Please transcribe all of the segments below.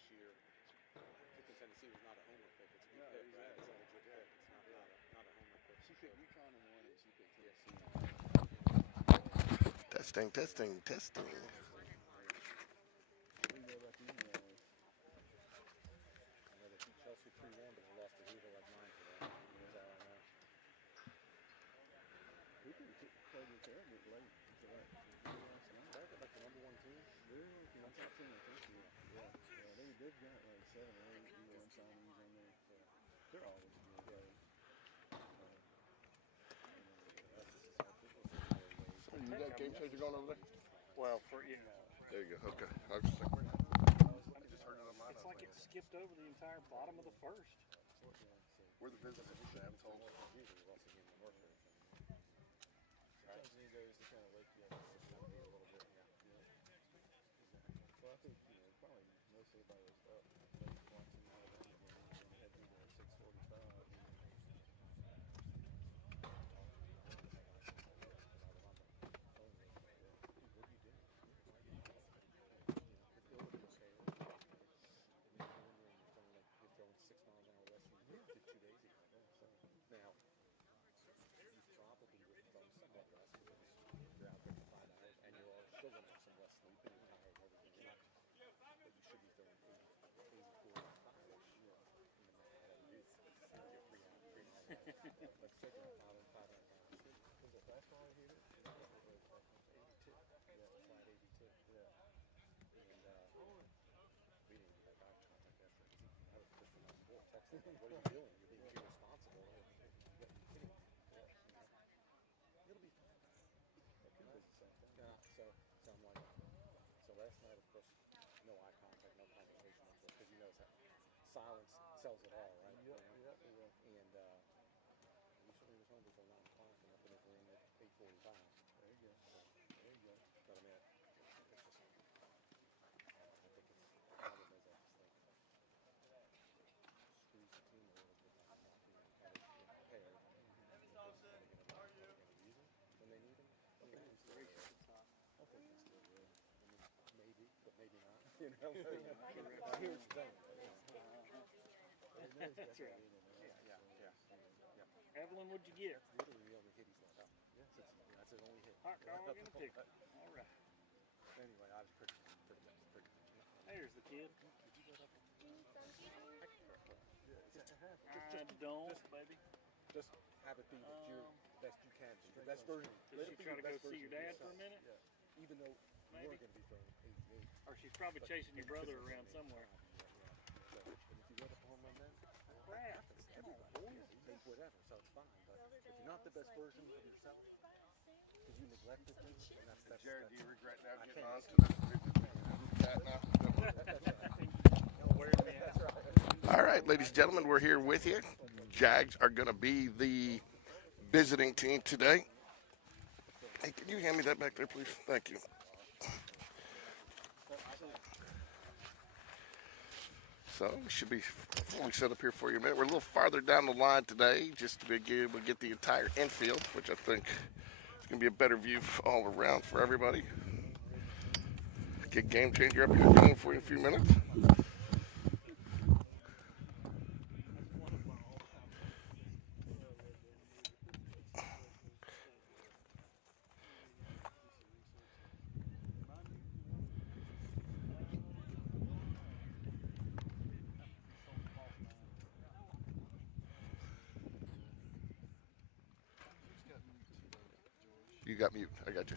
this year, picking Tennessee was not a homer pick. It's a good pick, right? It's a legit pick. It's not a homer pick. She picked UConn in one, and she picked Tennessee. Testing, testing, testing. What do you know about the emails? I know they beat Chelsea 3-1, but they lost to Hoover like 9 for that. That's all I know. Who could have played with them late? They're like the number 1 team. Really? Top 10, I think. Yeah. They've got like 7 or 8 D1 signings on there. Yeah. They're always good. Yeah. So you got Game Changer going over there? Well, for you. There you go. Okay. I was just like, where I just heard it on my It's like it skipped over the entire bottom of the first. We're the visitors, damn told. Sometimes you need those to kind of wake you up. A little bit. Well, I think probably most everybody was up watching Alabama game, and they had to be there at 6:45. What are you doing? You're being irresponsible. You're kidding me. It'll be fine. Yeah, so I'm like, so last night, of course, no eye contact, no conversation, because you know silence sells it all, right? Yep. And we should have was home before 9 o'clock and up in his room at 8:45. There you go. But I mean, it's just, I think it's, one of those I just think, screws the team a little bit by not being prepared. When they need them. I think it's still good. Maybe, but maybe not. You know, here's the thing. That's right. Yeah. Evelyn, what'd you get? That's literally the only hit he's let up. That's his only hit. Hot dog and a pickle. All right. Anyway, I was pretty. There's the kid. Did you let up? I don't, baby. Just have it be that you're best you can be. The best version. Did she try to go see your dad for a minute? Yeah. Even though you were going to be throwing 88. Or she's probably chasing your brother around somewhere. So, and if you let up a home run then, crap, it's everybody. Whatever, so it's fine. But if you're not the best version of yourself, because you neglected things, then that's Jared, do you regret now getting on to this? All right, ladies and gentlemen, we're here with you. Jags are going to be the visiting team today. Hey, can you hand me that back there, please? Thank you. So we should be fully set up here for you in a minute. We're a little farther down the line today just to be able to get the entire infield, which I think is going to be a better view all around for everybody. Get Game Changer up here going for you in a few minutes. You got mute. I got you.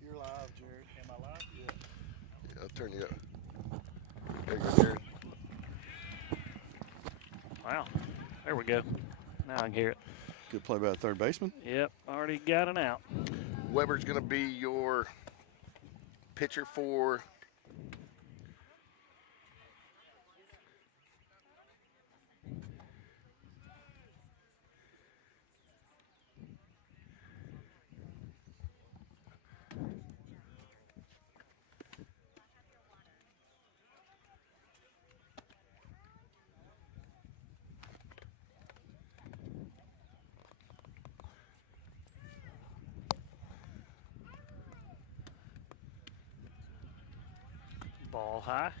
You're live, Jared. Am I live? Yeah, I'll turn you up. There you go, Jared. Wow. There we go. Now I can hear it. Good play by the third baseman. Yep, already got an out. Weber's going to be your pitcher for Ball high.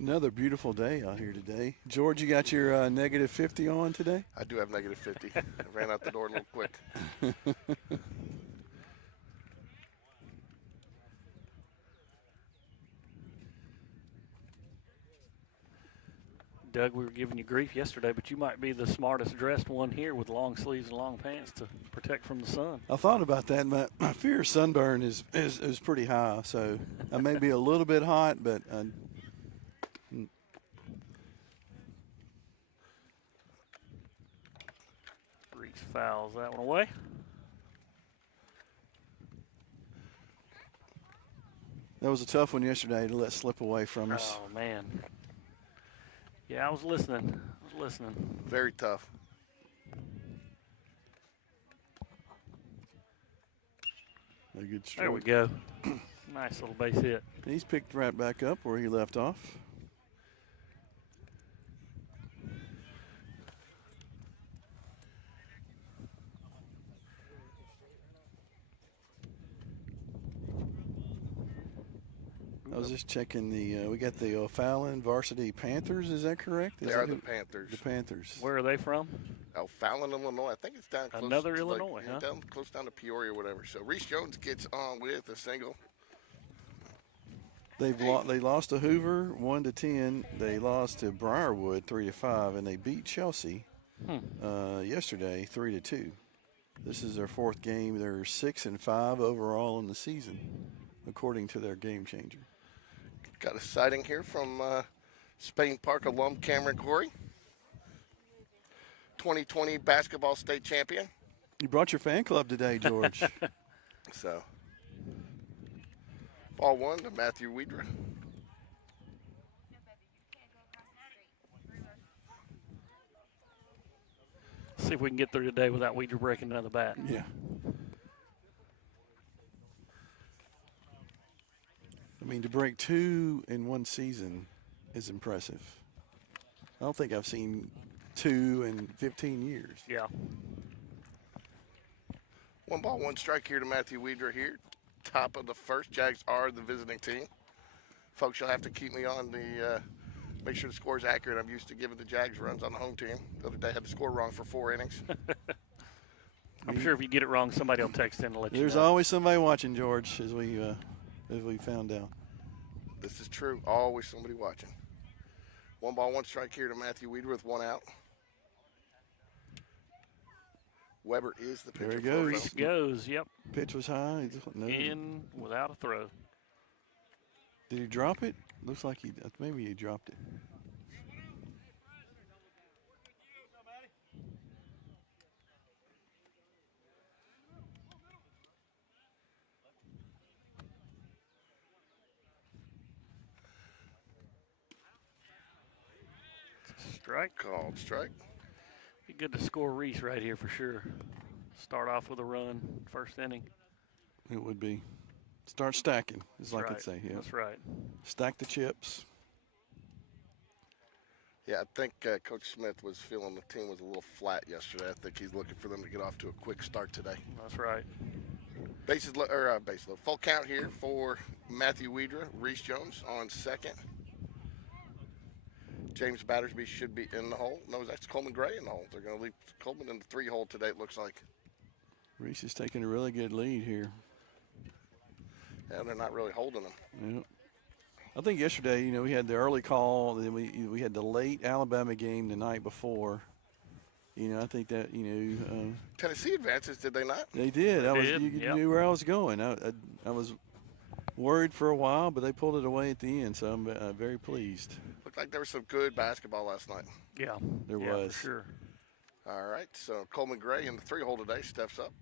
Another beautiful day out here today. George, you got your negative 50 on today? I do have negative 50. I ran out the door a little quick. Doug, we were giving you grief yesterday, but you might be the smartest dressed one here with long sleeves and long pants to protect from the sun. I thought about that. My fear of sunburn is pretty high, so I may be a little bit hot, but Reese fouls that one away. that was a tough one yesterday to let slip away from us. Oh, man. Yeah, I was listening. Very tough. A good stroke. There we go. Nice little base hit. He's picked right back up where he left off. I was just checking we got the O Fallon Varsity Panthers, is that correct? They are the Panthers. The Panthers. Where are they from? O Fallon, Illinois. I think it's down close. Another to Illinois, huh? Down, close down to Peoria or whatever. So Reese Jones gets on with a single. They lost to Hoover 1-10. They lost to Briarwood 3-5, and they beat Chelsea yesterday 3-2. This is their fourth game. They're 6-5 overall in the season, according to their game changer. Got a sighting here from Spain Park alum Cameron Corey. 2020 basketball state champion. You brought your fan club today, George. So, ball one to Matthew Wedra. See if we can get through today without Weeder breaking another bat. Yeah. I mean, to break two in one season is impressive. I don't think I've seen two in 15 years. Yeah. One ball, one strike here to Matthew Wedra here. Top of the first. Jags are the visiting team. Folks, you'll have to keep me on the, make sure the score is accurate. I'm used to giving the Jags runs on the home team. The other day I had the score wrong for 4 innings. I'm sure if you get it wrong, somebody will text in and let you know. There's always somebody watching, George, as we found out. This is true. Always somebody watching. One ball, one strike here to Matthew Wedra with one out. Weber is the pitcher. There he goes. Reese goes, yep. Pitch was high. No. In without a throw. Did he drop it? Looks like maybe he dropped it. Strike. Called strike. Be good to score Reese right here for sure. Start off with a run, first inning. It would be. Start stacking, is like I'd say. Yeah. That's right. Stack the chips. Yeah, I think Coach Smith was feeling the team was a little flat yesterday. I think he's looking for them to get off to a quick start today. That's right. Bases load. Full count here for Matthew Wedra. Reese Jones on second. James Battersby should be in the hole. No, that's Coleman Gray in the hole. They're going to leave Coleman in the 3-hole today, it looks like. Reese is taking a really good lead here. Yeah, they're not really holding him. Yeah. I think yesterday, we had the early call. Then we had the late Alabama game the night before. I think that, Tennessee advances, did they not? They did. You Yep. knew where I was going. I was worried for a while, but they pulled it away at the end, so I'm very pleased. Looked like there was some good basketball last night. Yeah. There was. For sure. All right, so Coleman Gray in the 3-hole today steps up.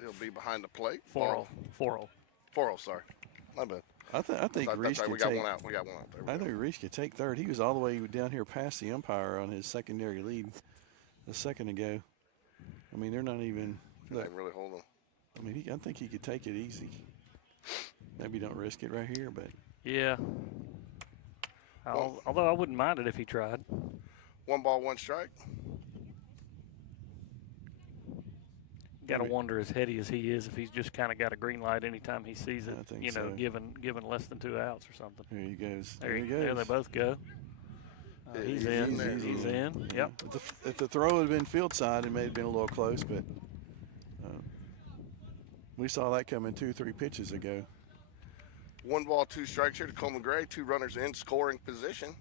He'll be behind the plate. 4-0. 4-0, sorry. My bad. I think Reese right. could We got take. one out. We got one out there. I think Reese could take third. He was all the way down here past the umpire on his secondary lead a second ago. I mean, they're not even. They ain't really holding. I mean, I think he could take it easy. Maybe don't risk it right here, but. Yeah. Although I wouldn't mind it if he tried. One ball, one strike. Got to wonder, as heady as he is, if he's just kind of got a green light anytime he sees it. I think you know, so. given less than 2 outs or something. Here he goes. There he goes. There they both go. He's in. He's in. Yep. If the throw had been field side, it may have been a little close, but we saw that coming 2-3 pitches ago. 1 ball, 2 strikes here to Coleman Gray. 2 runners in scoring position.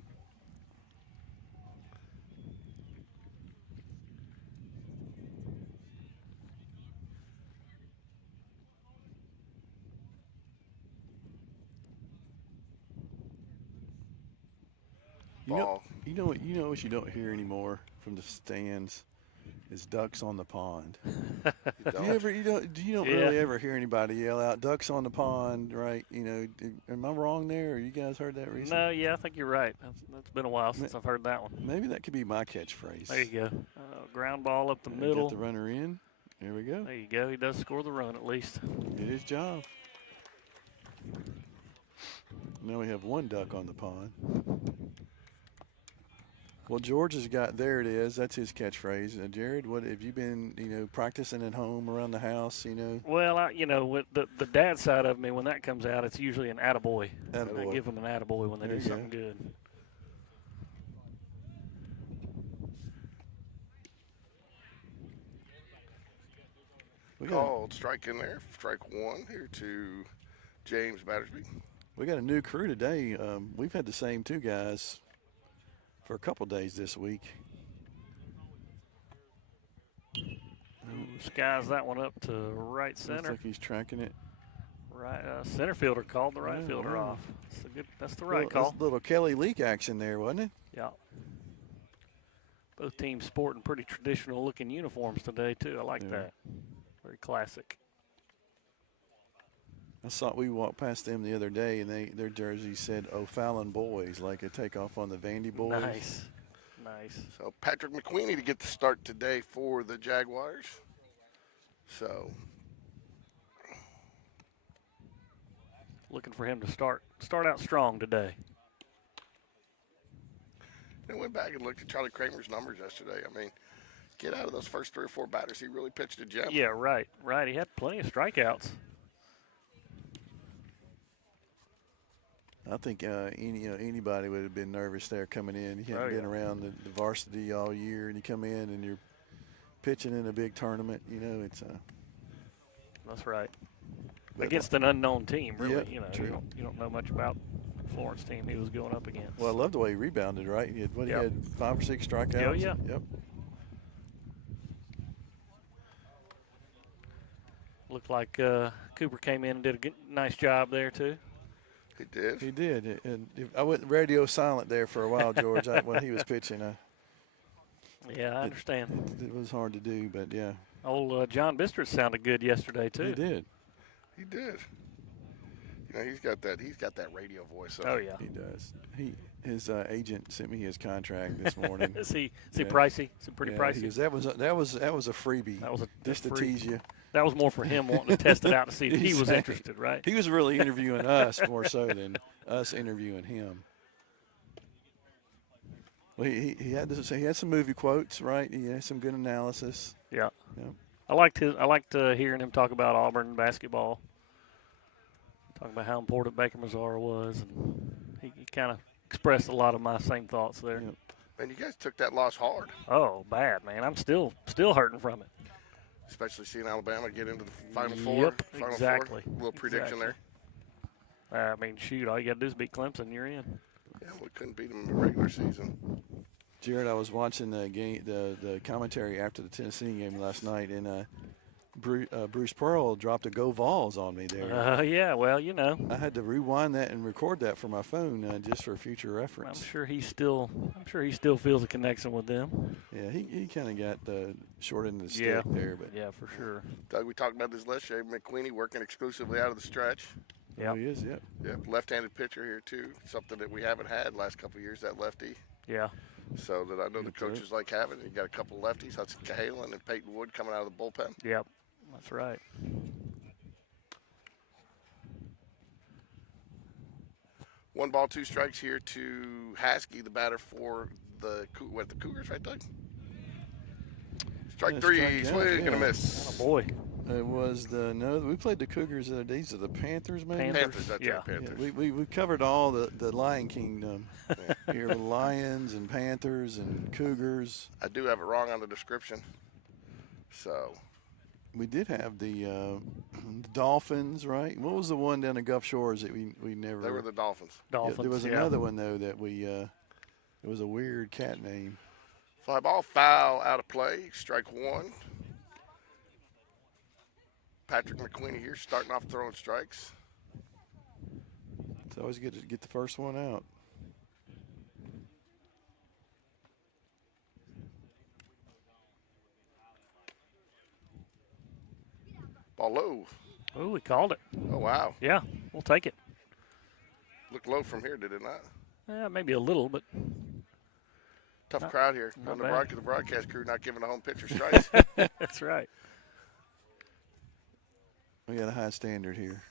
You know what you don't hear anymore from the stands is ducks on the pond. You don't really ever hear anybody yell out ducks on the pond, right? You know, am I wrong there, or you guys heard that recently? No, yeah, I think you're right. That's been a while since I've heard that one. Maybe that could be my catchphrase. There you go. Ground ball up the middle. Get the runner in. There we go. There you go. He does score the run at least. Did his job. Now we have 1 duck on the pond. Well, George has got, there it is. That's his catchphrase. Jared, what have you been, practicing at home, around the house, Well, with the dad side of me, when that comes out, it's usually an attaboy. I give them an attaboy when they do something good. Called strike in there. Strike 1 here to James Battersby. We got a new crew today. We've had the same 2 guys for a couple days this week. Skies that one up to right center. Looks like he's tracking it. Right, center fielder called the right fielder off. That's the right call. That's little Kelly Leak action there, wasn't it? Yeah. Both teams sporting pretty traditional-looking uniforms today too. I like that. Very classic. I saw we walked past them the other day, and their jerseys said "O Fallon Boys," like a takeoff on the Vandy Boys. Nice. So Patrick McQueenie to get the start today for the Jaguars. So looking for him to start out strong today. I went back and looked at Charlie Kramer's numbers yesterday. I mean, get out of those first 3 or 4 batters. He really pitched a gem. Yeah, right. He had plenty of strikeouts. I think anybody would have been nervous there coming in. You haven't been around the varsity all year, and you come in and you're pitching in a big tournament. It's That's right. Against an unknown team, really. True. You don't know much about Florence team he was going up against. Well, I love the way he rebounded, right? He had 5 or 6 strikeouts. Oh, yeah. Yep. Looked like Cooper came in and did a nice job there, too. He did. And I went radio silent there for a while, George, when he was pitching. Yeah, I understand. It was hard to do, but yeah. Old John Bistritz sounded good yesterday, too. He did. He's got that radio voice. Oh, yeah. He does. His agent sent me his contract this morning. Is he pricey? Is it pretty pricey? Because that was a freebie. That was just to tease you. That was more for him wanting to test it out to see if he was interested, right? He was really interviewing us more so than us interviewing him. Well, he had some movie quotes, right? He had some good analysis. Yeah. I liked hearing him talk about Auburn basketball. Talking about how important Baker Mazara was, and he kind of expressed a lot of my same thoughts there. Yep. Man, you guys took that loss hard. Oh, bad, man. I'm still hurting from it. Especially seeing Alabama get into the Final Four. Yep, exactly. A little prediction there. I mean, shoot, all you got to do is beat Clemson, you're in. Yeah, we couldn't beat them in the regular season. Jared, I was watching the game, the commentary after the Tennessee game last night, and Bruce Pearl dropped a "Go Vols" on me there. Yeah, well, I had to rewind that and record that for my phone just for future reference. I'm sure he still feels a connection with them. Yeah, he kind of got the short end of the stick there, but yeah, for sure. Doug, we talked about this last year. McQueenie working exclusively out of the stretch. Yeah, he is. Yep. Yeah, left-handed pitcher here too. Something that we haven't had last couple of years. That lefty. Yeah. So that I know the coaches like having. You got a couple of lefties. Hudson Cahalan and Peyton Wood coming out of the bullpen. Yep, that's right. 1 ball, 2 strikes here to Haskey, the batter for the Cougars, right, Doug? Strike Yeah, three, strike out, swing and a yeah. miss. Oh, boy. It was we played the Cougars the other day. These are the Panthers, maybe? Panthers, that's Yeah. right, Yeah, Panthers. we covered all the Lion Kingdom here with Lions and Panthers and Cougars. I do have it wrong on the description. So, We did have the Dolphins, right? What was the one down the Gulf Shores that we never? they were the Dolphins. Yeah, Dolphins. there was another one though that we. It was a weird cat name. Fly ball, foul, out of play. Strike one. Patrick McQueenie here starting off throwing strikes. It's always good to get the first one out. Ball low. Oh, we called it. Oh, wow. Yeah, we'll take it. Looked low from here, did it not? Yeah, maybe a little, but Tough crowd here. not On the bad. broadcast crew not giving the home pitcher strikes. that's right. We got a high standard here.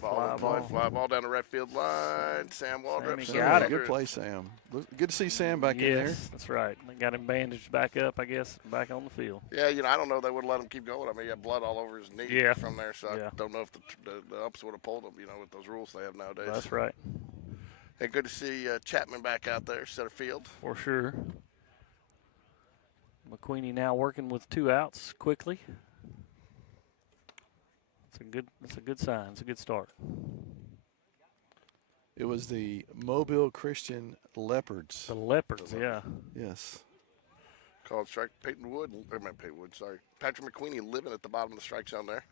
Fly ball down the right field line. Sam Waldrop. Sammy got it. Good play, Sam. Good to see Sam back in there. Yes, that's right. They got him bandaged back up, I guess, back on the field. Yeah, I don't know. They would let him keep going. I mean, he had blood all over his knee Yeah. from there, so Yeah. I don't know if the ups would have pulled him, with those rules they have nowadays. That's right, And good to see Chapman back out there, center field. for sure. McQueenie now working with 2 outs quickly. It's a good sign. It's a good start. It was the Mobile Christian Leopards. The Leopards, yeah. Yes. Called strike. Peyton Wood, sorry. Patrick McQueenie living at the bottom of the strike zone there.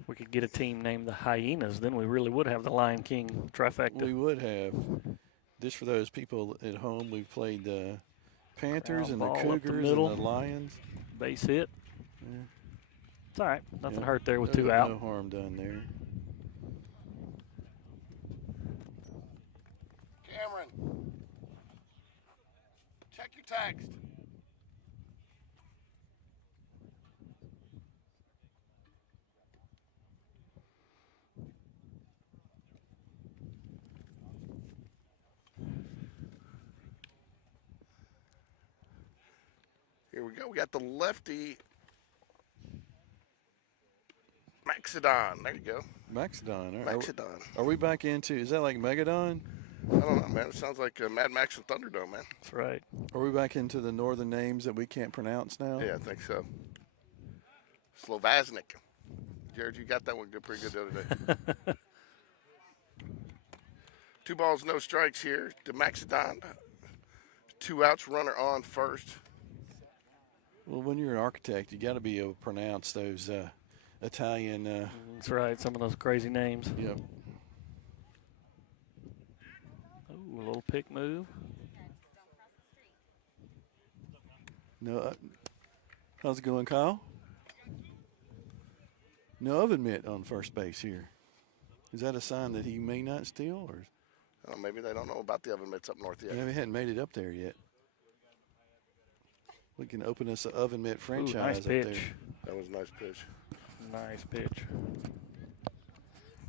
If we could get a team named the Hyenas, then we really would have the Lion King trifecta. We would have. Just for those people at home, we've played the Panthers Ground and the ball up the Cougars middle. and the Lions. Base hit. Yeah. It's all right. Nothing Yeah. hurt there with No- 2 out. No harm done there. Cameron, check your text. Here we go. We got the lefty Maxidon. There you go. Maxidon. All right. Maxidon. Are we back into, is that like Megadon? I don't know, man. It sounds like Mad Max and Thunderdome, man. That's right. Are we back into the northern names that we can't pronounce now? Yeah, I think so. Slovaznik. Jared, you got that one pretty good the other day. 2 balls, no strikes here to Maxidon. 2 outs, runner on first. Well, when you're an architect, you got to be able to pronounce those Italian. That's right. Some of those crazy names. Yep. Ooh, a little pick move. No. How's it going, Kyle? No oven mitt on first base here. Is that a sign that he may not steal, or Maybe they don't know about the oven mitts up north yet. yeah, we hadn't made it up there yet? We can open us an oven mitt Ooh, franchise nice up there. pitch. That was a nice pitch. Nice pitch.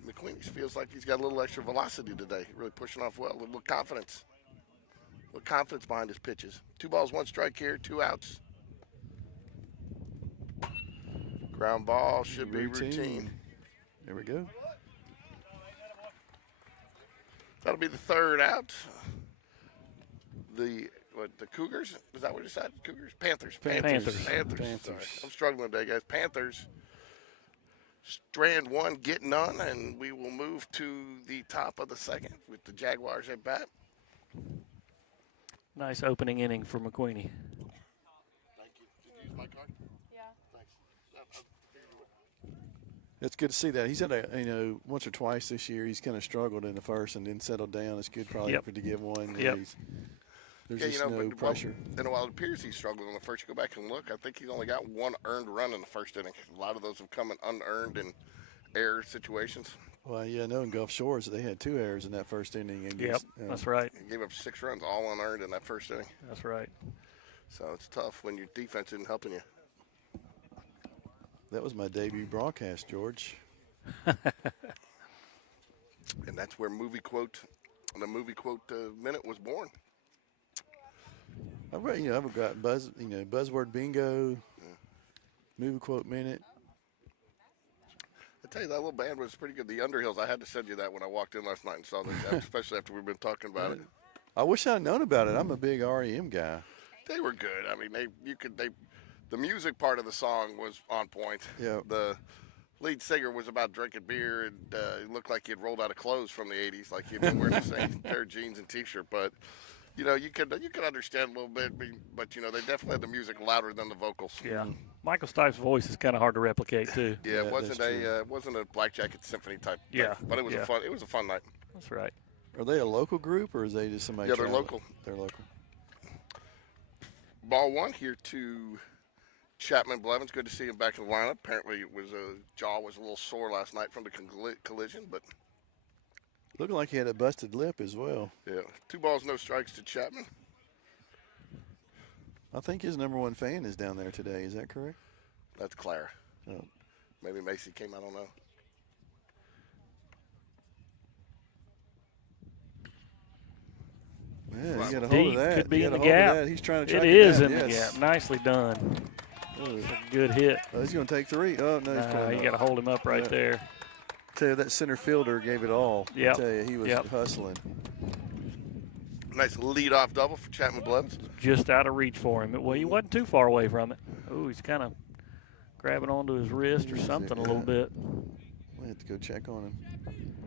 McQueenie feels like he's got a little extra velocity today. Really pushing off well. A little confidence. A little confidence behind his pitches. 2 balls, 1 strike here, 2 outs. Ground ball should be routine. There we go. That'll be the 3rd out. The Cougars? Is that what you said? Cougars? Panthers. Panthers. Sorry. I'm struggling today, guys. Panthers. Strand 1 getting on, and we will move to the top of the 2nd with the Jaguars at bat. Nice opening inning for McQueenie. Thank you. Did you use my card? Yeah. Thanks. It's good to see that. He's had once or twice this year. He's kind of struggled in the first and then settled down. It's good probably Yep. to get one. Yep. There's just no pressure. And while it appears he's struggled in the first, you go back and look, I think he's only got 1 earned run in the first inning. A lot of those have come in unearned and error situations. Well, yeah, I know in Gulf Shores they had 2 errors in that first inning. And Yep, that's right. He gave up 6 runs, all unearned in that first inning. That's right. So it's tough when your defense isn't helping you. That was my debut broadcast, George. And that's where movie quote the movie quote minute was born. I've got buzzword bingo, movie quote minute. I tell you, that little band was pretty good. The Underhills, I had to send you that when I walked in last night and saw that, especially after we've been talking about it. I wish I'd known about it. I'm a big REM guy. They were good. I mean, the music part of the song was on point. Yeah. The lead singer was about drinking beer and he looked like he had rolled out of clothes from the 80s, like he'd been wearing the same pair of jeans and T-shirt. But, you could understand a little bit, but they definitely had the music louder than the vocals. Yeah. Michael Stipe's voice is kind of hard to replicate, too. Yeah, it wasn't a Black Jacket Symphony type thing, but it was a fun night. That's right. Are they a local group, or is they just somebody? Yeah, they're local. They're local. Ball one here to Chapman Blevins. Good to see him back in the lineup. Apparently, jaw was a little sore last night from the collision, but looking like he had a busted lip as well. Yeah, 2 balls, no strikes to Chapman. I think his number 1 fan is down there today. Is that correct? That's Claire. Oh. Maybe Macy came. I don't know. Yeah, you got a hold of that. Could be in the hold of gap. that. He's trying to track it it is down. in the gap. Nicely done. It's a good hit. Oh, he's going to take 3. Oh, no, he's pulling you got to hold him up right there. Tell you, that center fielder gave it all. Yeah. I tell you, he was hustling. Nice leadoff double for Chapman Blevins. Just out of reach for him. Well, he wasn't too far away from it. Oh, he's kind of grabbing onto his wrist or something a little bit. We have to go check on him.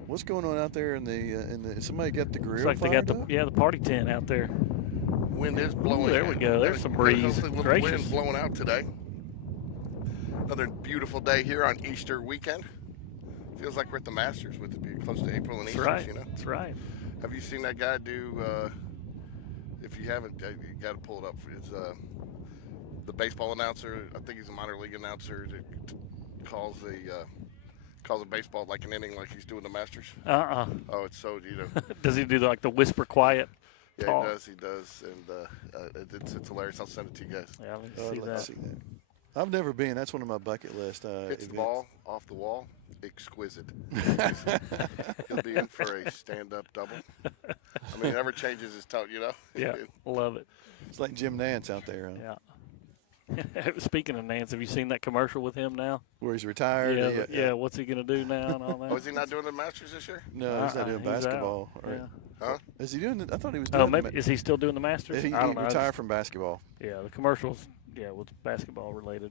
What's going on out there in the? Somebody got the grill. Looks like they got the party tent out there. Wind is blowing. Ooh, there we go. There's some breeze. A little wind blowing out today. Another beautiful day here on Easter weekend. Feels like we're at the Masters with it being close to April and Easter. Right. You know. That's right. Have you seen that guy do? If you haven't, you got to pull it up. It's the baseball announcer. I think he's a minor league announcer that calls a baseball like an inning, like he's doing the Masters. Oh, it's so Does he do like the whisper quiet? Yeah, talk? he does, and it's hilarious. I'll send it to you guys. Yeah, let me see that. I've never been. That's one of my bucket list. Hits the ball off the wall. Exquisite. He'll be in for a stand-up double. I mean, he never changes his tone, Yeah, love it. It's like Jim Nance out there. Huh? Yeah. Speaking of Nance, have you seen that commercial with him now? Where he's retired? Yeah, what's he going to do now and all that? Oh, is he not doing the Masters this year? No, he's not doing basketball. Yeah. Huh? Is he doing I thought he was doing is he still doing the Masters? He I don't know. retired from basketball. Yeah, the commercials, was basketball related.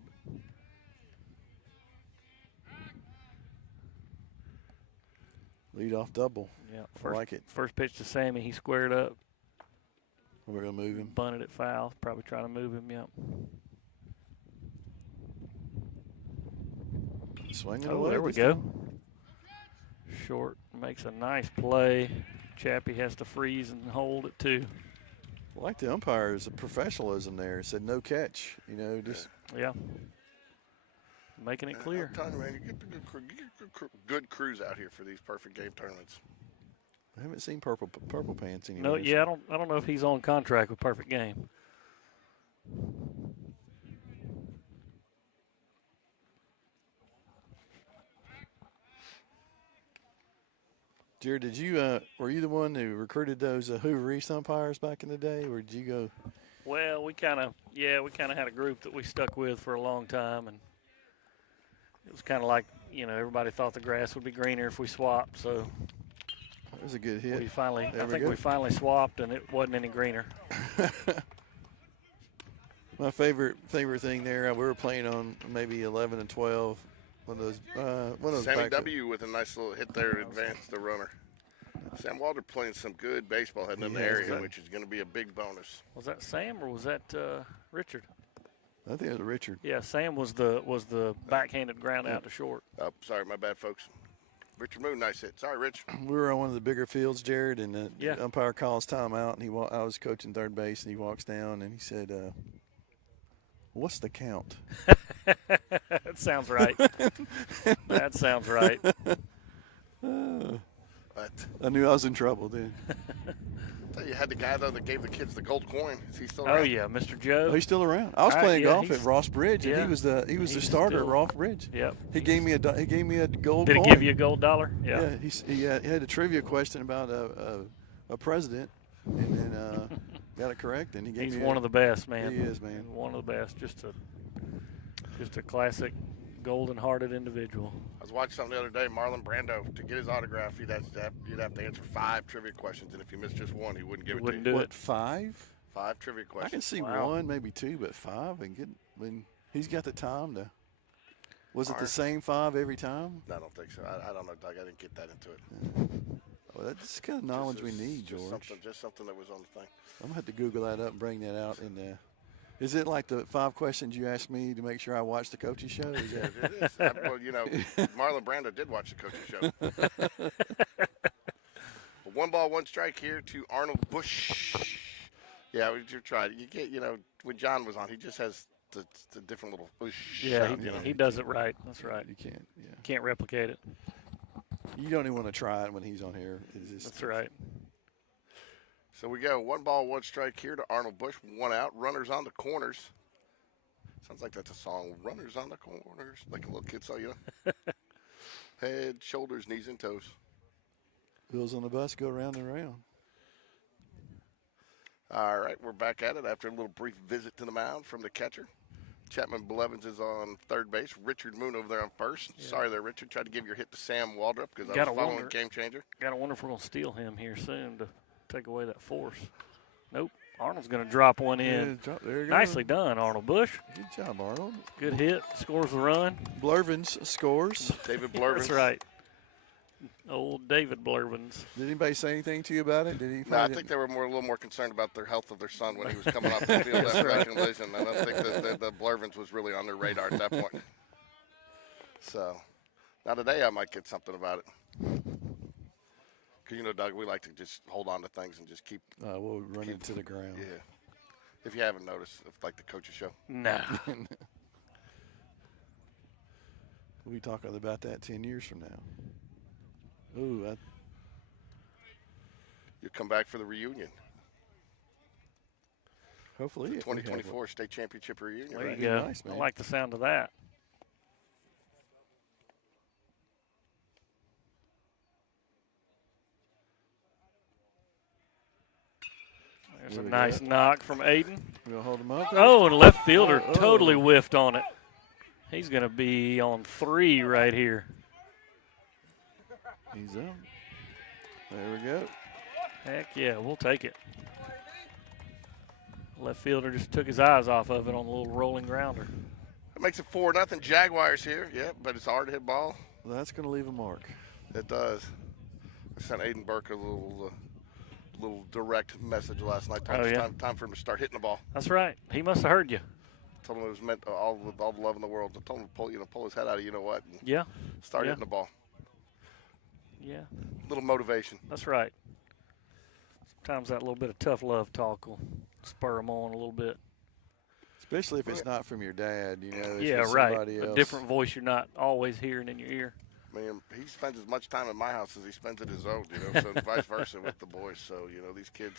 Lead off double. Yeah, I like it. First pitch to Sammy, he squared up. We're going to move him. Bunted it foul. Probably trying to move him, Swinging away. There we go. Short makes a nice play. Chappie has to freeze and hold it, too. I like the umpire's professionalism there. It said no catch. Just. Yeah. Making it clear. I'm telling you, man, you get the good crews out here for these perfect game tournaments. I haven't seen purple pants anywhere. No, yeah, I don't know if he's on contract with Perfect Game. Jared, did you were you the one who recruited those Hoover East umpires back in the day, or did you go? Well, we kind of had a group that we stuck with for a long time, and it was kind of like everybody thought the grass would be greener if we swapped. So that was a good hit. we finally swapped, and it wasn't any greener. My favorite thing there, we were playing on maybe 11 and 12. One of those. Sammy W. with a nice little hit there to advance the runner. Sam Walter playing some good baseball heading in the area, which is going to be a big bonus. Was that Sam or was that Richard? I think it was Richard. Yeah, Sam was the backhanded ground out to short. Oh, sorry, my bad, folks. Richard Moon, nice hit. Sorry, Rich. We were on one of the bigger fields, Jared, and the umpire calls timeout, and I was coaching third base, and he walks down, and he said, "What's the count?" That sounds right. That sounds right. But I knew I was in trouble then. You had the guy, though, that gave the kids the gold coin. Is he still around? Oh, yeah, Mr. Joe. Oh, he's still around. I was playing golf at Ross Bridge, and yeah. he was the starter at Ross Bridge. Yep. He gave me a gold Did coin. he give you a gold dollar? Yeah. He had a trivia question about a a president, and then got it correct, and he gave He's me one of the best, man. He is, man. One of the best. Just a classic, golden-hearted individual. I was watching something the other day. Marlon Brando, to get his autograph, you'd have to answer 5 trivia questions, and if you missed just one, he wouldn't give it to you. Do What, it. 5? 5 trivia questions. I can see Wow. 1, maybe 2, but 5 and get. I mean, he's got the time to. Was it the Alright. same 5 every time? No, I don't think so. I don't know, Doug. I didn't get that into it. Well, that's the kind of knowledge we need, Just George. something that was on the thing. I'm gonna have to Google that up and bring that out. And is it like the 5 questions you asked me to make sure I watch the coaching show? Is that, It is. Well, Marlon Brando did watch the coaching show. 1 ball, 1 strike here to Arnold Bush. Yeah, you're trying. You get, when John was on, he just has the different little Bush. Yeah, sound, he does it right. That's right. you can't. Yeah, Can't replicate it. you don't even want to try it when he's on here. It's just, That's right. So we go 1 ball, 1 strike here to Arnold Bush. 1 out. Runners on the corners. Sounds like that's a song. Runners on the corners, like a little kid song, Head, shoulders, knees, and toes. Wheels on the bus go round and round. All right, we're back at it after a little brief visit to the mound from the catcher. Chapman Blevins is on third base. Richard Moon over there on first. Yeah. Sorry there, Richard. Tried to give your hit to Sam Waldrop because I Gotta was following wonder. Game Changer. Gotta wonder if we're gonna steal him here soon to take away that force. Nope. Arnold's gonna drop one in. There you go. Nicely done, Arnold Bush. Good job, Arnold. Good hit. Scores the run. Blurvins scores. David Blevins. That's right. Old David Blurvins. Did anybody say anything to you about it? Did he? No, I think they were a little more concerned about their health of their son when he was coming off the field after that collision. I don't think the Blevins was really on their radar at that point. So, now today I might get something about it. Because, Doug, we like to just hold on to things and just keep. We'll run it to the ground. Yeah. If you haven't noticed, like the coach's show. Nah. We'll be talking about that 10 years from now. Ooh, You'll come back for the reunion. hopefully The if we have 2024 state championship reunion. There Right? you go. Nice, man. I like the sound of that. There's a There we nice go. knock from Aiden. We'll hold him up. Oh, and left fielder Oh. totally whiffed on it. He's going to be on 3 right here. He's up. There we go. Heck yeah, we'll take it. Left fielder just took his eyes off of it on the little rolling grounder. It makes it 4-0 Jaguars here. Yeah, but it's a hard hit ball. Well, that's going to leave a mark. It does. I sent Aiden Burke a little direct message last night. Oh, yeah. Time for him to start hitting the ball. That's right. He must have heard you. Told him it was meant all the love in the world. I told him to pull his head out of what and Yeah, start Yeah. hitting the ball. yeah, Little motivation. that's right. Sometimes that little bit of tough love talk will spur him on a little bit. Especially if it's not from your dad, if Yeah, it's right. somebody A else. different voice you're not always hearing in your ear. I mean, he spends as much time in my house as he spends at his own, so vice versa with the boys. So, these kids,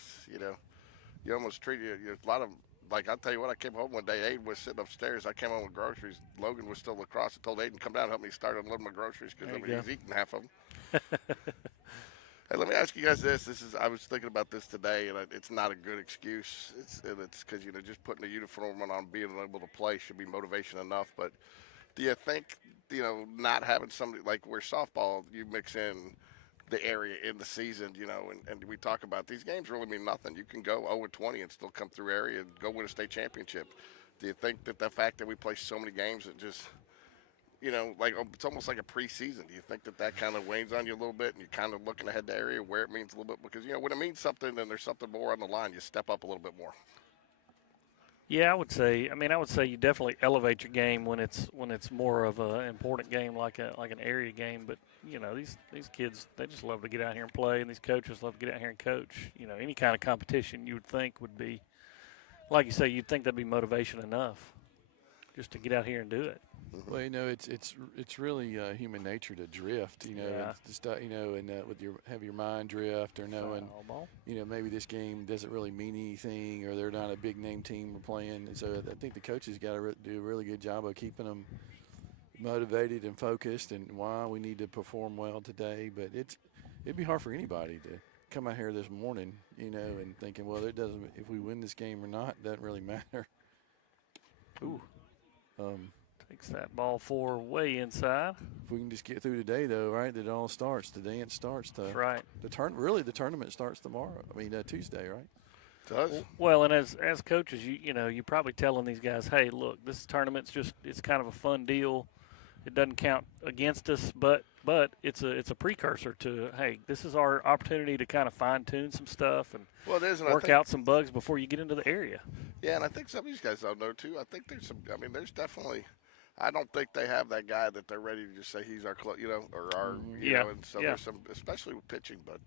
you almost treat a lot of them. Like, I'll tell you what, I came home one day, Aiden was sitting upstairs. I came home with groceries. Logan was still lacrosse. I told Aiden, come down and help me start unloading my groceries because There you he go. was eating half of them. Hey, let me ask you guys this. I was thinking about this today, and it's not a good excuse. It's because, just putting a uniform on, being able to play should be motivation enough. But do you think, not having somebody like where softball, you mix in the area in the season, and we talk about these games really mean nothing. You can go 0-20 and still come through area and go win a state championship. Do you think that the fact that we play so many games, it just, it's almost like a preseason. Do you think that kind of wanes on you a little bit and you're kind of looking ahead to area where it means a little bit? Because, when it means something and there's something more on the line, you step up a little bit more. Yeah, I would say you definitely elevate your game when it's more of an important game like an area game. But these kids, they just love to get out here and play, and these coaches love to get out here and coach. Any kind of competition you would think would be, like you say, you'd think that'd be motivation enough just to get out here and do it. Well, it's really human nature to drift, Yeah. and just and with have your mind drift or knowing, Foul ball. maybe this game doesn't really mean anything or they're not a big name team we're playing. And so I think the coaches got to do a really good job of keeping them motivated and focused and why we need to perform well today. But it'd be hard for anybody to come out here this morning, and thinking, well, it doesn't. If we win this game or not, it doesn't really matter. Ooh. Takes that ball 4 way inside. If we can just get through today, though, right? It all starts. The dance starts. That's right. The tournament starts tomorrow. I mean, Tuesday, right? It does. Well, and as coaches, you're probably telling these guys, hey, look, this tournament's it's kind of a fun deal. It doesn't count against us, but it's a precursor to, hey, this is our opportunity to kind of fine tune some stuff and work out some bugs before you get into the area. Yeah, and I think some of these guys don't know too. I think there's some. I mean, there's definitely. I don't think they have that guy that they're ready to just say he's our, or our, you know. And so there's some, especially with pitching. But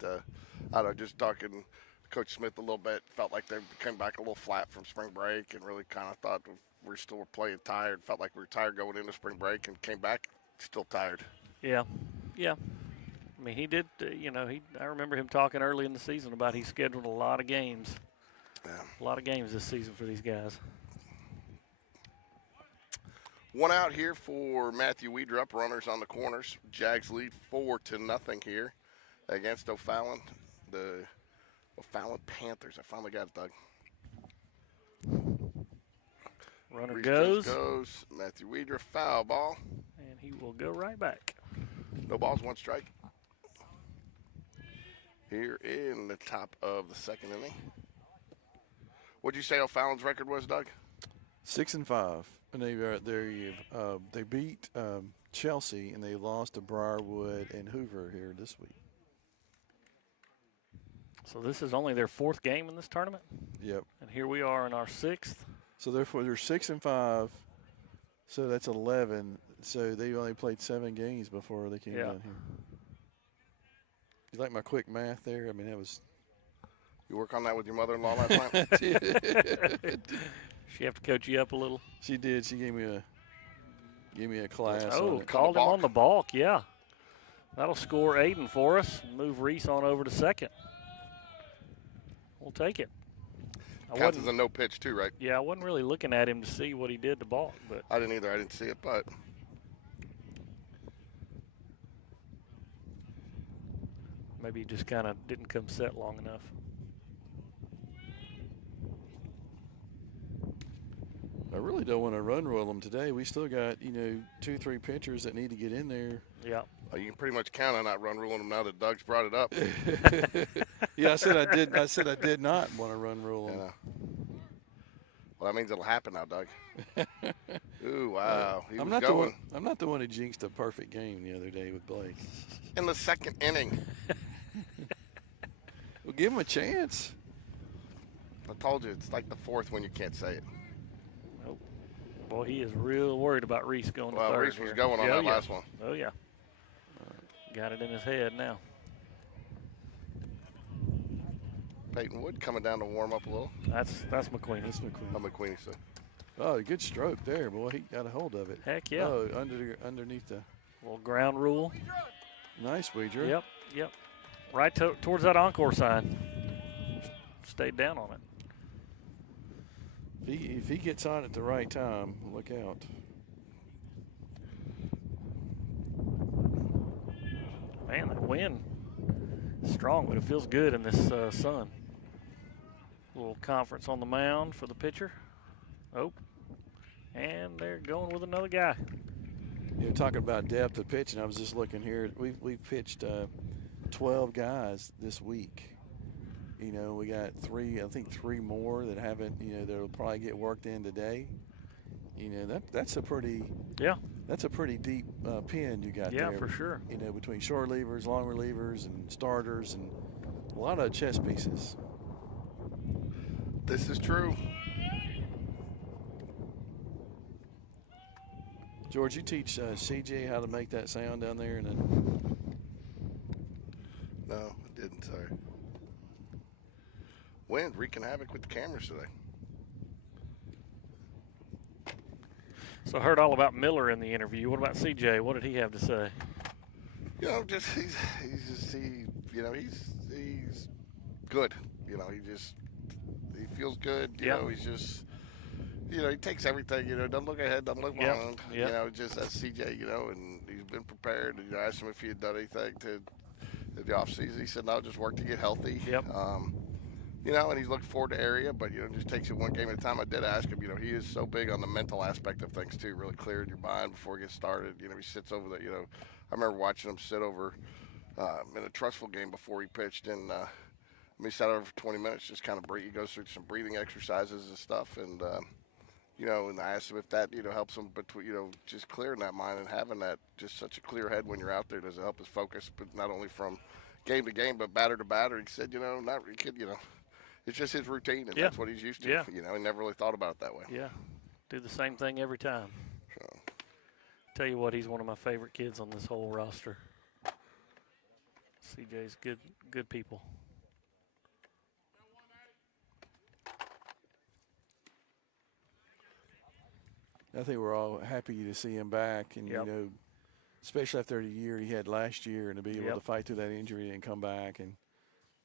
I don't know, just talking to Coach Smith a little bit, felt like they came back a little flat from spring break, and really kind of thought we're still playing tired. Felt like we were tired going into spring break, and came back still tired. Yeah. I mean, he did. I remember him talking early in the season about he scheduled a lot of games. Yeah. A lot of games this season for these guys. One out here for Matthew Weedrup, runners on the corners. Jags lead 4-0 here against O Fallon, the O Fallon Panthers. I finally got it, Doug. Runner Reese goes. Matthew Weedrup, foul ball. And he will go right back. No balls, 1 strike. Here in the top of the 2nd inning. What'd you say O'Fallon's record was, Doug? 6-5, and they beat Chelsea, and they lost to Briarwood and Hoover here this week. So this is only their 4th game in this tournament. Yep. And here we are in our 6th. So therefore, they're 6-5. So that's 11. So they only played 7 games before they came down here. You like my quick math there? I mean, that was. You work on that with your mother-in-law last night? She have to coach you up a little? She did. She gave me a class. Oh, called him on the balk. Yeah. That'll score Aiden for us. Move Reese on over to 2nd. We'll take it. Counts as a no pitch too, right? Yeah, I wasn't really looking at him to see what he did to balk, but I didn't either. I didn't see it, but maybe he just kind of didn't come set long enough. I really don't want to run roll them today. We still got 2-3 pitchers that need to get in there. Yeah. You can pretty much count on not run ruling them now that Doug's brought it up. Yeah, I said I did not want to run rule them. Yeah. Well, that means it'll happen now, Doug. Ooh, wow. I'm not the one who jinxed a perfect game the other day with Blake. In the 2nd inning. Well, give him a chance. I told you, it's like the 4th when you can't say it. Nope. Boy, he is real worried about Reese going to 3rd. Well, Reese was going on that last one. Oh, yeah. Got it in his head now. Peyton Wood coming down to warm up a little. That's McQueen. That's McQueen. I'm McQueen, so. Oh, good stroke there, boy. He got a hold of it. Heck yeah. Oh, underneath the. Little ground rule. Nice, Weedrup. Yep. Right towards that encore sign. Stayed down on it. If he gets on at the right time, look out. Man, that wind is strong, but it feels good in this sun. Little conference on the mound for the pitcher. Oh, and they're going with another guy. Talking about depth of pitching, I was just looking here. We've pitched 12 guys this week. We got 3 more that haven't, that'll probably get worked in today. That's a pretty deep pen you got there. Yeah, for sure. Between short relievers, long relievers, and starters, and a lot of chess pieces. This is true. George, you teach CJ how to make that sound down there? No, I didn't, sorry. Wind wreaking havoc with the cameras today. So I heard all about Miller in the interview. What about CJ? What did he have to say? Just he's good. He feels good. He's just he takes everything. Doesn't look ahead, doesn't look behind. Just that's CJ. And he's been prepared. And I asked him if he had done anything to the offseason. He said, no, just work to get healthy. Yep. You know, and he's looking forward to area, but, you know, just takes it one game at a time. I did ask him, you know, he is so big on the mental aspect of things, too, really clearing your mind before he gets started. You know, he sits over there, you know. I remember watching him sit over in a trustful game before he pitched, and he sat over for 20 minutes, just kind of breathe. He goes through some breathing exercises and stuff, and, you know, and I asked him if that, you know, helps him between, you know, just clearing that mind and having that just such a clear head when you're out there. Does it help his focus, but not only from game to game, but batter to batter? He said, you know, not really, you know. It's just his routine, and that's what he's used to. Yeah. You know, he never really thought about it that way. Yeah. Do the same thing every time. So. Tell you what, he's one of my favorite kids on this whole roster. CJ's good people. I think we're all happy to see him back, and, you know, especially after the year he had last year, and to be able to fight through that injury and come back and,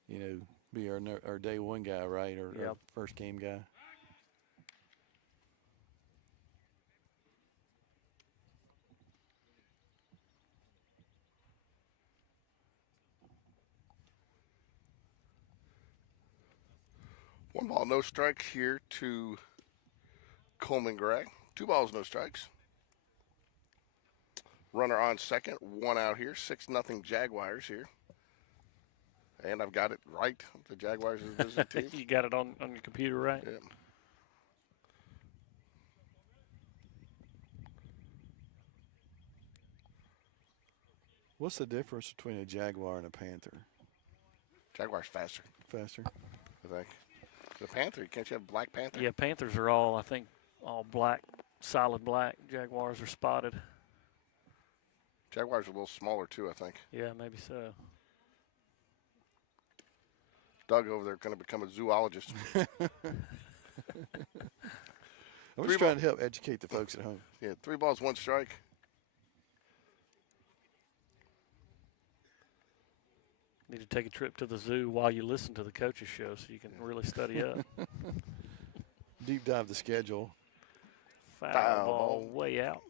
you know, be our day one guy, right, or our first game guy. One ball, no strikes here to Coleman Gray. 2 balls, no strikes. Runner on second, 1 out here. 6-0 Jaguars here. And I've got it right. The Jaguars is the visiting team. You got it on your computer, right? Yeah. What's the difference between a Jaguar and a Panther? Jaguars faster, Faster? I think. The Panther, can't you have Black Panther? Yeah, Panthers are all, I think, all black, solid black. Jaguars are spotted. Jaguars are a little smaller, too, I think. Yeah, maybe so. Doug over there going to become a zoologist. I'm just trying to help educate the folks at home. Yeah, 3 balls, 1 strike. Need to take a trip to the zoo while you listen to the coaches show so you can really study up. Deep dive the schedule. Foul ball way out.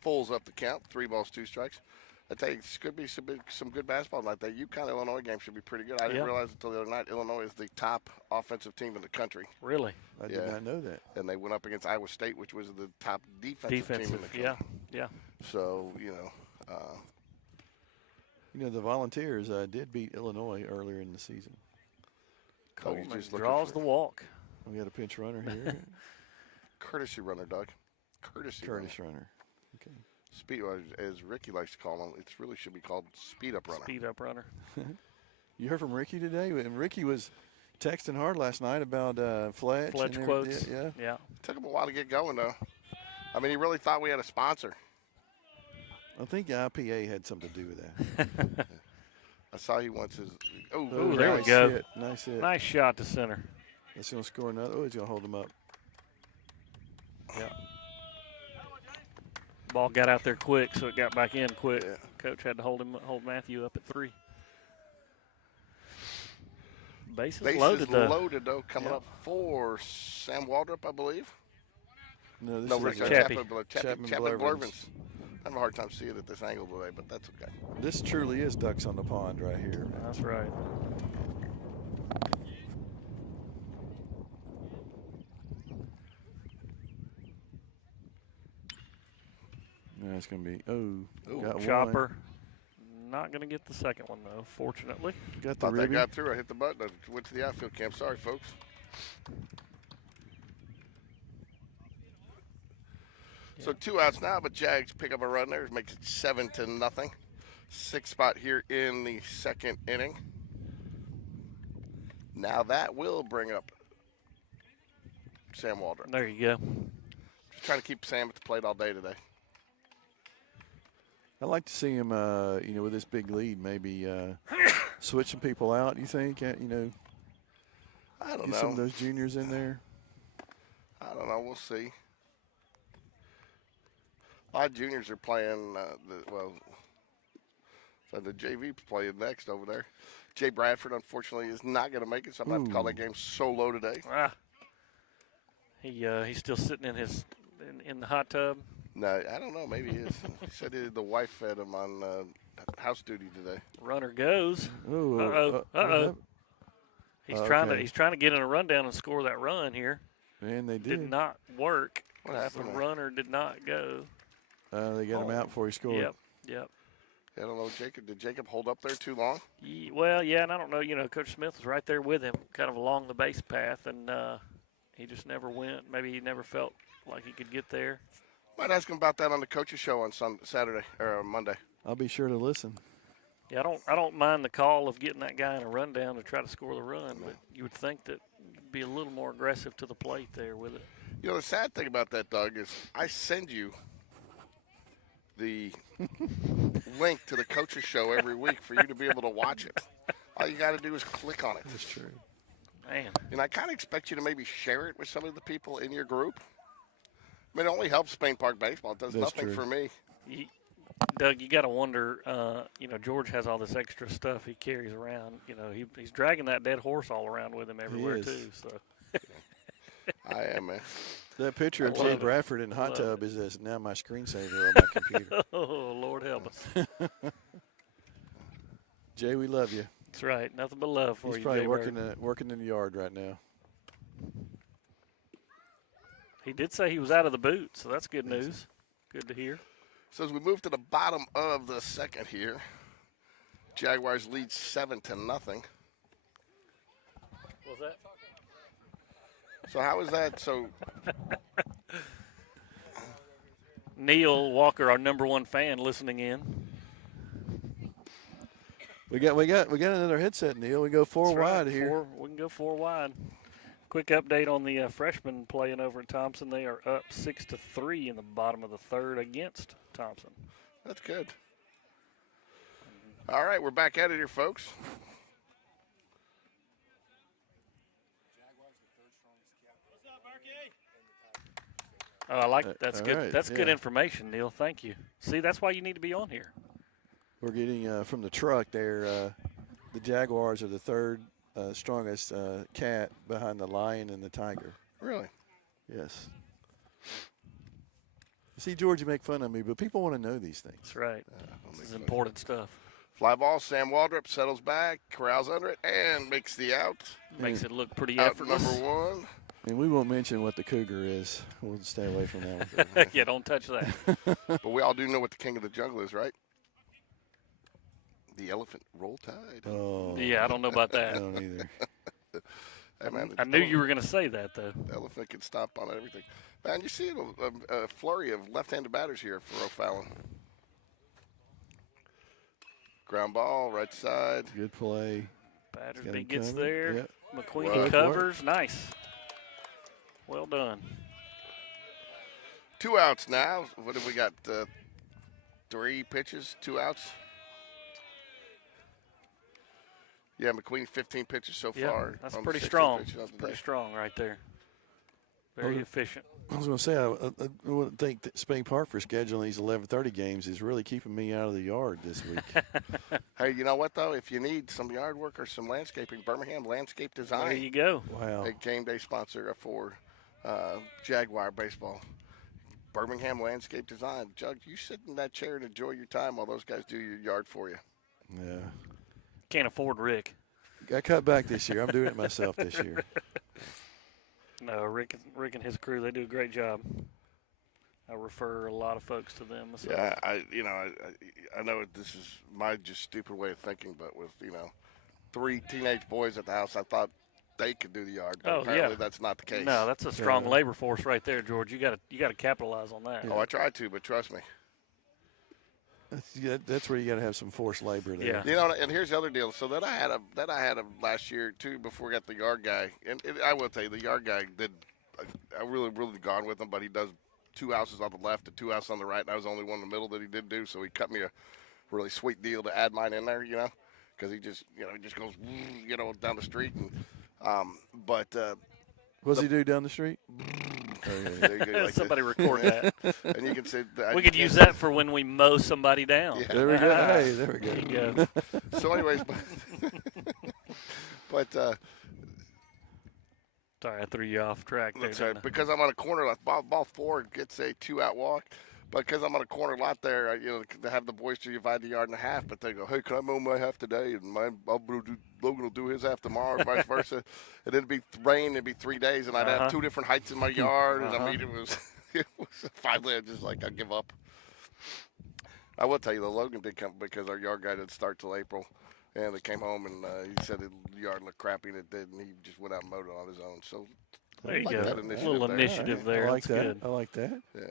Fulls up the count. 3 balls, 2 strikes. I tell you, this could be some good basketball tonight. That UConn-Illinois game should be pretty good. I didn't realize until the other night Illinois is the top offensive team in the country. Really? I did not know that. And they went up against Iowa State, which was the top defensive team in the country. Yeah. So, you know. You know, the Volunteers did beat Illinois earlier in the season. Coleman draws the walk. We got a pinch runner here. Courtesy runner, Doug. Courtesy runner. Okay. Speed, as Ricky likes to call him, it really should be called speed-up runner. Speed-up runner. You heard from Ricky today? And Ricky was texting hard last night about Fletch. Fletch quotes. Yeah. It took him a while to get going, though. I mean, he really thought we had a sponsor. I think IPA had something to do with that. I saw he wants his. Oh, there we go. Hit. Nice hit. Nice shot to center. That's going to score another. Oh, he's going to hold him up. Yeah. Ball got out there quick, so it got back in quick. Yeah. Coach had to hold Matthew up at 3. Bases loaded, though. Coming up for Sam Waldrop, I believe. No, this Rick is Chapman Blevins. Blevins. I have a hard time seeing it at this angle today, but that's okay. This truly is ducks on the pond right here. That's right. No, it's going to be, got Chopper. One. Not going to get the second one, though, fortunately. Got the Thought that ribby. got through. I hit the button. I went to the outfield camp. Sorry, folks. So 2 outs now, but Jags pick up a run there. Makes it 7-0. 6th spot here in the 2nd inning. Now that will bring up Sam Waldrop. There you go. Just trying to keep Sam at the plate all day today. I'd like to see him, you know, with this big lead, maybe switch some people out, you think? You know, I don't get know. some of those juniors in there. I don't know. We'll see. A lot of juniors are playing, so the JV's playing next over there. Jay Bradford, unfortunately, is not going to make it, so I'm going to have to call that game solo today. He's still sitting in the hot tub. No, I don't know. Maybe he is. He said the wife fed him on house duty today. Runner goes. Ooh, Uh-oh. He's okay. trying to get in a rundown and score that run here. And they Did not work. What happened The there? runner did not go. They got him out before he scored. Yep. I don't know, Jacob. Did Jacob hold up there too long? Well, yeah, and I don't know. Coach Smith was right there with him, kind of along the base path, and he just never went. Maybe he never felt like he could get there. Might ask him about that on the coach's show on Saturday or Monday. I'll be sure to listen. Yeah, I don't mind the call of getting that guy in a rundown to try to score the run, but you would think that you'd be a little more aggressive to the plate there with it. The sad thing about that, Doug, is I send you the link to the coach's show every week for you to be able to watch it. All you got to do is click on it. That's true. Man. And I kind of expect you to maybe share it with some of the people in your group. I mean, it only helps Spain Park Baseball. It does That's nothing true. for me. Doug, you got to wonder, George has all this extra stuff he carries around. He's dragging that dead horse all around with him everywhere, too. So. I am, man. That picture of love Jay it. Bradford in hot Love tub is now my screensaver on my computer. Oh, Lord help us. Jay, we love you. That's right. Nothing but love for He's you, probably Jay Bird. working in the yard right now. He did say he was out of the boot, so that's good news. Good to hear. So as we move to the bottom of the second here, Jaguars lead 7-0. What was that? So how is that? So Neil Walker, our number one fan, listening in. We got another headset, Neil. We go four That's right. wide here. We can go 4 wide. Quick update on the freshmen playing over at Thompson. They are up 6-3 in the bottom of the third against Thompson. that's good. All right, we're back at it here, folks. Oh, I like that's good. right, That's good yeah. information, Neil. Thank you. See, that's why you need to be on here. We're getting from the truck there. The Jaguars are the third strongest cat behind the lion and the tiger. Really? Yes. See, George, you make fun of me, but people want to know these things. That's right. This is important stuff. Fly ball, Sam Waldrop settles back, corrals under it, and makes the out. Makes it look pretty Out effortless. number one. And we won't mention what the cougar is. We'll stay away from that one. Yeah, don't touch that. But we all do know what the king of the jungle is, right? The elephant roll tide. Oh, Yeah, I don't know about I that. don't either. Hey, man, I knew you were going to say that, though. The elephant can stomp on everything. Man, you see a flurry of left-handed batters here for O Fallon. Ground ball, right side. Good play. Battersby Got him gets coming. there. Yep. McQueen Good covers. Nice. Well done. 2 outs now. What have we got? 3 pitches, 2 outs. Yeah, McQueen 15 pitches so Yeah, far. that's on the pretty 16 strong. pitches of That's the pretty day. strong right there. Very Okay. efficient. I was going to say, I wouldn't think that Spain Park for scheduling these 11:30 games is really keeping me out of the yard this week. Hey, you know what, though? If you need some yard work or some landscaping, Birmingham Landscape There Design, you go. Wow. a game day sponsor for Jaguar Baseball. Birmingham Landscape Design. Jug, you sit in that chair and enjoy your time while those guys do your yard for you. Yeah. Can't afford Rick. I cut back this year. I'm doing it myself this year. No, Rick and his crew, they do a great job. I refer a lot of folks to them. So. Yeah, I know this is my just stupid way of thinking, but with 3 teenage boys at the house, I thought they could do the yard. But Oh, apparently yeah. that's not the case. No, that's a strong Yeah. labor force right there, George. You got to capitalize on that. Oh, I tried to, but trust me. That's where you got to have some forced labor there. Yeah. And here's the other deal. So that I had a last year too before we got the yard guy. And I will tell you, the yard guy did. I really gone with him, but he does 2 houses on the left and 2 houses on the right. And I was the only one in the middle that he did do. So he cut me a really sweet deal to add mine in there, because he just goes, down the street. And What's he do down the street? there you go, like Somebody that. record that. And you can say We could use that for when we mow somebody down. Yeah. There we go. Hey, there we go. There you go. So, anyways, but Sorry, I threw you off track there. that's right. didn't I? Because I'm on a corner, like ball 4 gets a 2-out walk. But because I'm on a corner lot there, they have the boys to divide the yard in half. But they go, hey, can I mow my half today? And Logan will do his half tomorrow, and vice versa. And it'd be rain. It'd be 3 days, and I'd have 2 different heights in my yard. And I mean, it was finally I just like I give up. I will tell you, though, Logan did come because our yard guy didn't start till April. And they came home, and he said the yard looked crappy, and it did, and he just went out and mowed it on his own. So there you like go. That A little initiative there. I like That's that. good. I like that. Yeah.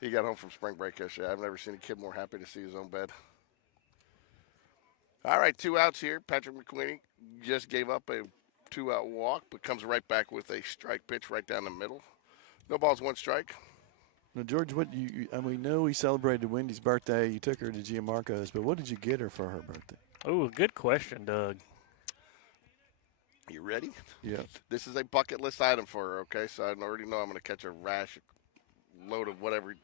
He got home from spring break yesterday. I've never seen a kid more happy to see his own bed. All right, 2 outs here. Patrick McQueenie just gave up a 2-out walk, but comes right back with a strike pitch right down the middle. No balls, 1 strike. Now, George, what we know we celebrated Wendy's birthday. You took her to Gianmarco's, but what did you get her for her birthday? Oh, good question, Doug. You ready? Yeah. This is a bucket list item for her, okay? So I already know I'm going to catch a load of whatever,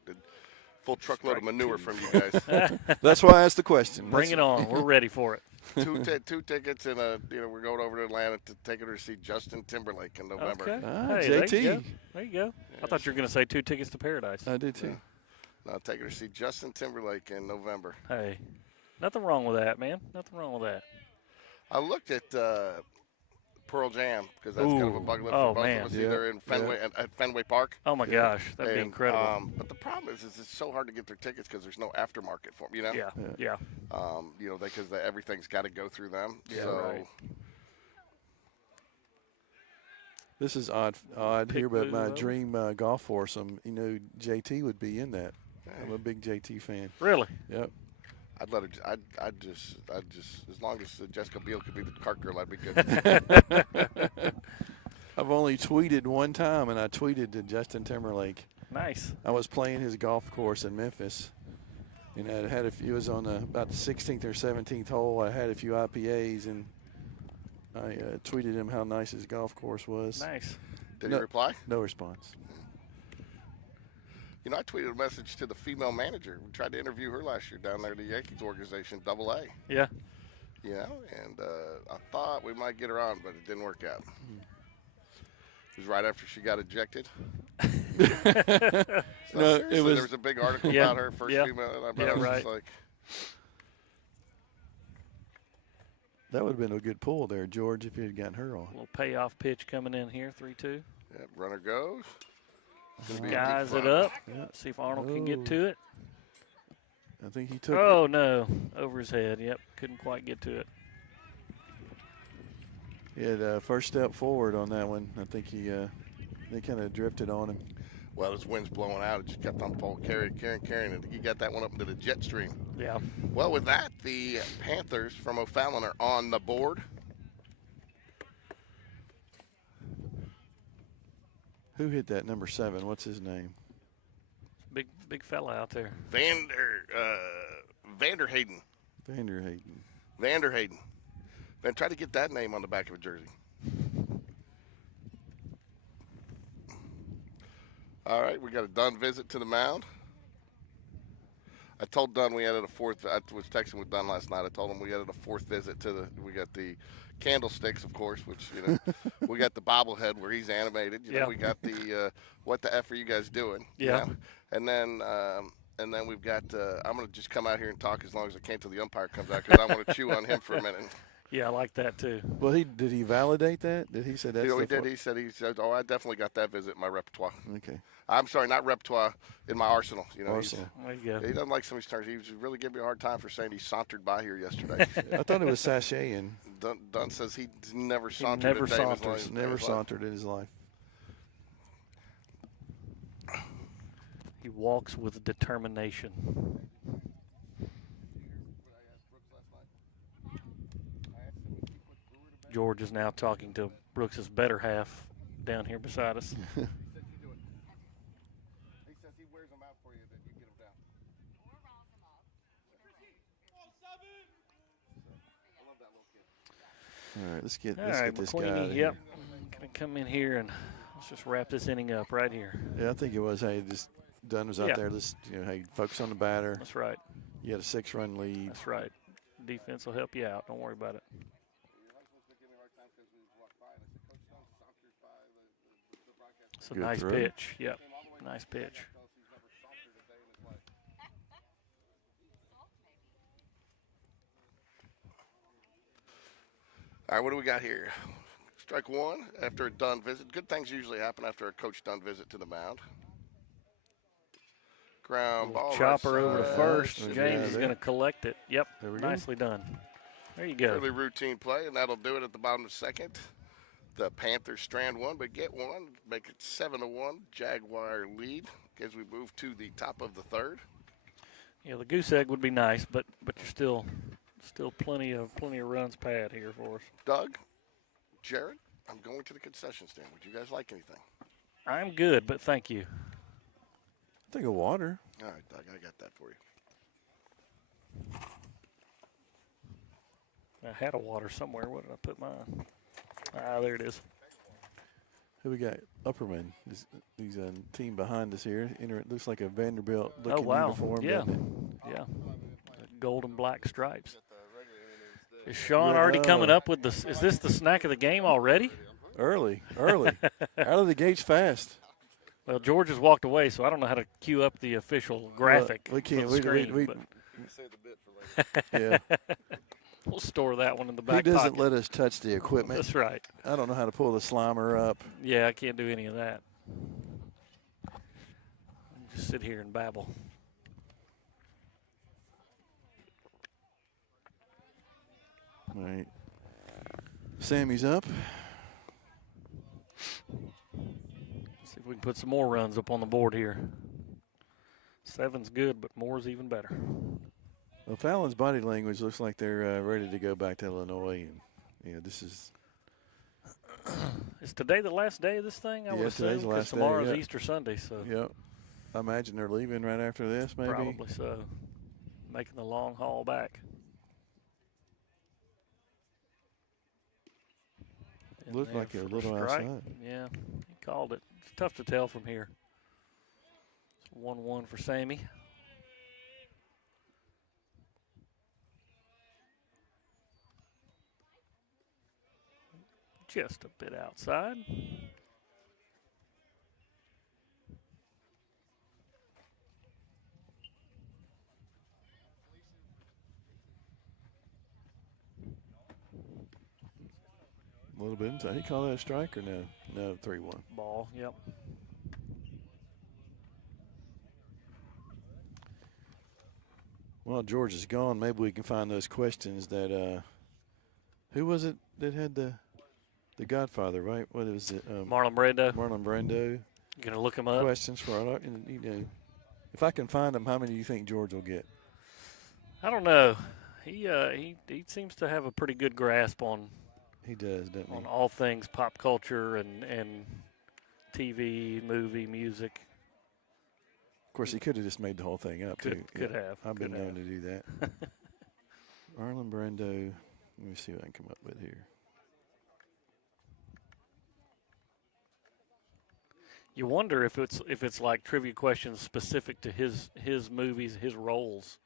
full truckload of manure from you guys. That's why I asked the question. Bring it on. We're ready for it. 2 tickets and we're going over to Atlanta to take her to see Justin Timberlake in November. Okay. Hey, JT. JT. There you go. I thought you were going to say 2 tickets to Paradise. I did too. No, I'll take her to see Justin Timberlake in November. Hey, nothing wrong with that, man. Nothing wrong with that. I looked at Pearl Jam because that's kind of a bucket list Oh, for both man. of us. Either in Fenway at Fenway Park. Oh my gosh, that'd be And, incredible. but the problem is it's so hard to get their tickets because there's no aftermarket for them. You know. Yeah. Because everything's got to go through them. Yeah, so. right. This is odd here, but my dream golf foursome, JT would be in that. I'm a big JT fan. Really? Yep. I'd let her. I'd just. As long as Jessica Biel could be the cart girl, I'd be good. I've only tweeted one time, and I tweeted to Justin Timberlake. Nice. I was playing his golf course in Memphis, and I had it was on about the 16th or 17th hole. I had a few IPAs, and I tweeted him how nice his golf course was. Nice. Did he reply? No response. I tweeted a message to the female manager. We tried to interview her last year down there at the Yankees organization, AA. Yeah. And I thought we might get her on, but it didn't work out. It was right after she got ejected. No, it was. There was a big article about her first female. And I was right. just like, That would have been a good pull there, George, if you had gotten her on. A little payoff pitch coming in here, 3-2. yeah, runner goes. Guys it up. See if Arnold can get to it. I think he took Oh, no. Over his head. Yep. Couldn't quite get to it. He had first step forward on that one. I think they kind of drifted on him. Well, his wind's blowing out. It just kept on carrying, and he got that one up into the jet stream. Yeah. Well, with that, the Panthers from O Fallon are on the board. Who hit that number 7? What's his name? Big fella out there. Vanderhayden. Vanderhayden. Man, try to get that name on the back of a jersey. All right, we got a Dunn visit to the mound. I told Dunn we added a 4th. I was texting with Dunn last night. I told him we added a 4th visit to we got the candlesticks, of course, which, we got the bobblehead where he's animated. We got the what the F are you guys doing? Yeah. And then we've got, I'm going to just come out here and talk as long as I can till the umpire comes out because I want to chew on him for a minute. Yeah, I like that too. Well, did he validate that? Did he say that's He did. He said, I definitely got that visit in my repertoire. Okay. I'm sorry, not repertoire, in my arsenal. Arsenal. There you go. He doesn't like some of these terms. He was really giving me a hard time for saying he sauntered by here yesterday. I thought it was sashaying. Dunn says he's never sauntered. Never sauntered in his life. He walks with determination. George is now talking to Brooks's better half down here beside us. He says he wears them out for you, then you get them down. I love that little kid. All right, let's get this guy McQueenie, out of here. yep. Gonna come in here and let's just wrap this inning up right here. Yeah, I think it was. Hey, just Dunn was out Yeah. there. Let's hey, focus on the batter. That's right. You had a 6-run lead. That's right. Defense will help you out. Don't worry about it. It's a Good nice throw. pitch. Yep. Nice pitch. All right, what do we got here? Strike one after a done visit. Good things usually happen after a coach done visit to the mound. Ground ball. Chopper right over to side. first. Should be James out is there. going to collect it. Yep, There we go. nicely done. There you go. Fairly routine play, and that'll do it at the bottom of the second. The Panthers strand one, but get one. Make it 7-1. Jaguar lead as we move to the top of the third. Yeah, the goose egg would be nice, but you're still plenty of runs pad here for us. Doug, Jared, I'm going to the concession stand. Would you guys like anything? I'm good, but thank you. Think of water. All right, Doug, I got that for you. I had a water somewhere. Where did I put mine? Ah, there it is. Who we got? Upperman. He's a team behind us here. It looks like a Vanderbilt looking uniform. Yeah. Doesn't it? Yeah. Gold and black stripes. Is Sean already coming up with this? Is this the snack of the game already? Early. Out of the gates fast. Well, George has walked away, so I don't know how to cue up the official graphic. We can't. For the screen, We Save the bit for later. yeah. we'll store that one in the He back doesn't pocket. let us touch the equipment. That's right. I don't know how to pull the slimer up. Yeah, I can't do any of that. Just sit here and babble. All right. Sammy's up. See if we can put some more runs up on the board here. 7's good, but more's even better. Well, Fallon's body language looks like they're ready to go back to Illinois, and this is. Is today the last day of this thing? I would today's assume the because last day, tomorrow's yeah. Easter Sunday, so Yep. I imagine they're leaving right after this, maybe. probably so. Making the long haul back. In Looked there like a for little strike. outside. Yeah, he called it. It's tough to tell from here. 1-1 for Sammy. Just a bit outside. A little bit inside. He call that a strike or no? No, 3-1. Ball, yep. Well, George is gone. Maybe we can find those questions that. Who was it that had the Godfather? Right? What was it? Marlon Brando. Marlon Brando. You gonna look him up? Questions for our, if I can find them, how many do you think George will get? I don't know. He seems to have a pretty good grasp on He does, doesn't he? all things pop culture and TV, movie, music. Of course, he could have just made the whole thing up, too. Could have. I've been could known have. to do that. Marlon Brando. Let me see what I can come up with here. You wonder if it's like trivia questions specific to his movies, his roles.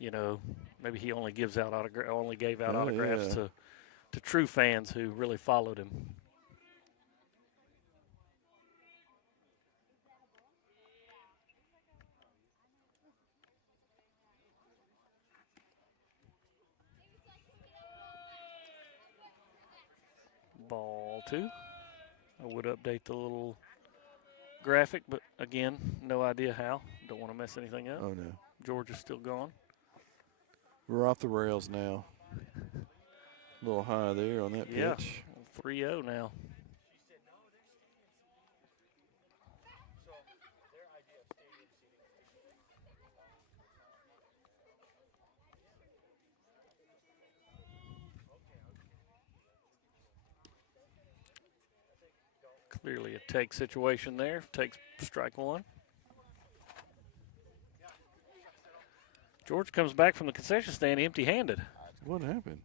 You know, maybe he only gave out autographs yeah. to true fans who really followed him. Ball 2. I would update the little graphic, but again, no idea how. Don't want to mess anything up. Oh, no. George is still gone. We're off the rails now. A little high there on that Yeah, pitch. 3-0 now. Clearly a take situation there. Takes strike one. George comes back from the concession stand empty-handed. What happened?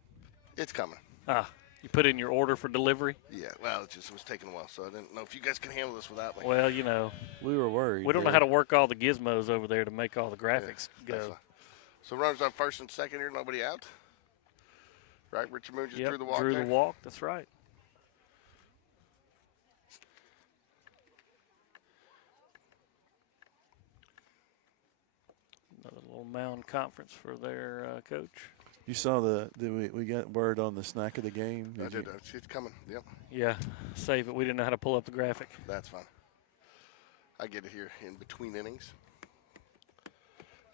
It's coming. You put in your order for delivery? Yeah, well, it was taking a while, so I didn't know if you guys can handle this without me. Well, you know, We were worried. we don't know how to work all the gizmos over there to make all the graphics That's go. fine. So runners on first and second here, nobody out. Right, Richard Moon just Yep, drew the walk drew there. the walk. That's right. Another little mound conference for their coach. You saw we got word on the snack of the game. I did. It's coming. Yep. Yeah, save it. We didn't know how to pull up the graphic. That's fine. I get it here in between innings.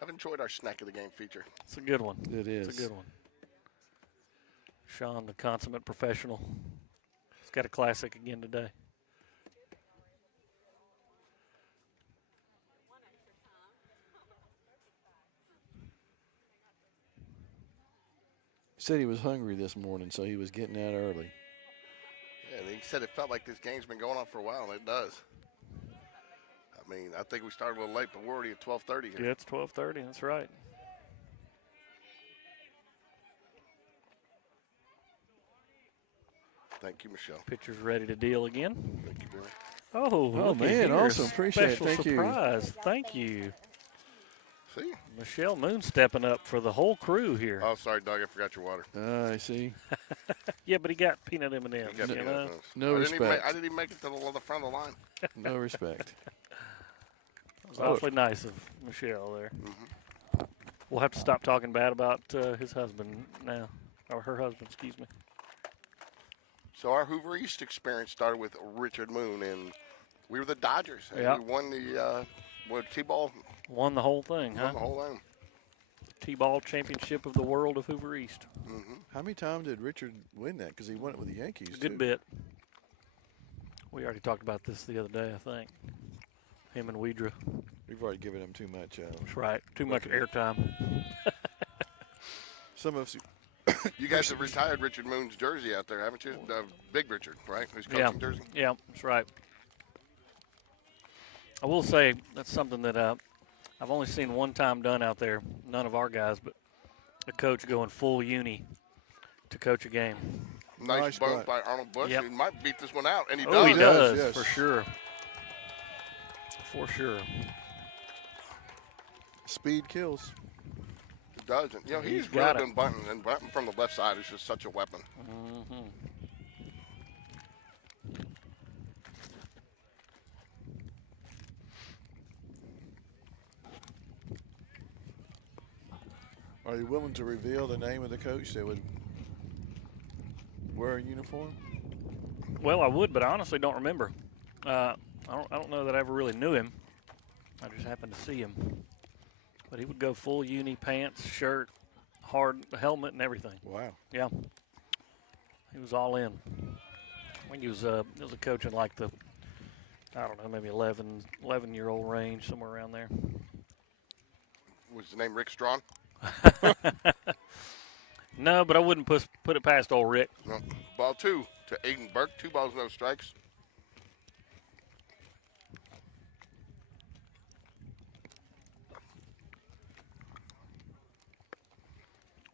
I've enjoyed our snack of the game feature. It's a good one. It is. It's a good one. Sean, the consummate professional. He's got a classic again today. He said he was hungry this morning, so he was getting out early. Yeah, he said it felt like this game's been going on for a while, and it does. I mean, I think we started a little late, but we're already at 12:30 here. Yeah, it's 12:30. That's right. Thank you, Michelle. Pitcher's ready to deal again. Thank you, Billy. Oh, look at man, here. awesome. Appreciate it. Special Thank you. surprise. Thank you. See? Michelle Moon stepping up for the whole crew here. Oh, sorry, Doug. I forgot your water. I see. Yeah, but he got peanut M&Ms. You got you me know? No I respect. didn't even make it to the front of the line. No respect. It was awfully nice of Michelle there. We'll have to stop talking bad about his husband now, or her husband, excuse me. So our Hoover East experience started with Richard Moon, and we were the Dodgers. And Yeah. we won the T-ball. Won the whole thing, Won huh? the whole thing. T-ball championship of the world of Hoover East. How many times did Richard win that? Because he won it with the Yankees, A good too. bit. We already talked about this the other day, I think. Him and Weidra. We've already given him too much. That's right. Too much airtime. Some of us. You guys have retired Richard Moon's jersey out there, haven't you? Big Richard, right? Who's coaching Yeah. jersey? Yeah, that's right. I will say that's something that I've only seen one time done out there. None of our guys, but a coach going full uni to coach a game. Nice bump bunt. by Arnold Bush. Yep. He might beat this one out, and he Oh, does. he does, yes. for sure. For sure. Speed kills. He does. And, you know, He's he's got really it. been bunting, and bunting from the left side is just such a weapon. Are you willing to reveal the name of the coach that would wear a uniform? Well, I would, but I honestly don't remember. I don't know that I ever really knew him. I just happened to see him. But he would go full uni, pants, shirt, hard helmet, and everything. Wow. Yeah, he was all in. I think he was a coach in like the, I don't know, maybe 11-year-old range, somewhere around there. Was his name Rick Strawn? No, but I wouldn't put it past old Rick. No. Ball 2 to Aiden Burke. 2 balls, no strikes.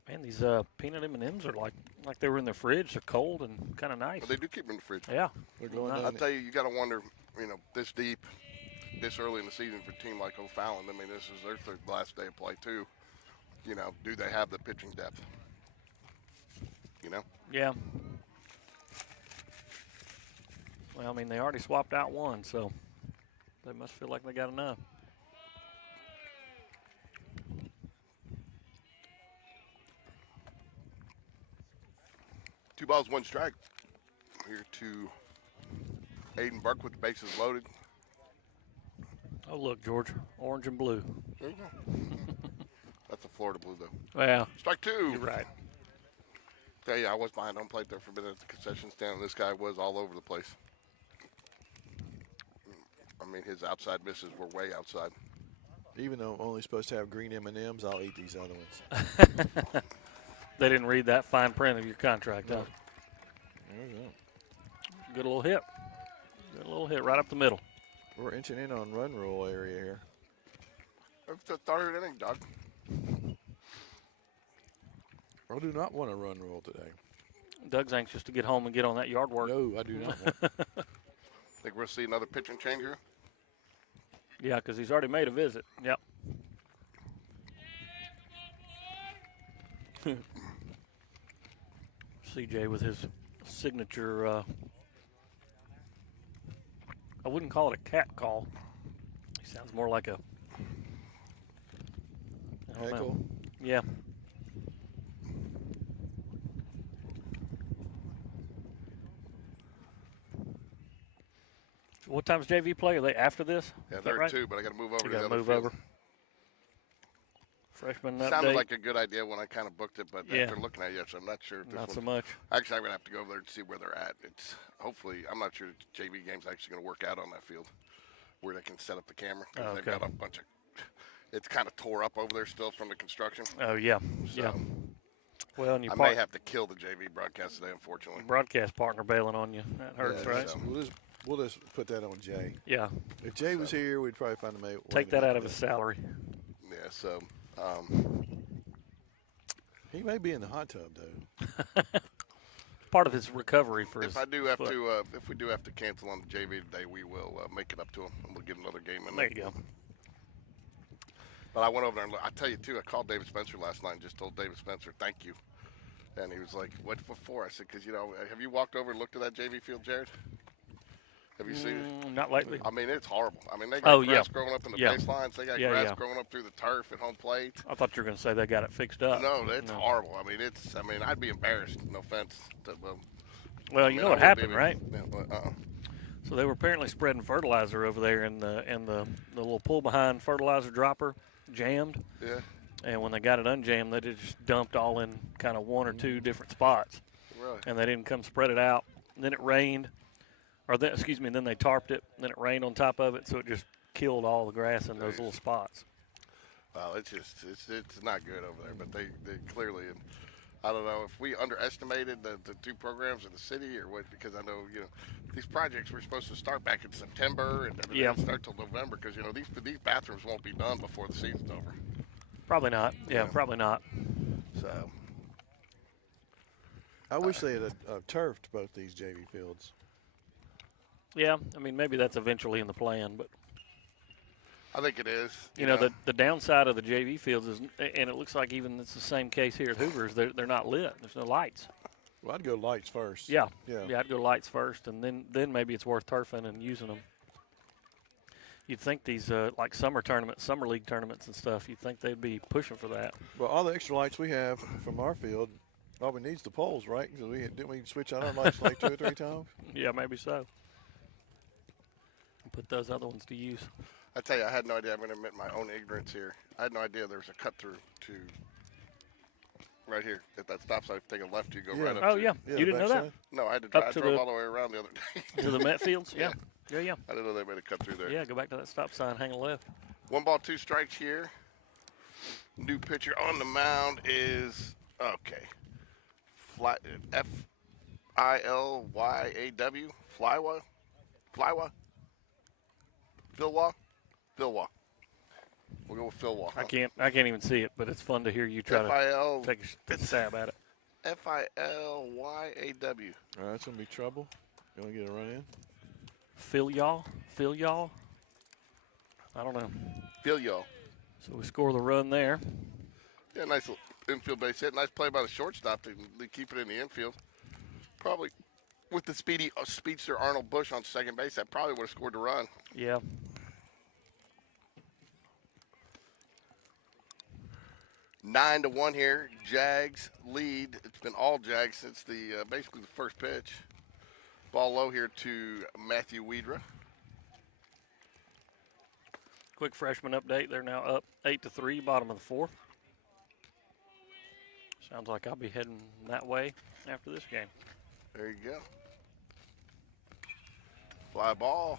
Man, these peanut M&Ms are like they were in the fridge. They're cold and kind of nice. But they do keep them in the fridge. Yeah. They're going Nice. down I'll tell you, you got to wonder, you know, this deep, this early in the season for a team like O Fallon. I mean, this is their third last day of play, too. You know, do they have the pitching depth? You know? Yeah. Well, I mean, they already swapped out one, so they must feel like they got enough. Two balls, 1 strike. Here to Aiden Burke with the bases loaded. Oh, look, George, orange and blue. There you go. That's a Florida blue, though. Yeah, Strike 2. you're right. Tell you, I was behind on plate there for a minute at the concession stand. This guy was all over the place. I mean, his outside misses were way outside. Even though I'm only supposed to have green M&Ms, I'll eat these other ones. They didn't read that fine print of your contract, huh? There you go. Good little hit. Good little hit right up the middle. We're inching in on run rule area here. It's the third inning, Doug. I do not want a run rule today. Doug's anxious to get home and get on that yard work. No, I do not want. Think we'll see another pitching change here? Yeah, because he's already made a visit. Yep. CJ with his signature, I wouldn't call it a cat call. He sounds more like a, I don't know. Heckle. Yeah. What time's JV play? Are they after this? Yeah, Is that they're right? 2, but I got to move over You to the got other to move field. over. Freshman update. Sounded like a good idea when I kind of booked it, but Yeah. after looking at it, so I'm not sure. If this Not so one- much. Actually, I'm going to have to go over there to see where they're at. It's hopefully, I'm not sure the JV game's actually going to work out on that field where they can set up the camera. Because they've Okay. got a bunch of, it's kind of tore up over there still from the construction. Oh, yeah. So Yeah. Well, and your I may have to kill the JV broadcast today, unfortunately. broadcast partner bailing on you. That hurts, Yeah, right? so- We'll just put that on Jay. Yeah. If Jay was here, we'd probably find a way. Take that out of his salary. Yeah, so He may be in the hot tub though. Part of his recovery for his if I do have foot. to, if we do have to cancel on the JV today, we will make it up to him, and we'll get another game in There you go. But I went over there and I tell you too, I called David Spencer last night and just told David Spencer, thank you. And he was like, what for? I said, because, have you walked over and looked at that JV field, Jared? Have you seen it? Not lately. I mean, it's horrible. I mean, they got yeah. grass growing up in the Yeah. baselines. They got Yeah, grass yeah. growing up through the turf at home plate. I thought you were going to say they got it fixed up. No, it's horrible. I mean, I'd be embarrassed. No offense. Well, you know what happened, right? Yeah, but, So they were apparently spreading fertilizer over there, and the little pull behind fertilizer dropper jammed. yeah. And when they got it unjammed, they just dumped all in kind of one or two different spots, Really? and they didn't come spread it out. And then it rained, then they tarped it. And then it rained on top of it, so it just killed all the grass in those little spots. Well, it's not good over there. But they clearly, and I don't know if we underestimated the 2 programs in the city or what, because I know these projects were supposed to start back in September and they didn't start till November because these bathrooms won't be done before the season's over. Probably not. Yeah, probably not. So I wish they had turfed both these JV fields. Yeah, I mean maybe that's eventually in the plan, but I think it is. you know the downside of the JV fields is, and it looks like even it's the same case here at Hoover's. They're not lit. There's no lights. Well, I'd go lights first. Yeah. Yeah. I'd go lights first, and then maybe it's worth turfing and using them. You'd think these like summer league tournaments and stuff. You'd think they'd be pushing for that. Well, all the extra lights we have from our field, all we need is the poles, right? Because didn't we switch out our lights like 2 or 3 times? Yeah, maybe so. Put those other ones to use. I tell you, I had no idea. I'm going to admit my own ignorance here. I had no idea there was a cut through to right here at that stop sign. Take a left, you go right up. Oh to, yeah, you didn't know that? No, I had to Up drive. to drove the- all the way around the other day. To the Met Fields? Yeah. Yeah. I didn't know they made a cut through there. Yeah, go back to that stop sign, hang a left. 1 ball, 2 strikes here. New pitcher on the mound is F-I-L-Y-A-W. Flywa. Philwa. We'll go with Philwa. I can't even see it, but it's fun to hear you try to take a stab at it. F-I-L-Y-A-W. All right, that's going to be trouble. You want to get a run in? Phil y'all? I don't know. Philyo. So we score the run there. Yeah, nice little infield base hit. Nice play by the shortstop to keep it in the infield. Probably with the speedster Arnold Bush on second base, that probably would have scored the run. Yeah. Nine to 1 here. Jags lead. It's been all Jags since the basically the first pitch. Ball low here to Matthew Wedra. Quick freshman update. They're now up 8-3, bottom of the 4th. Sounds like I'll be heading that way after this game. There you go. Fly ball.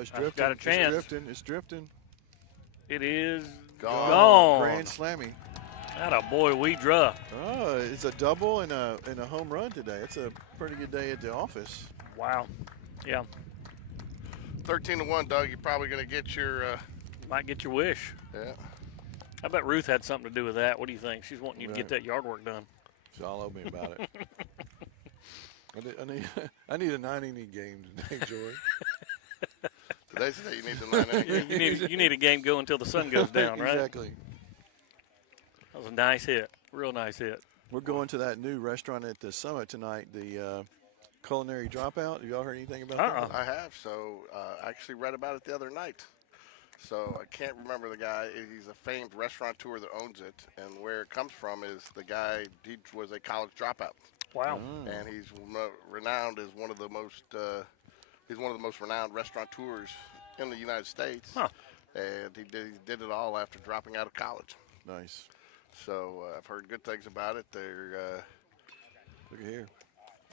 It's I've drifting. got a chance. It's drifting. It is Gone. gone. Grand slammy. That a boy, Wedra. Oh, it's a double and a home run today. It's a pretty good day at the office. Wow. Yeah. 13 to 1, Doug. You're probably going to get your. Might get your wish. Yeah. I bet Ruth had something to do with that. What do you think? She's wanting you to get that yard work done. She's all over me about it. I need a 9-inning game today, Joy. Today's the day you need the 9 inning. you need a game go until the sun goes down, right? Exactly. That was a nice hit. Real nice hit. We're going to that new restaurant at the Summit tonight, the Culinary Dropout. Have y'all heard anything about that? I have. So I actually read about it the other night. So I can't remember the guy. He's a famed restaurateur that owns it. And where it comes from is the guy, he was a college dropout. Wow. And he's renowned as one of the most He's one of the most renowned restaurateurs in the United States. Huh. And he did it all after dropping out of college. Nice. So I've heard good things about it. They're Look at here.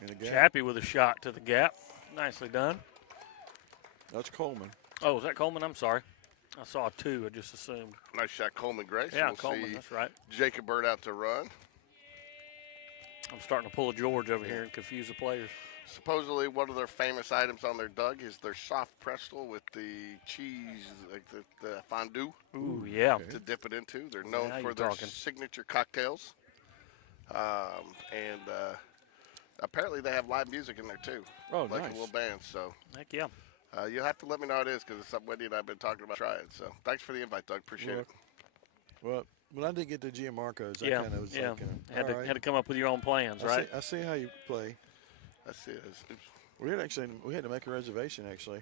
In the gap. Chappie with a shot to the gap. Nicely done. That's Coleman. Oh, was that Coleman? I'm sorry. I saw a 2. I just assumed. nice shot, Coleman Grace. Yeah, We'll Coleman. see That's right. Jacob Bird out to run. I'm starting to pull a George over here and confuse the players. Supposedly, one of their famous items on their dug is their soft pretzel with the cheese, like the fondue. Ooh, yeah. To dip it into. They're known Now for you're their talking. signature cocktails. And apparently they have live music in there too. Oh, like nice. a little band. So Heck yeah. you'll have to let me know what it is because it's something Wendy and I have been talking about trying. So thanks for the invite, Doug. Appreciate it. Well, when I did get to Gianmarco's, I Yeah, kind of was yeah. like, Had all right. to come up with your own plans, right? I see how you play. I see it. We had to make a reservation actually.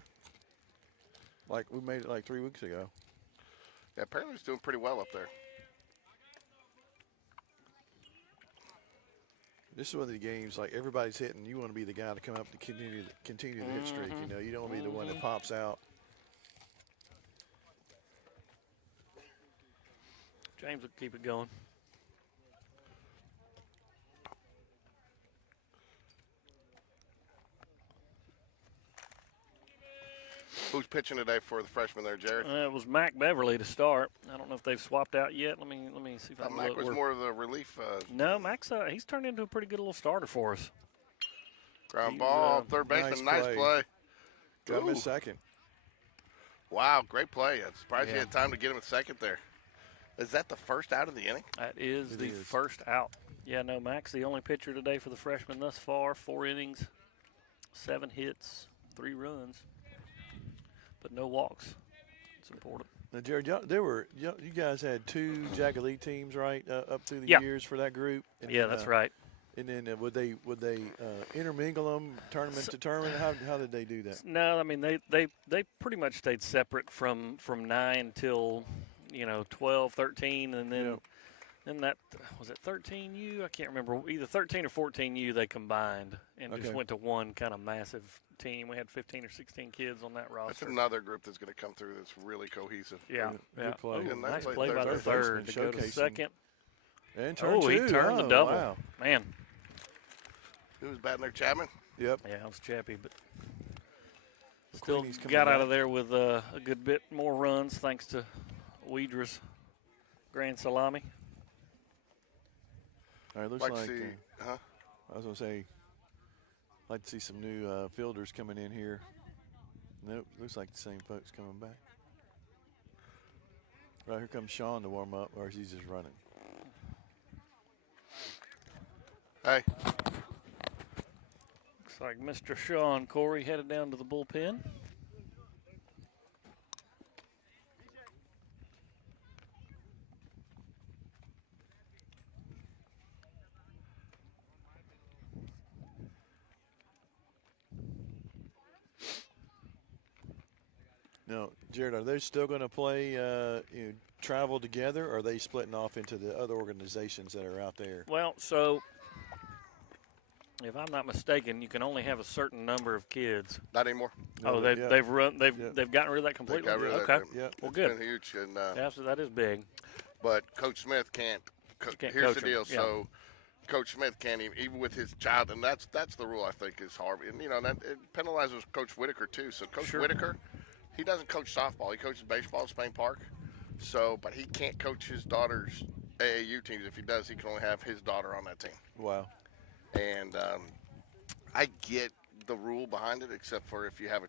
Like we made it like 3 weeks ago. Yeah, apparently it's doing pretty well up there. This is one of the games like everybody's hitting. You want to be the guy to come up to continue the hit streak. You know, you don't want to be the one that pops out. James will keep it going. Who's pitching today for the freshman there, Jared? It was Mac Beverly to start. I don't know if they've swapped out yet. Let me see if I can Mac look. was more of the relief. No, Mac's he's turned into a pretty good little starter for us. Ground He's, ball, third baseman, nice play. Got him Ooh. in second. Wow, great play. I'm surprised you Yeah. had time to get him at second there. Is that the first out of the inning? That is It the is. first out. Yeah, no, Mac's the only pitcher today for the freshman thus far. 4 innings, 7 hits, 3 runs, but no walks. It's important. Now, Jared, you guys had 2 Jag Elite teams, right, up through the Yeah. years for that group. And, Yeah, that's right. And then would they intermingle them tournament to tournament? How did they do that? No, I mean they pretty much stayed separate from 9 till 12, 13, and then Yep. then that was it 13U. I can't remember, either 13 or 14U. They combined and just Okay. went to one kind of massive team. We had 15 or 16 kids on that That's roster. another group that's going to come through that's really cohesive. Yeah, Good yeah. play. Ooh, Good nice play, play by the third third to baseman, go to showcasing. second. And turn Oh, he 2. turned the Oh, double. Wow. Man, Who was batting there, Chapman? Yep. yeah, it was Chappie, but still Queenie's coming got out back. of there with a good bit more runs thanks to Weedra's grand salami. All right, looks Like like. to see, huh? I was gonna say, like to see some new fielders coming in here. Nope, looks like the same folks coming back. Right, here comes Sean to warm up, or is he just running? Hey, Looks like Mr. Sean Corey headed down to the bullpen. Now, Jared, are they still going to play, travel together, or are they splitting off into the other organizations that are out there? Well, so if I'm not mistaken, you can only have a certain number of kids. not anymore. Oh, yeah. they've gotten rid of that They completely. got rid of Okay, that. Yeah. well, It's good. been huge. And, Yeah, so that is big. but Coach Smith can't. Can't Here's coach the him, deal. yeah. So Coach Smith can't even with his child, and that's the rule I think is hard. And that it penalizes Coach Whitaker too. So Coach Sure. Whitaker, he doesn't coach softball. He coaches baseball at Spain Park. So, but he can't coach his daughter's AAU teams. If he does, he can only have his daughter on that team. Wow. And I get the rule behind it, except for if you have a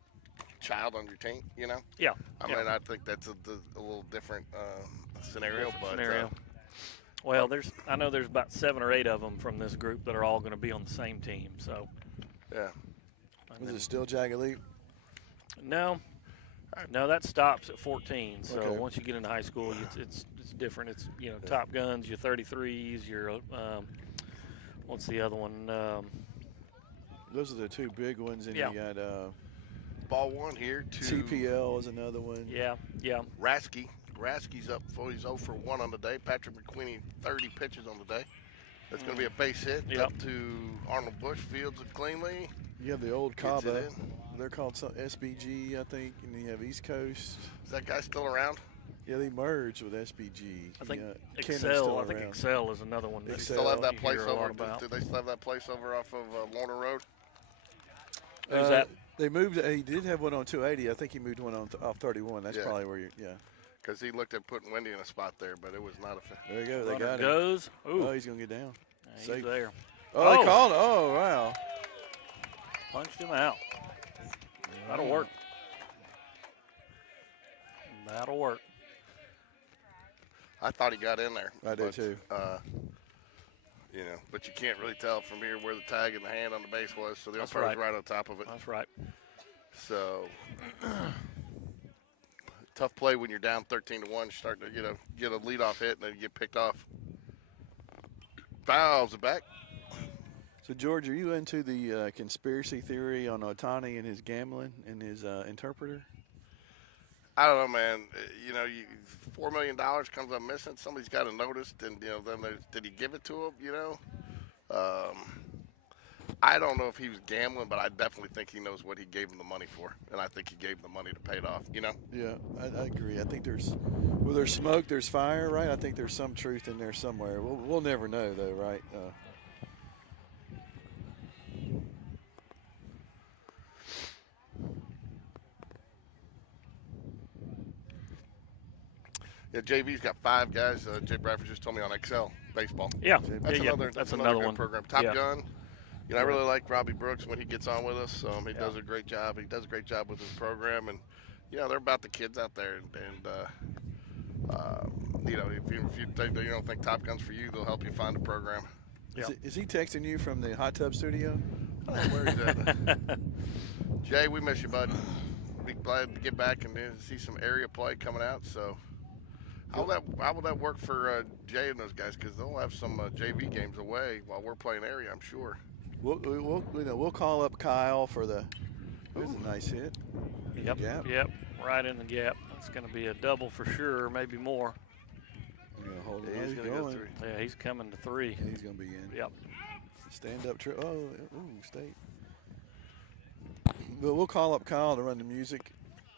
child on your team. Yeah. I mean, I think that's a little different scenario. Different but scenario. Well, I know there's about 7 or 8 of them from this group that are all going to be on the same team. So, yeah. Was it still Jag Elite? no, that stops at 14. So Okay. once you get into high school, it's different. It's Top Guns, your 33s, your what's the other one? Those are the 2 big ones, and Yeah. you got Ball one here to TPL is another one. Yeah. Rasky. Rasky's up for he's 0 for 1 on the day. Patrick McQueenie 30 pitches on the day. That's going to be a base hit Yep. up to Arnold Bush, fields it cleanly. You have the old Gets it Cava. in. They're called some SBG, I think, and you have East Coast. Is that guy still around? Yeah, they merged with SBG. I think Kennon's Excel. still I think around. Excel is another one. Does he Excel. still have that you place hear a lot over? about. Do they still have that place over off of Lorna Road? Who's that? They moved. He did have one on 280. I think he moved one on off 31. That's Yeah. probably where you. Yeah. Because he looked at putting Wendy in a spot there, but it was not a fit. There you go. They Runner got him. goes. Ooh, Oh, he's gonna get down. he's Safe. there. Oh, they called. Oh, wow. Punched him out. That'll work. That'll work. I thought he got in there. I did too. You know, but you can't really tell from here where the tag and the hand on the base was, so the That's umpire was right. right on top of it. That's right. So tough play when you're down 13-1, starting to get a leadoff hit and then you get picked off. Fouls it back. So, George, are you into the conspiracy theory on Otani and his gambling and his interpreter? I don't know, man. You know, $4 million comes up missing. Somebody's got to notice, and then did he give it to him? I don't know if he was gambling, but I definitely think he knows what he gave him the money for, and I think he gave him the money to pay it off. Yeah, I agree. I think there's smoke, there's fire, right? I think there's some truth in there somewhere. We'll never know, though, right? Yeah, JV's got 5 guys. Jay Bradford just told me on Excel Baseball. Yeah, That's yeah, another. That's another good one program. Top Yeah. Gun. I really like Robbie Brooks when he gets on with us. He does a great job. He does a great job with his program, and they're about the kids out there. And if you don't think Top Gun's for you, they'll help you find a program. Yeah. Is he texting you from the hot tub studio? Oh, where is that? Jay, we miss you, bud. Be glad to get back and see some area play coming out. So, how will that work for Jay and those guys? Because they'll have some JV games away while we're playing area, I'm sure. We'll call up Kyle for the. There's a nice hit. Yep. Gap. Yep. Right in the gap. That's going to be a double for sure, maybe more. Hold Yeah, it. he's He's gonna go going. 3. Yeah, he's coming to 3. Yeah, he's going to be in. Yep. Stand up trip. Oh, state. But we'll call up Kyle to run the music.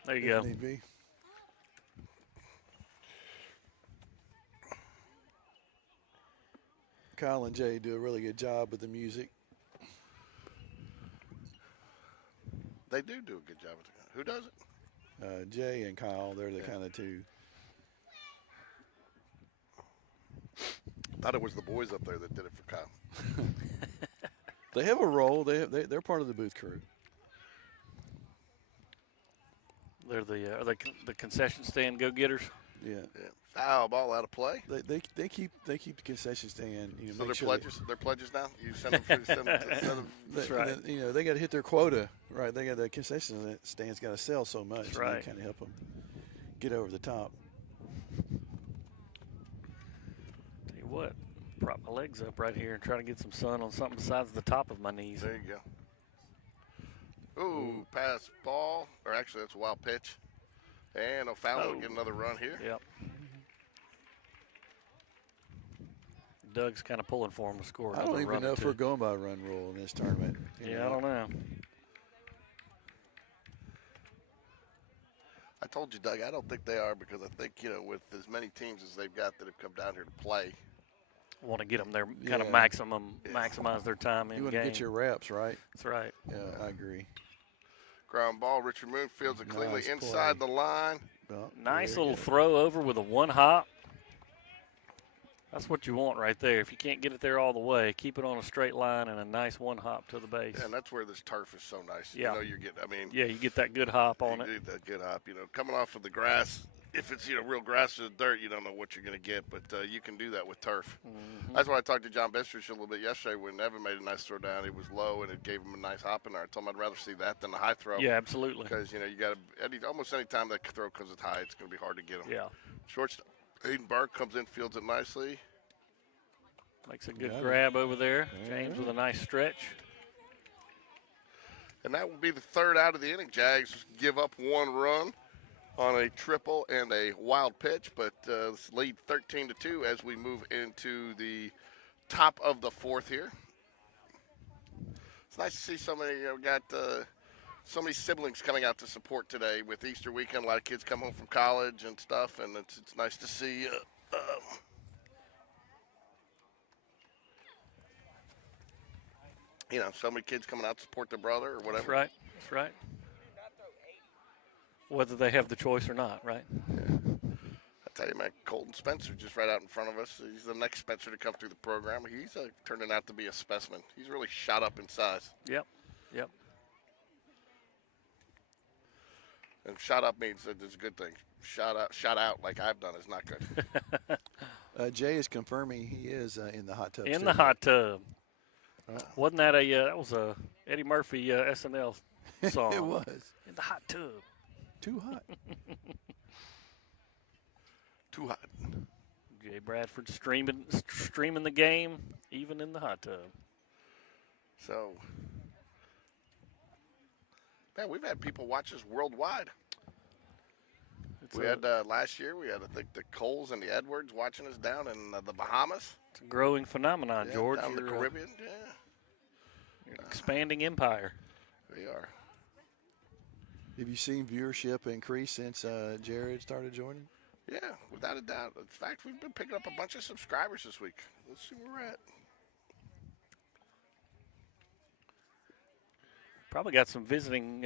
There you if go. Need be. Kyle and Jay do a really good job with the music. They do a good job with it. Who does it? Jay and Kyle, they're the kind of two. Thought it was the boys up there that did it for Kyle. They have a role. They're part of the booth crew. They're the concession stand go-getters. Yeah. Foul ball out of play. They keep the concession stand. So make they're sure pledges. They're pledges now. You send them. That's right. They got to hit their quota, right? They got the concession stand's got to sell so much. That's right. Kind of help them get over the top. Tell you what, prop my legs up right here and try to get some sun on something besides the top of my knees. There you go. Ooh, pass ball. Or actually, that's a wild pitch. And O Fallon will get another run here. Yep. Doug's kind of pulling for him to score. I don't even know if we we're going by run rule in this tournament. Yeah, I don't know. I told you, Doug, I don't think they are because I think, with as many teams as they've got that have come down here to play. Want to get them there, kind of maximize their time in You want game. to get your reps, right? That's right. Yeah, I agree. Ground ball. Richard Moon fields it cleanly Nice inside play. the line. Well, Nice there you little go. throw over with a one hop. That's what you want right there. If you can't get it there all the way, keep it on a straight line and a nice one hop to the base. Yeah, and that's where this turf is so nice. Yeah. You're getting, Yeah, you get that good hop on you it. get that good hop. Coming off of the grass, if it's, real grass or dirt, you don't know what you're going to get, but you can do that with turf. Mm-hmm. That's why I talked to John Bestrich a little bit yesterday when Evan made a nice throw down. It was low, and it gave him a nice hop in there. I told him I'd rather see that than a high throw. Yeah, absolutely. Because, you got to, almost any time that throw comes at high, it's going to be hard to get him. Yeah. Shortstop, Aiden Burke comes in, fields it nicely. Makes a good Got it. grab over there. James with a nice stretch. And that will be the third out of the inning. Jags give up 1 run on a triple and a wild pitch, but lead 13-2 as we move into the top of the 4th here. It's nice to see somebody, got so many siblings coming out to support today with Easter weekend. A lot of kids come home from college and stuff, and it's nice to see. You know, so many kids coming out to support their brother or whatever. That's right. That's right. Whether they have the choice or not, right? Yeah. I tell you, man, Colton Spencer just right out in front of us. He's the next Spencer to come through the program. He's turning out to be a specimen. He's really shot up in size. Yep. Yep. And shot up means that it's a good thing. Shot out like I've done is not good. Jay is confirming he is in the hot tub. In the hot tub. Wasn't that that was a Eddie Murphy SNL song? It was. In the hot tub. Too hot. Too hot. Jay Bradford streaming the game, even in the hot tub. So, man, we've had people watch us worldwide. We had last year. We had I think the Coles and the Edwards watching us down in the Bahamas. It's a growing phenomenon, George. Down in the Caribbean. You're an expanding empire. We are. Have you seen viewership increase since Jared started joining? Yeah, without a doubt. In fact, we've been picking up a bunch of subscribers this week. Let's see where we're at. Probably got some visiting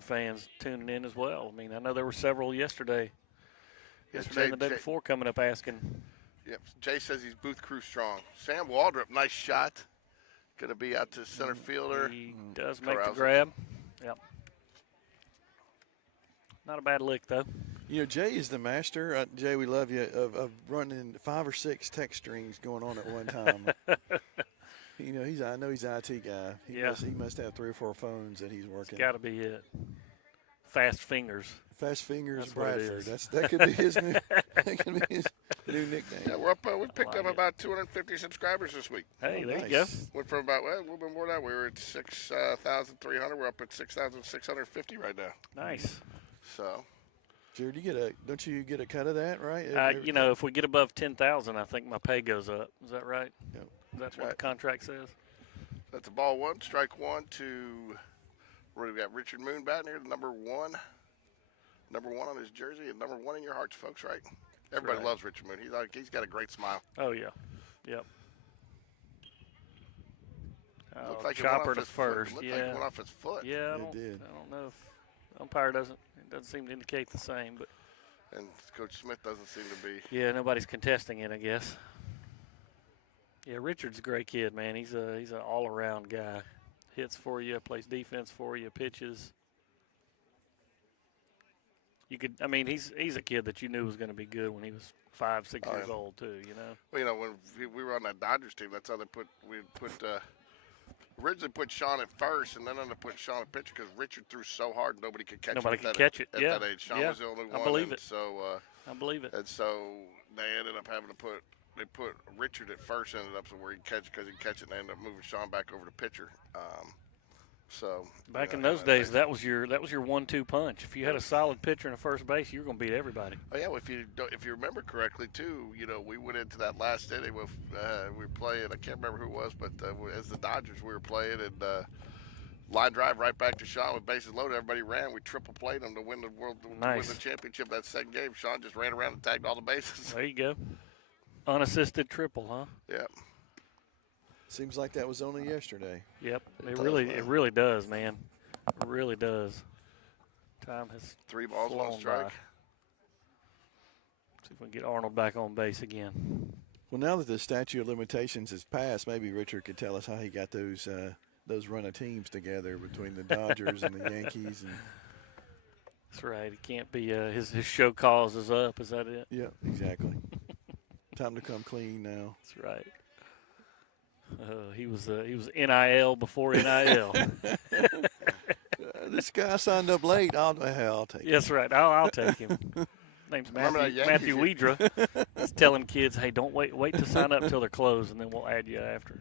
fans tuning in as well. I mean, I know there were several yesterday and the day before coming up asking. Yep, Jay says he's booth crew strong. Sam Waldrop, nice shot. Going to be out to center fielder. He does make the grab. Yep. Not a bad lick, though. You know, Jay is the master. Jay, we love you, of running 5 or 6 text strings going on at one time. You know, I know he's an IT guy. He must have 3 or 4 phones that he's working. It's got to be it. Fast fingers. Fast fingers, That's Bradford. That could be his new. That could be his new nickname. Yeah, we're up. We picked up about 250 subscribers this week. Hey, there nice. you go. Went from about a little bit more than that. We were at 6,300. We're up at 6,650 right now. Nice. So. Jared, don't you get a cut of that, right? You know, if we get above 10,000, I think my pay goes up. Is that right? Yep. That's what the contract says. That's a ball 1, strike 1 to. What do we got? Richard Moon batting here, number 1. Number 1 on his jersey and number 1 in your hearts, folks. Right? Everybody loves Richard Moon. He's got a great smile. Oh yeah. Yep. Looked like Chopper to first. first. Looked Yeah. like it went off his foot. Yeah, It did. I don't know if umpire doesn't seem to indicate the same, but And Coach Smith doesn't seem to be. yeah, nobody's contesting it, I guess. Yeah, Richard's a great kid, man. He's an all-around guy. Hits for you, plays defense for you, pitches. He's a kid that you knew was going to be good when he was 5, 6 years old too. You know. Well, you know, when we were on that Dodgers team, that's how we originally put Sean at first, and then ended up putting Sean at pitcher because Richard threw so hard nobody could catch Nobody it. could catch it. At Yeah. that age, Sean Yeah. was the only one. I believe it. So I believe it. And so they ended up having to put Richard at first, ended up so where he could catch it because he could catch it, and they ended up moving Sean back over to pitcher. So back in those days, that was your 1-2 punch. If you had a solid pitcher in a first base, you were going to beat everybody. Oh yeah, well, if you remember correctly too, you know, we went into that last inning with we were playing. I can't remember who it was, but as the Dodgers, we were playing and line drive right back to Sean with bases loaded. Everybody ran. We triple played them to win the win the championship that second game. Sean just ran around and tagged all the bases. There you go. Unassisted triple, huh? Yeah. Seems like that was only yesterday. Yep. It really does, man. It really does. Time has 3 balls, flown 1 strike. by. See if we can get Arnold back on base again. Well, now that the statute of limitations has passed, maybe Richard could tell us how he got those run of teams together between the Dodgers and the Yankees. And that's right. It can't be his show cause is up. Is that it? yeah, exactly. Time to come clean now. That's right. He was NIL before NIL. This guy signed up late. I'll take him. That's right. I'll take him. Name's Matthew Weidra. He's telling kids, hey, don't wait to sign up until they're closed, and then we'll add you after.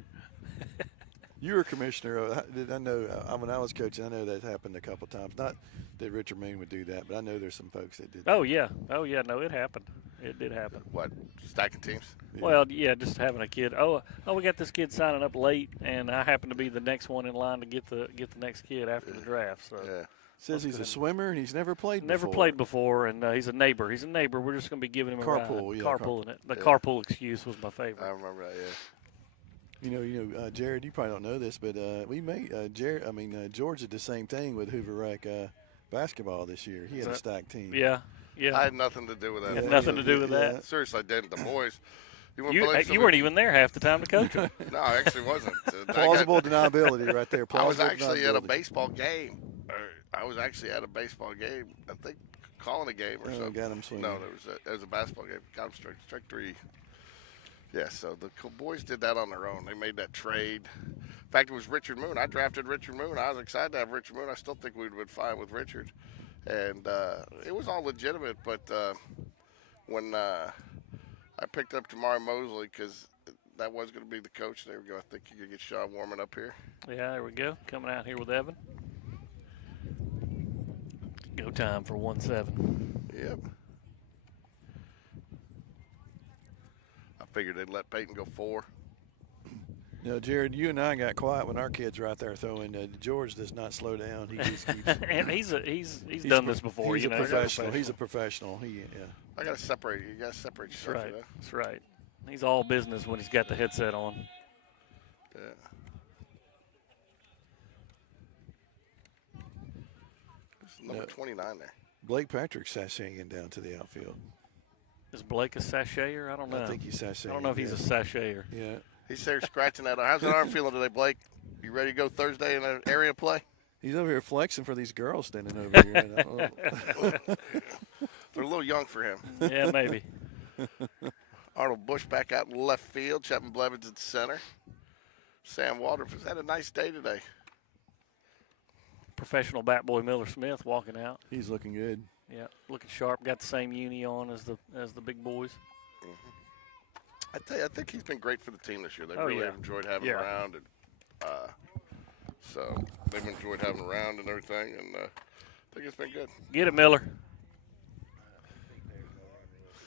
You were commissioner. I know when I was coaching, I know that happened a couple times. Not that Richard Moon would do that, but I know there's some folks that did that. Oh, yeah. Oh, yeah. No, it happened. It did happen. What, stacking teams? Yeah. Well, yeah, just having a kid. Oh, we got this kid signing up late, and I happen to be the next one in line to get the next kid after the draft. So Yeah. Says he's a swimmer and he's never played never before. played before, and he's a neighbor. He's a neighbor. We're just going to be giving him a Carpool, ride. yeah, Carpooling it. The yeah. carpool excuse was my I favorite. remember that, yeah. Jared, you probably don't know this, but George did the same thing with Hoover Rec basketball this year. He had a stacked team. Yeah. I had nothing to do with that. Had nothing to do with that. Seriously, I didn't. The boys. You weren't even there half the time to coach them. No, I actually wasn't. Plausible deniability right there. I was Plausible actually at a deniability. baseball game. I think calling a game or something. Got him swinging. No, there was a basketball game. Got him strike three. Yeah, so the boys did that on their own. They made that trade. In fact, it was Richard Moon. I drafted Richard Moon. I was excited to have Richard Moon. I still think we would have been fine with Richard. And it was all legitimate, but when I picked up Jamari Mosley because that was going to be the coach. There we go. I think you could get Shaw warming up here. Yeah, there we go. Coming out here with Evan. Go time for 1-7. Yep. I figured they'd let Peyton go 4. Jared, you and I got quiet when our kids were out there throwing. George does not slow down. He just keeps. And he's done this before. He's a professional. He's a professional. I got to separate you. You got to separate yourself. That's right. That's right. He's all business when he's got the headset on. Yeah. There's number 29 there. Blake Patrick's sashaying down to the outfield. Is Blake a sashayer? I don't know. I think he's sashaying. I don't know if he's a sashayer. Yeah. He's there scratching that arm. How's that arm feeling today, Blake? You ready to go Thursday in an area play? He's over here flexing for these girls standing over here. I don't know. They're a little young for him. Yeah, maybe. Arnold Bush back out in left field. Chapman Blevins in center. Sam Walters has had a nice day today. Professional bat boy Miller Smith walking out. He's looking good. Yeah, looking sharp. Got the same uni on as the big boys. Mm-hmm. I tell you, I think he's been great for the team this year. They have enjoyed having him around, and so they've enjoyed having him around and everything. And I think it's been good. Get it, Miller.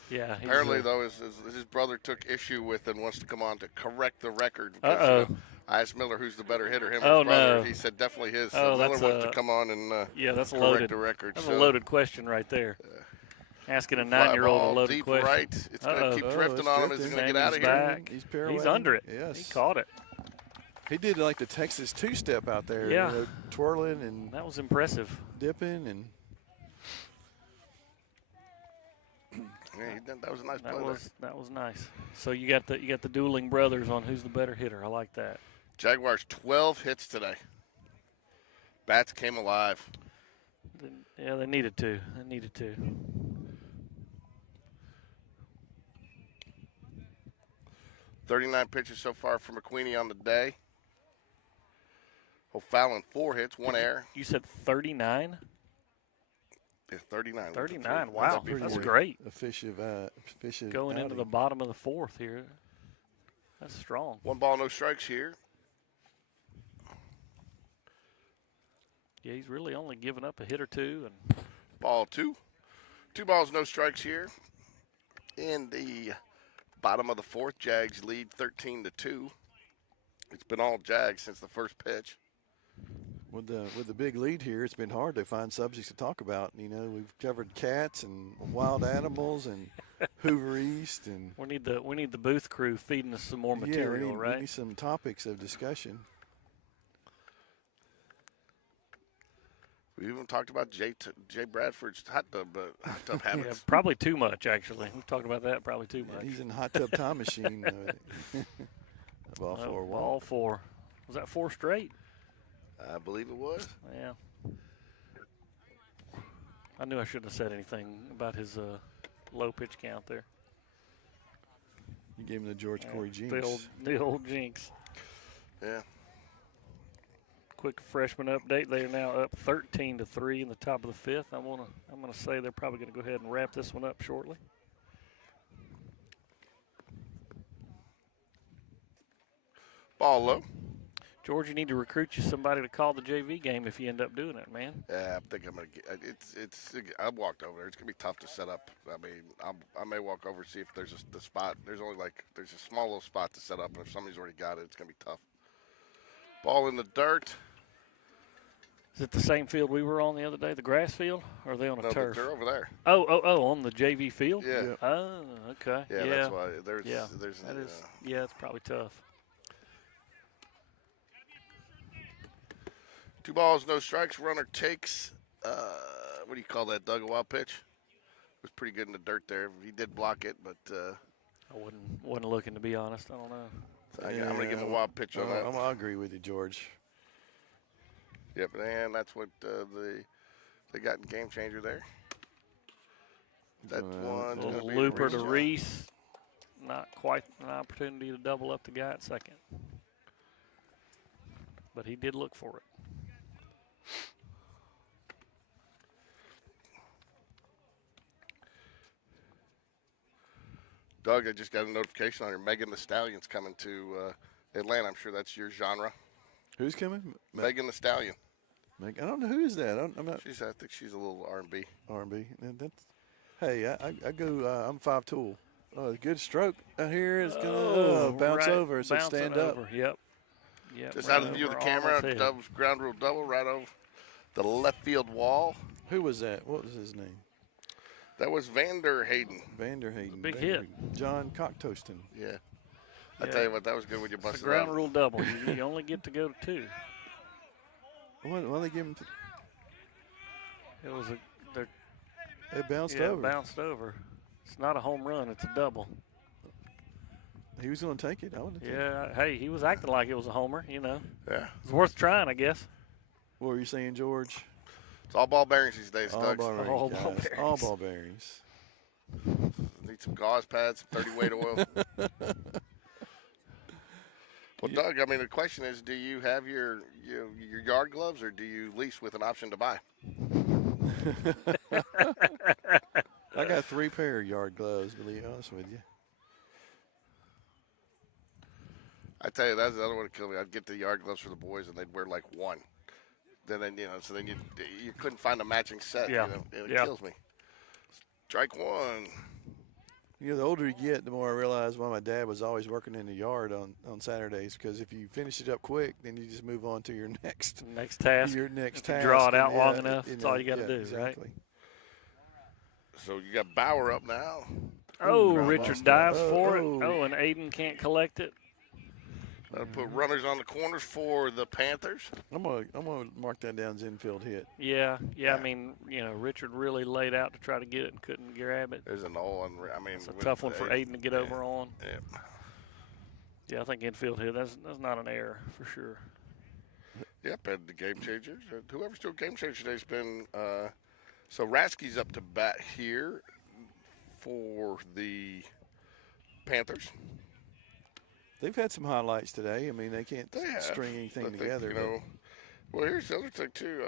Yeah. Apparently, though, his brother took issue with and wants to come on to correct the record. I asked Miller who's the better hitter, him or his brother. No. He said definitely his. Oh, so Miller wants to come on and that's correct loaded. the record. That's a loaded question right there. Asking a 9-year-old a loaded deep question. Right. It's going to keep drifting on him. Is he going to get out of here? Back. He's under it. Yes. He caught it. He did like the Texas two-step out there. Yeah. Twirling and that was impressive. Dipping and. Yeah, that was a nice play. That was nice. So you got the dueling brothers on who's the better hitter. I like that. Jaguars 12 hits today. Bats came alive. Yeah, they needed to. 39 pitches so far for McQueenie on the day. O Fallon 4 hits, 1 error. You said 39? Yeah, 39. 39. Wow, that's great. Efficient going into the bottom of the 4th here. That's strong. 1 ball, no strikes here. Yeah, he's really only giving up a hit or two. And ball 2. 2 balls, no strikes here. In the bottom of the 4th, Jags lead 13-2. It's been all Jags since the first pitch. With the big lead here, it's been hard to find subjects to talk about. We've covered cats and wild animals and Hoover East, and we need the booth crew feeding us some more material, right? We need some topics of discussion. We even talked about Jay Bradford's hot tub habits. Yeah, probably too much, actually. We've talked about that probably too much. He's in the hot tub time machine. Ball 4. Was that 4 straight? I believe it was. Yeah. I knew I shouldn't have said anything about his low pitch count there. You gave him the George Corey jinx. The old jinx. Yeah. Quick freshman update. They are now up 13-3 in the top of the 5th. I'm gonna say they're probably gonna go ahead and wrap this one up shortly. Ball low. George, you need to recruit you somebody to call the JV game if you end up doing it, man. Yeah, I think I'm gonna get. I walked over there. It's gonna be tough to set up. I mean, I may walk over and see if there's the spot. There's a small little spot to set up, and if somebody's already got it, it's gonna be tough. Ball in the dirt. Is it the same field we were on the other day, the grass field, or are they on a turf? They're over there. Oh, on the JV field? Yeah. Oh, okay. Yeah, that's why there's. Yeah, it's probably tough. 2 balls, no strikes. Runner takes. What do you call that, Doug? A wild pitch. It was pretty good in the dirt there. He did block it, but. I wasn't looking, to be honest. I don't know. So I'm gonna give him a wild pitch on that. I agree with you, George. Yep, and that's what they got in Game Changer there. That one's A going to be looper to Reese. Not quite an opportunity to double up the guy at second. But he did look for it. Doug, I just got a notification on your Megan Thee Stallion's coming to Atlanta. I'm sure that's your genre. Who's coming? Megan Thee Stallion. I don't know who is that. I'm not. I think she's a little R&B. R&B. Hey, I go. I'm 5 tool. Oh, a good stroke out here is gonna bounce over. So stand up. Yep. Just out of the view of the camera, ground rule double right over the left field wall. Who was that? What was his name? That was Vander Hayden. Big hit. John Cocktoaston. Yeah. I tell you what, that was good when you busted it. Ground rule double. You only get to go to 2. Why they give him? It was It bounced over. over. It bounced over. It's not a home run. It's a double. He was going to take it. I would. Yeah. Hey, he was acting like it was a homer. Yeah. It's worth trying, I guess. What were you saying, George? It's all ball bearings these days, Doug. All ball bearings. Need some gauze pads, some 30 weight oil. Well, Doug, I mean, the question is, do you have your yard gloves, or do you lease with an option to buy? I got 3 pair of yard gloves, to be honest with you. I tell you, that's the other one to kill me. I'd get the yard gloves for the boys, and they'd wear like one. Then you couldn't find a matching set. Yeah. It kills me. Strike 1. You know, the older you get, the more I realize why my dad was always working in the yard on Saturdays, because if you finish it up quick, then you just move on to your next task. Your next task. Draw it out long enough. That's all you got to do, exactly. right? So you got Bauer up now. Oh, Richard dives for it. Oh, and Aiden can't collect it. That'll put runners on the corners for the Panthers. I'm gonna mark that down as infield hit. Yeah. I mean, Richard really laid out to try to get it and couldn't grab it. There's an all. I mean, it's a tough one for Aiden to get over on. Yeah. Yeah, I think infield hit. That's not an error for sure. Yep, and the Game Changers. Whoever's doing Game Changers today's been. So Rasky's up to bat here for the Panthers. They've had some highlights today. I mean, they can't string anything together. Well, here's the other thing, too.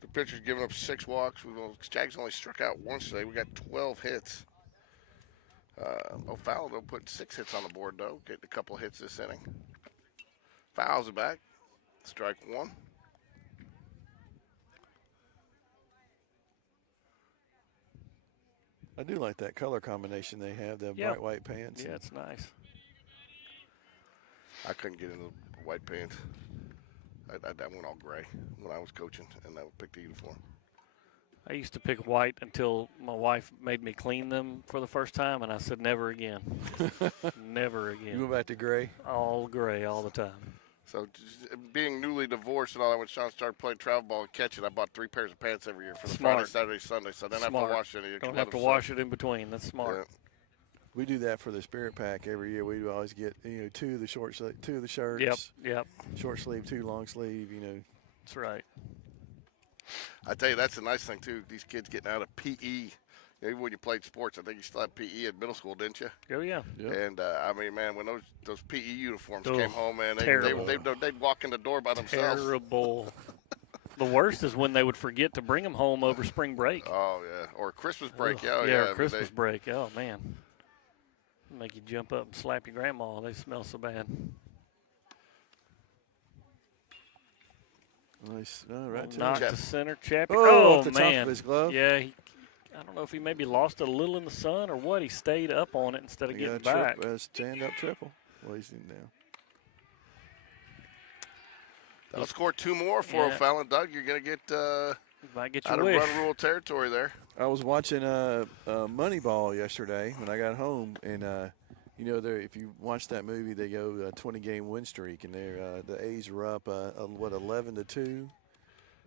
The pitcher's given up 6 walks. Jags only struck out once today. We got 12 hits. O Fallon put 6 hits on the board, though. Getting a couple hits this inning. Fouls it back. Strike 1. I do like that color combination they have, the bright white pants. Yeah, it's nice. I couldn't get into the white pants. I went all gray when I was coaching, and I picked the uniform. I used to pick white until my wife made me clean them for the first time, and I said never again. Never again. You go back to gray? All gray all the time. So being newly divorced and all that, when Sean started playing travel ball and catching, I bought 3 pairs of pants every year for the Friday, Saturday, Sunday. So then I have to wash it. Don't have to wash it in between. That's smart. Yeah. We do that for the Spirit Pack every year. We always get 2 of the short sleeve, 2 of the shirts. Yep. Short sleeve, 2 long sleeve. That's right. I tell you, that's the nice thing too. These kids getting out of PE. Even when you played sports, I think you still had PE in middle school, didn't you? Oh yeah. And I mean, man, when those PE uniforms came home, man, they'd walk in the door by themselves. Terrible. The worst is when they would forget to bring them home over spring break. Oh yeah, or Christmas break. Christmas break. Oh man. Make you jump up and slap your grandma. They smell so bad. Nice. No, right to Knock him. to center. Chappie. Oh, off the top man. of his glove. Yeah, I don't know if he maybe lost it a little in the sun or what. He stayed up on it instead of He getting got a back. stand-up triple. Well, he's in down. That'll score 2 more for O Fallon. Doug, you're going to get Might get out your of wish. run rule territory there. I was watching Moneyball yesterday when I got home, and you know, if you watch that movie, they go 20-game win streak, and the A's were up 11-2,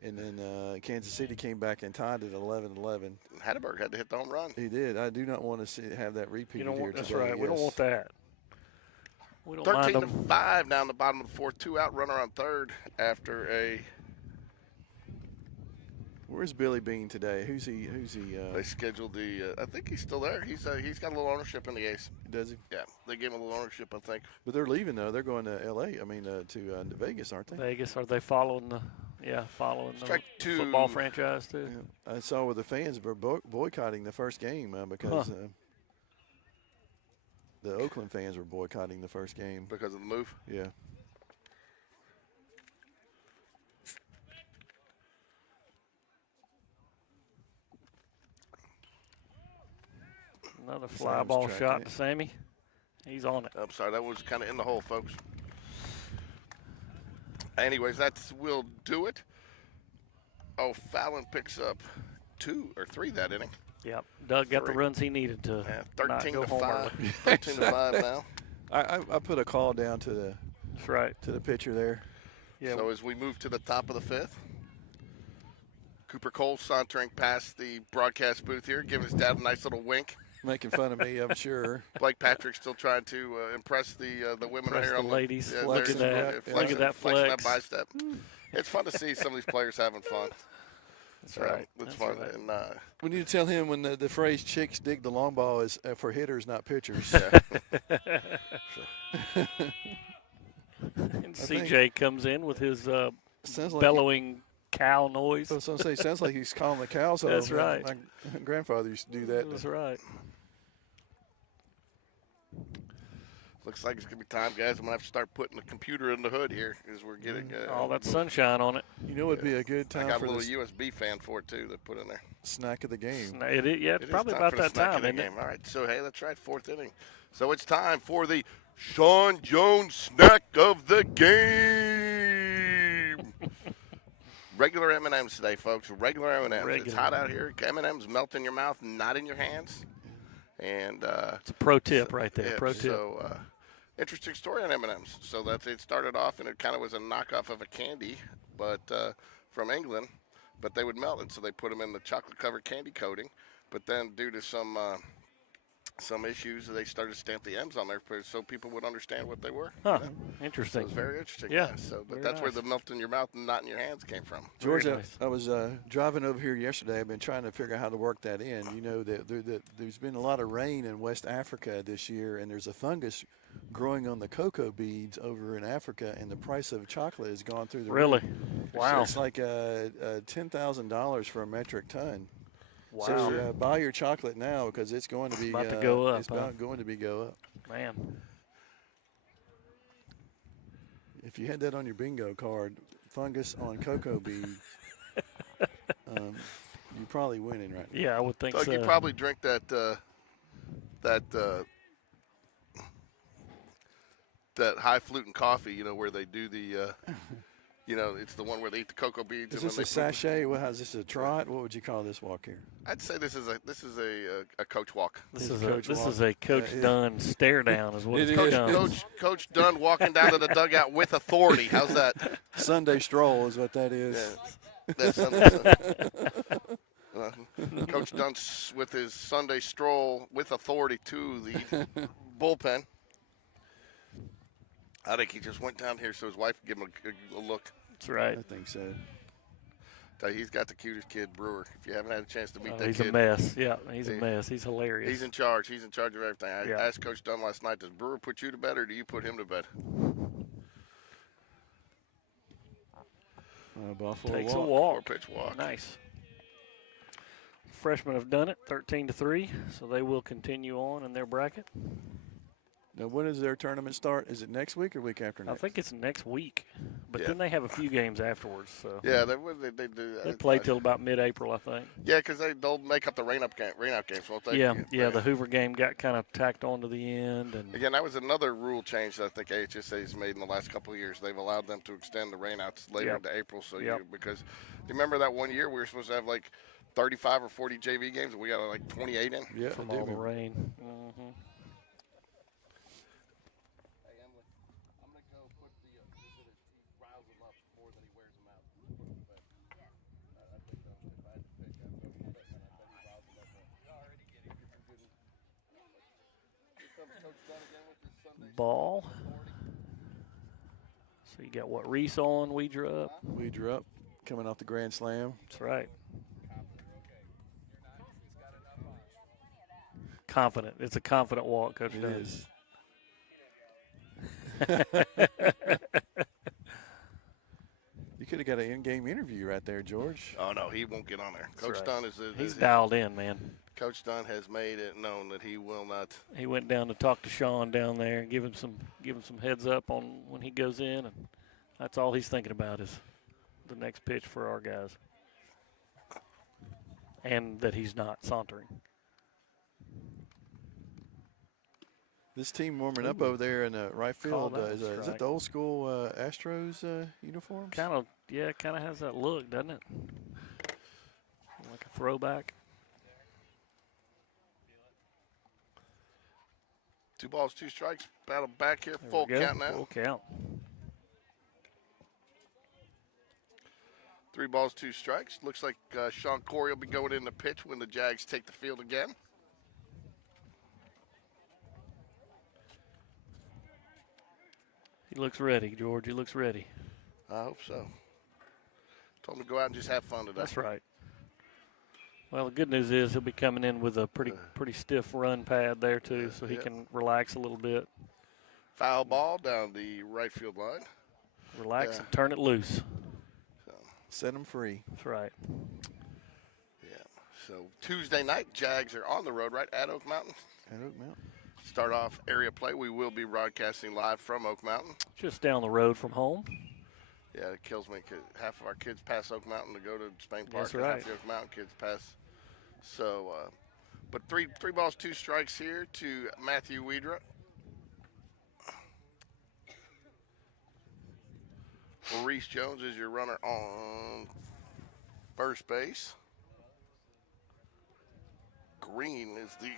and then Kansas City came back and tied it 11-11. Hatteberg had to hit the home run. He did. I do not want to have that repeated here That's today. right. Yes. We don't want that. We don't mind 13-5 down the bottom of the 4th. 2 out, runner on 3rd after a. Where's Billy Bean today? Who's he? They scheduled the. I think he's still there. He's got a little ownership in the A's. Does he? Yeah, they gave him a little ownership, I think. But they're leaving though. They're going to L.A. to Vegas, aren't they? Vegas. Are they following the Strike 2. football franchise too? Yeah. I saw where the fans were boycotting the first game because the Oakland fans were boycotting the first game Because of the move. Yeah. Another fly ball shot to Sammy. He's on it. I'm sorry, that was kind of in the hole, folks. Anyways, will do it. Oh, Fallon picks up 2 or 3 that inning. Yep. Doug got the runs he needed to. Yeah, 13-5. 13-5 now. I put a call down to the. That's right. To the pitcher there. Yeah. So as we move to the top of the 5th, Cooper Cole sauntering past the broadcast booth here, giving his dad a nice little wink. Making fun of me, I'm sure. Blake Patrick still trying to impress the women impress here the on ladies. The, Look at that. Look at that flexing flex. that bicep. It's fun to see some of these players having fun. That's right. It's fun. Right. And, we need to tell him when the phrase "chicks dig the long ball" is for hitters, not pitchers. Yeah. And CJ comes in with his like bellowing cow noise. I was going to say, sounds like he's calling the cows home. That's right. My grandfather used to do that. That's right. Looks like it's going to be time, guys. I'm going to have to start putting the computer in the hood here as we're getting all that sunshine on it. You know, it'd be a good time I got for a little the USB fan for it, too, that put in there. Snack of the game. It's probably about that time, isn't it? All right, so, hey, that's right, 4th inning. So it's time for the Sean Jones snack of the game. Regular M&Ms today, folks. Regular M&Ms. It's hot out here. M&Ms melt in your mouth, not in your hands. And it's a pro tip right there. Yeah, pro tip. So, interesting story on M&Ms. So that it started off, and it kind of was a knockoff of a candy, but from England. But they would melt, and so they put them in the chocolate-covered candy coating. But then, due to some issues, they started to stamp the M's on there so people would understand what they were. Huh. Yeah. Interesting. So it was very interesting. Yeah. But that's where the melt in your mouth and not in your hands came from. George, I was driving over here yesterday. I've been trying to figure out how to work that in. You know, there's been a lot of rain in West Africa this year, and there's a fungus growing on the cocoa beads over in Africa, and the price of chocolate has gone through the roof. Wow. So it's like $10,000 for a metric ton. Wow. So buy your chocolate now because it's going to be about to go up. It's about going to go up. Man. If you had that on your bingo card, fungus on cocoa bead, you're probably winning right now. Yeah, I would think so. You probably drink that highfalutin coffee, you know, where they do the, you know, it's the one where they eat the cocoa beads. Is this a sachet? What is this, a trot? What would you call this walk here? I'd say this is a coach walk. This is a Coach Dunn stare down is what it's Coach Dunn walking down to the dugout with authority. How's that? Sunday stroll is what that is. Yeah. That's Coach Dunn with his Sunday stroll with authority to the bullpen. I think he just went down here so his wife could give him a look. That's right. I think so. Tell you, he's got the cutest kid, Brewer. If you haven't had a chance to meet that he's kid. He's a mess. Yeah, he's a mess. He's hilarious. He's in charge. He's in charge of everything. I asked Coach Dunn last night, does Brewer put you to bed or do you put him to bed? Takes a walk. 4-pitch walk. Nice. Freshmen have done it, 13-3, so they will continue on in their bracket. Now, when does their tournament start? Is it next week or week after I next? think it's next week, but Yeah. then they have a few games afterwards. So Yeah, they do. they play till about mid-April, I think. Yeah, because they'll make up the rain out games, won't they? Yeah. The Hoover game got kind of tacked on to the end, and Again, that was another rule change that I think AHSA's made in the last couple of years. They've allowed them to extend the rainouts later Yep. into April. So Yep. because do you remember that one year we were supposed to have like 35 or 40 JV games and we got like 28 in? Yeah, from I do all the remember. rain. Mm-hmm. Hey, Emily, I'm going to go put the he riles them up more than he wears them out. I think so. If I had to pick, I'd go with that, and I bet he riles them up more. You're already getting good. Here comes Coach Dunn again with his Sunday Ball. So you got what, Reese on, Weidra up. Weidra up, coming off the Grand Slam. That's right. Confident. It's a confident walk, Coach It Dunn. is. You could have got an in-game interview right there, George. Oh, no, he won't get on there. Coach right. Dunn He's dialed in, man. Coach Dunn has made it known that he will not. He went down to talk to Sean down there and give him some heads up on when he goes in, and that's all he's thinking about is the next pitch for our guys, and that he's not sauntering. This team warming up over there in right field, Call that is strike. that the old school Astros uniforms? Kind of has that look, doesn't it? Like a throwback. 2 balls, 2 strikes. Battle back here. There Full we go. count now. Full count. 3 balls, 2 strikes. Looks like Sean Corey will be going in the pitch when the Jags take the field again. He looks ready, George. He looks ready. I hope so. Told him to go out and just have fun today. That's right. Well, the good news is he'll be coming in with a pretty stiff run pad there too, so he can relax a little bit. Foul ball down the right field line. Relax and turn it loose. Set them free. That's right. Yeah. So Tuesday night, Jags are on the road, right, at Oak Mountain. At Oak Mountain. Start off area play. We will be broadcasting live from Oak Mountain. Just down the road from home. Yeah, it kills me because half of our kids pass Oak Mountain to go to Spain Park. That's and right. Half the Oak Mountain kids pass. So, but three balls, 2 strikes here to Matthew Weidra. Reese Jones is your runner on first base. Green is the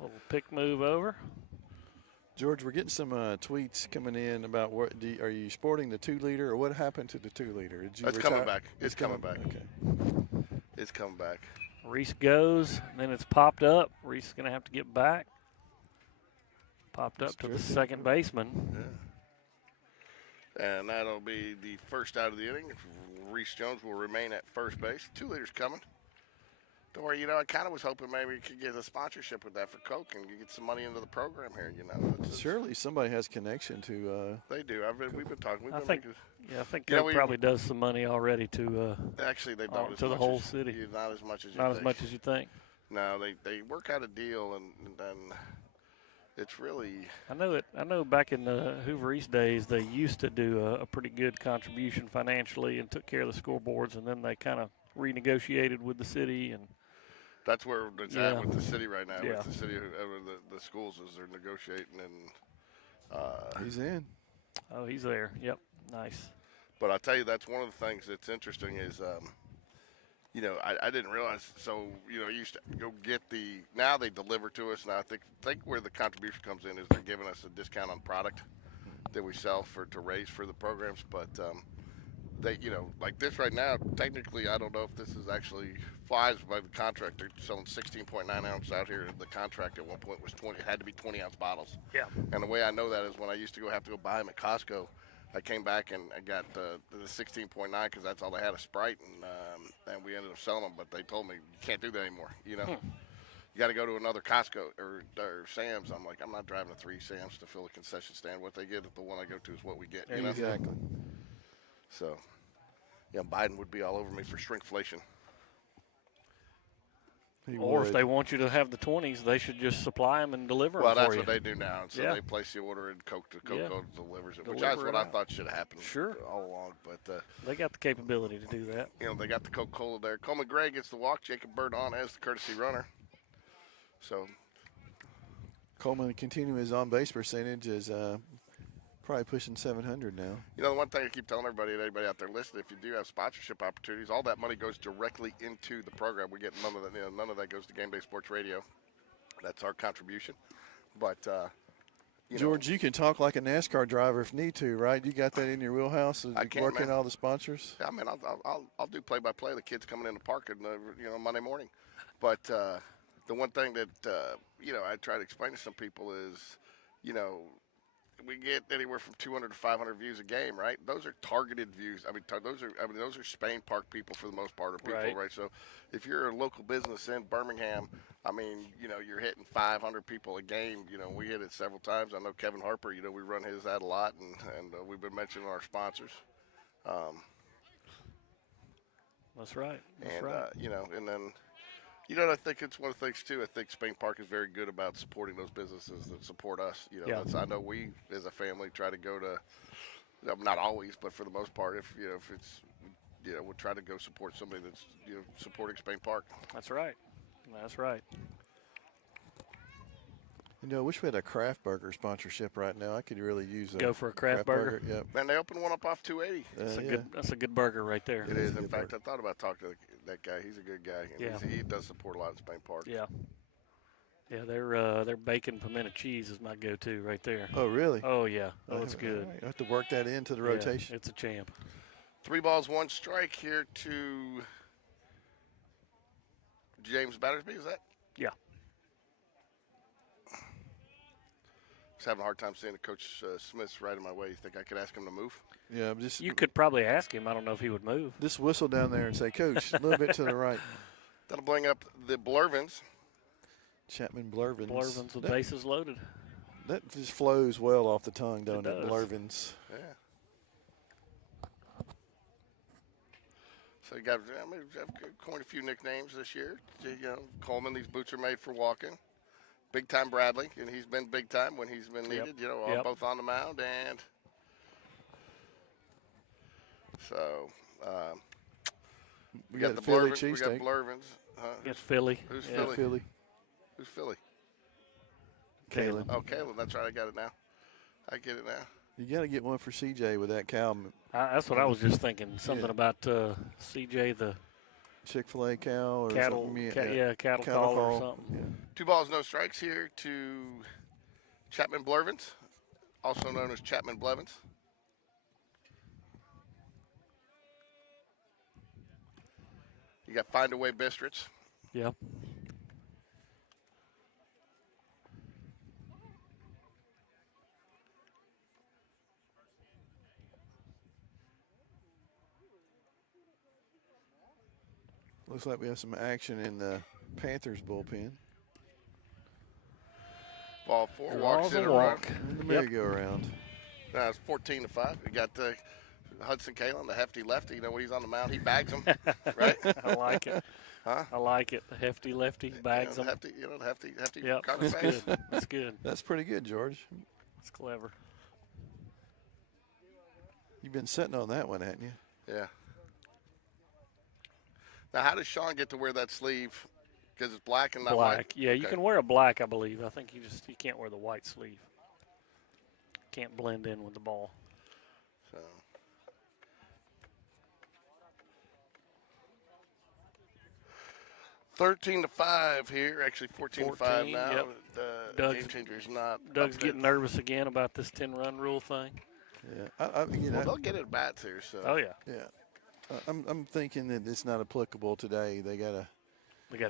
Little pick move over. George, we're getting some tweets coming in about are you sporting the 2-liter or what happened to the 2-liter? Did you That's retire? coming back. It's coming back. Okay. It's coming back. Reese goes, and then it's popped up. Reese is going to have to get back. Popped up to the second baseman. Yeah. And that'll be the first out of the inning. Reese Jones will remain at first base. 2 liters coming. Don't worry, I kind of was hoping maybe you could get a sponsorship with that for Coke and you get some money into the program here, Surely somebody has connection to. They do. We've been talking. I think Yeah, Coke probably does some money already to actually they don't to the whole city. Not as much as you not think. as much as you think. No, they work out a deal and it's really. I know back in the Hoover East days, they used to do a pretty good contribution financially and took care of the scoreboards, and then they kind of renegotiated with the city, and that's where it's at with the city right now. Yeah. With the city, the schools as they're negotiating and. He's in. Oh, he's there. Yep, nice. But I'll tell you, that's one of the things that's interesting is, I didn't realize. So, I used to go get now they deliver to us. Now I think where the contribution comes in is they're giving us a discount on product that we sell to raise for the programs. But they, like this right now, technically, I don't know if this is actually flies by the contract. They're selling 16.9 ounce out here. The contract at one point was 20. It had to be 20 ounce bottles. Yeah. And the way I know that is when I used to have to go buy them at Costco. I came back and I got the 16.9 because that's all they had, a Sprite, and we ended up selling them. But they told me you can't do that anymore. You got to go to another Costco or Sam's. I'm like, I'm not driving to 3 Sam's to fill a concession stand. What they get at the one I go to is what we get. Exactly. So, yeah, Biden would be all over me for shrinkflation. Or if would. they want you to have the 20s, they should just supply them and deliver Well, them for that's you. what they do now. And so Yeah. they place the order and Coke delivers it, which Deliver is what it I out. thought should have happened Sure. all along. But, They got the capability to do that. you know, they got the Coca-Cola there. Coleman Gray gets the walk. Jacob Bird on as the courtesy runner. So Coleman continuing his on-base percentage is probably pushing 700 now. you know, the one thing I keep telling everybody and anybody out there listening, if you do have sponsorship opportunities, all that money goes directly into the program. We get none of that. You know, none of that goes to Game Day Sports Radio. That's our contribution. But you George, you can talk like a NASCAR driver if need to, right? You got that in your wheelhouse, I can, working man. all the sponsors. I mean, I'll do play-by-play. The kids coming in the park, Monday morning. But the one thing that I try to explain to some people is, we get anywhere from 200 to 500 views a game, right? Those are targeted views. Those are Spain Park people for the most part, or people, right? So if you're a local business in Birmingham, you're hitting 500 people a game. We hit it several times. I know Kevin Harper, we run his ad a lot, and we've been mentioning our sponsors. That's right. And then, I think it's one of the things too. I think Spain Park is very good about supporting those businesses that support us. I know we as a family try to go to, not always, but for the most part, if it's, we'll try to go support somebody that's supporting Spain Park. That's right. That's right. I wish we had a Kraft Burger sponsorship right now. I could really use a Go for a Kraft Burger? Yep. Man, they opened one up off 280. That's a good burger right there. It is. In fact, I thought about talking to that guy. He's a good guy. And Yeah. he does support a lot in Spain Park. Yeah. Yeah, their bacon pimento cheese is my go-to right there. Oh, really? Oh, yeah. Oh, it's good. I have to work that into the rotation. Yeah, it's a champ. 3 balls, 1 strike here to James Battersby. Is that? Yeah. I was having a hard time seeing Coach Smith's right in my way. You think I could ask him to move? Yeah, you could probably ask him. I don't know if he would move. Just whistle down there and say, Coach, a little bit to the right. That'll bring up the Blurvins. Chapman Blurvins. Blurvins with bases loaded. That just flows well off the tongue, don't it? Does. Blurvins. Yeah. So you got, I've coined a few nicknames this year. Coleman, these boots are made for walking. Big time Bradley, and he's been big time when he's been needed, both on the mound and so We got the Philly Blurvins. We got cheesesteak. Blurvins. Yes, Philly. Who's Yeah. Philly? Philly. Who's Philly? Kalen. Oh, Caleb. That's right. I got it now. I get it now. You got to get one for CJ with that cow. That's what I was just thinking. Something about CJ, the Chick-fil-A cow or cattle, something. cattle call or something. Yeah. 2 balls, no strikes here to Chapman Blurvins, also known as Chapman Blevins. You got Find Away Bistritz. Yep. Looks like we have some action in the Panthers bullpen. Ball 4, Draws walks a in a walk. run. In the merry-go-round. Now it's 14-5. You got Hudson Kalen, the hefty lefty. When he's on the mound, he bags him, right? I like it. Huh? I like it. The hefty lefty bags them. The hefty Yep, kind that's of good. That's good. That's pretty good, George. That's clever. You've been sitting on that one, haven't you? Yeah. Now, how does Sean get to wear that sleeve? Because it's black and not Black. white. Yeah, you can wear a black, I believe. I think you can't wear the white sleeve. Can't blend in with the ball. So. $13-5 here. Actually, 14-5 now. Yep. The game changer is not. Doug's getting nervous again about this 10-run rule thing. Yeah. They'll get it at bats here. So. Oh yeah. Yeah. I'm thinking that it's not applicable today. They gotta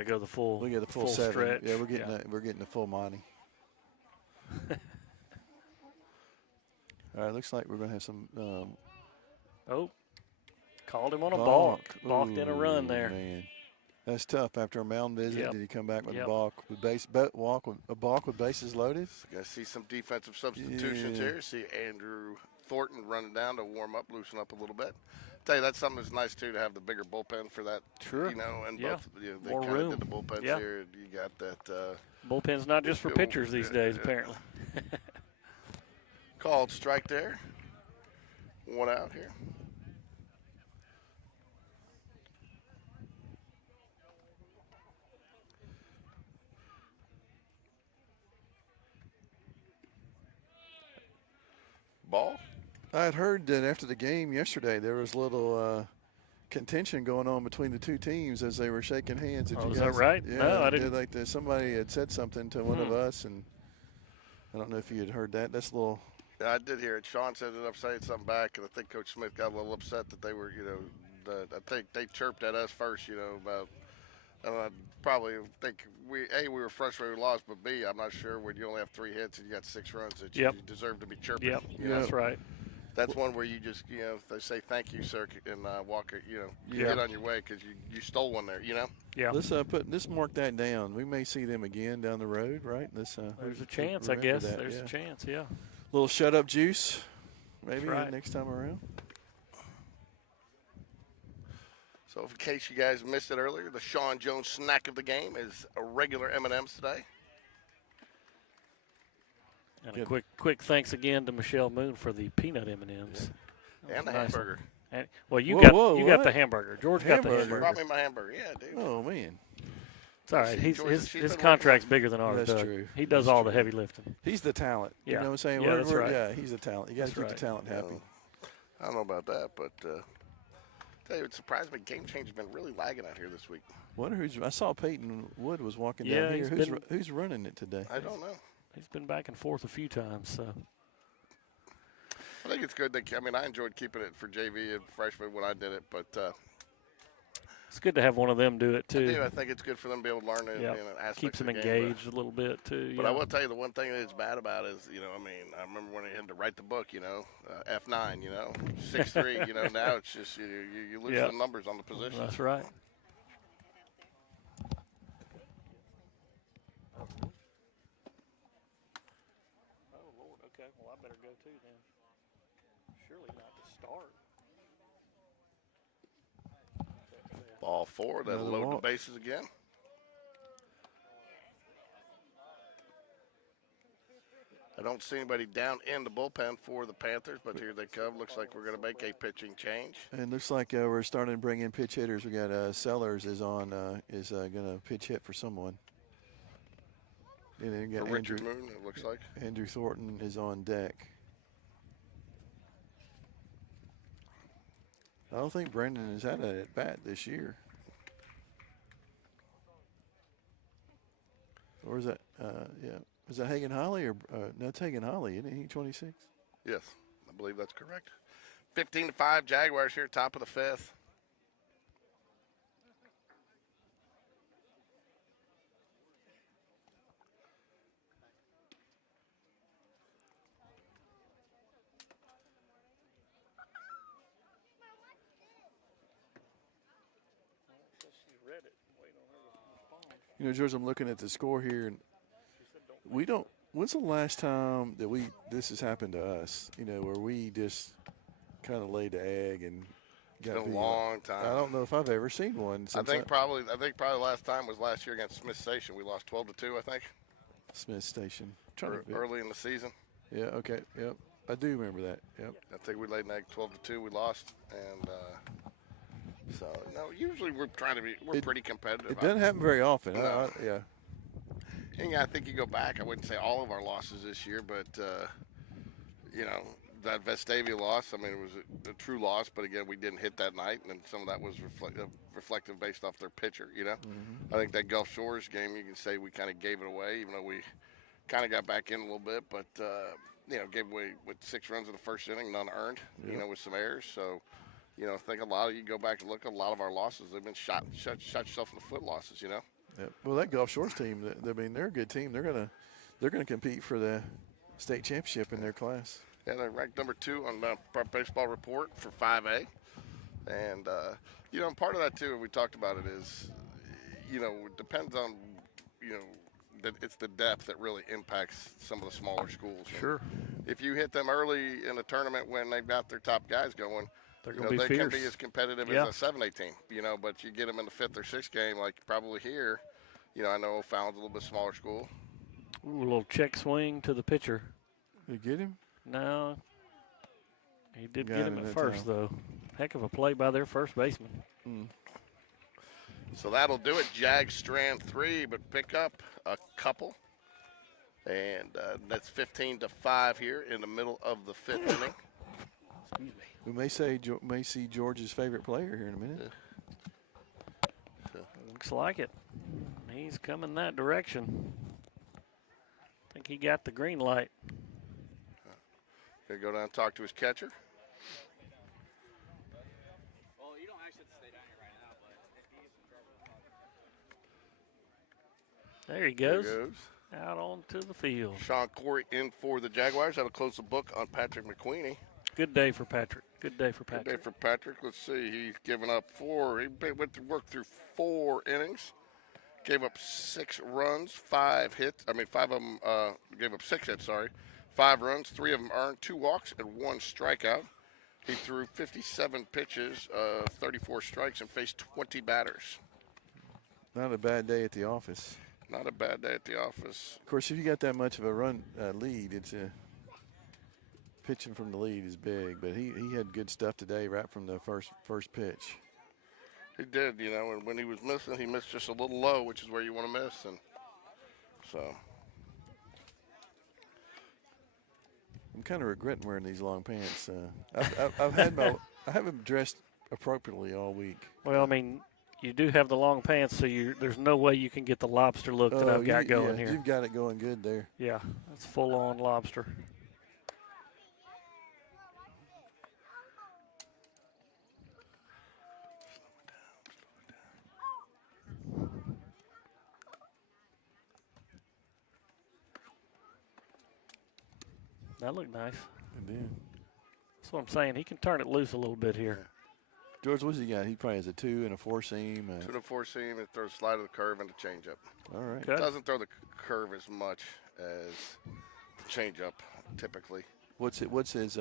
go the full. We get a full 7. stretch. Yeah, we're getting the full Monty. All right, looks like we're gonna have some. Called him on a balk. Balked in a Ooh, run there. Man. That's tough after a mound visit. Yep. Did he come back with Yep. a balk with bases loaded? Gonna see some defensive substitutions here. See Andrew Thornton running down to warm up, loosen up a little bit. Tell you, that's something that's nice too, to have the bigger bullpen for that. Sure. You know, and Yeah. both, you know, they More kind of room. did the bullpens Yeah. here. You got that. Bullpen's not just for pitchers these days, apparently. Called strike there. One out here. Ball. I had heard that after the game yesterday, there was a little contention going on between the two teams as they were shaking hands. Did you Is guys, that right? Yeah, No, I didn't. Somebody had said something to one of us, and I don't know if you had heard that. That's a little. Yeah, I did hear it. Sean ended up saying something back, and I think Coach Smith got a little upset that they were, you know, I think they chirped at us first, you know, about. Probably think we were frustrated we lost, but B, I'm not sure when you only have 3 hits and you got 6 runs that you deserve to be chirping. Yep, You know? that's right. That's one where you just, you know, they say thank you, sir, and walk it, you know, get on your way because you stole one there, you know. Yeah. Let's mark that down. We may see them again down the road, right? There's a chance, I guess. There's a chance, yeah. Little shut up juice, maybe right. next time around. So, in case you guys missed it earlier, the Sean Jones snack of the game is a regular M&Ms today. And a quick thanks again to Michelle Moon for the peanut M&Ms. Yeah. And the hamburger. And, well, you Whoa, got what? the hamburger. George got the You hamburger. brought me my hamburger. Yeah, dude. Oh man, It's all right. George, His contract's bigger than ours. That's Doug. true. He does That's all true. the heavy lifting. he's the talent. Yeah. You know what I'm saying? Yeah, that's right. Yeah, he's the talent. You got to keep the talent happy. I don't know about that, but tell you, it surprised me. Game Change has been really lagging out here this week. Wonder who's. I saw Peyton Wood was walking Yeah, down here. he's Who's running it today? I don't know. He's been back and forth a few times. So I think it's good. I enjoyed keeping it for JV and freshman when I did it, but it's good to have one of them do it too. I think it's good for them to be able to learn it. Yeah, aspects keeps them of the game, engaged a little bit too. But I will tell you, the one thing that is bad about it is, I remember when I had to write the book, F9, 6'3", now it's just you lose the numbers on the position. That's right. Oh Lord, okay. Well, I better go too then. Surely not to start. Ball 4, that'll Another load walk. the bases again. I don't see anybody down in the bullpen for the Panthers, but here they come. Looks like we're going to make a pitching change. And looks like we're starting to bring in pitch hitters. We got Sellers is going to pitch hit for someone. And then we For got Richard Moon, it looks like. Andrew Thornton is on deck. I don't think Brendan has had an at bat this year. Or is that? Yeah. Is that Hagan Holly or no? It's Hagan Holly, isn't he? 26. Yes, I believe that's correct. 15-5 Jaguars here, top of the 5th. You know, George, I'm looking at the score here, and we don't. When's the last time that this has happened to us? Where we just kind of laid the egg and got It's been beat a long time. I don't know if I've ever seen one. I think probably last time was last year against Smith Station. We lost 12-2, I think. Smith Station. Early in the season. Yeah. Okay. Yep. I do remember that. Yep. I think we laid an egg 12-2. We lost, and so usually we're pretty competitive. It doesn't happen very often. No. Yeah. And I think you go back. I wouldn't say all of our losses this year, but that Vestavia loss. I mean, it was a true loss, but again, we didn't hit that night, and some of that was reflective based off their pitcher. I think that Gulf Shores game, you can say we kind of gave it away, even though we kind of got back in a little bit, but gave away with 6 runs in the first inning, none earned. With some errors. So, I think a lot of you go back and look at a lot of our losses. They've been shot yourself in the foot losses. Yep. Well, that Gulf Shores team, they're a good team. They're gonna compete for the state championship in their class. Yeah, they're ranked number 2 on the Baseball Report for 5A. And, part of that, too, we talked about it is, it depends on, that it's the depth that really impacts some of the smaller schools. Sure. If you hit them early in the tournament when they've got their top guys going, They're You going know, to be they fierce. can be as competitive Yeah. as a 7A team, you know, but you get them in the 5th or 6th game, like probably here. You know, I know O Fallon's a little bit smaller school. Ooh, a little check swing to the pitcher. Did you get him? No. He did Got get him it at that first, time. though. Heck of a play by their first baseman. So that'll do it. Jags strand 3, but pick up a couple. And that's 15-5 here in the middle of the 5th inning. Excuse me. We may see George's favorite player here in a minute. Looks like it. He's coming that direction. I think he got the green light. Gonna go down and talk to his catcher. Well, you don't actually have to stay down here right now, but if he's in trouble, There he goes. There he goes. Out onto the field. Sean Corey in for the Jaguars. That'll close the book on Patrick McQueenie. Good day for Patrick. Good day for Good Patrick. day for Patrick. Let's see. He's given up 4. He went to work through 4 innings. Gave up 6 runs, 5 hits. 5 of them gave up 6 hits, sorry. 5 runs, 3 of them earned, 2 walks, and 1 strikeout. He threw 57 pitches, 34 strikes, and faced 20 batters. Not a bad day at the office. Not a bad day at the office. Of course, if you got that much of a run lead, it's pitching from the lead is big. But he had good stuff today, right from the first pitch. He did, you know, and when he was missing, he missed just a little low, which is where you want to miss. And so I'm kind of regretting wearing these long pants. I haven't dressed appropriately all week. Well, I mean, you do have the long pants, so there's no way you can get the lobster look that I've got going here. You've got it going good there. Yeah, that's full-on lobster. That looked nice. It did. That's what I'm saying. He can turn it loose a little bit here. George, what's he got? He probably has a 2 and a 4 seam. 2 and a 4 seam, it throws slide of the curve and the changeup. All right. Good. Doesn't throw the curve as much as the changeup typically. What's his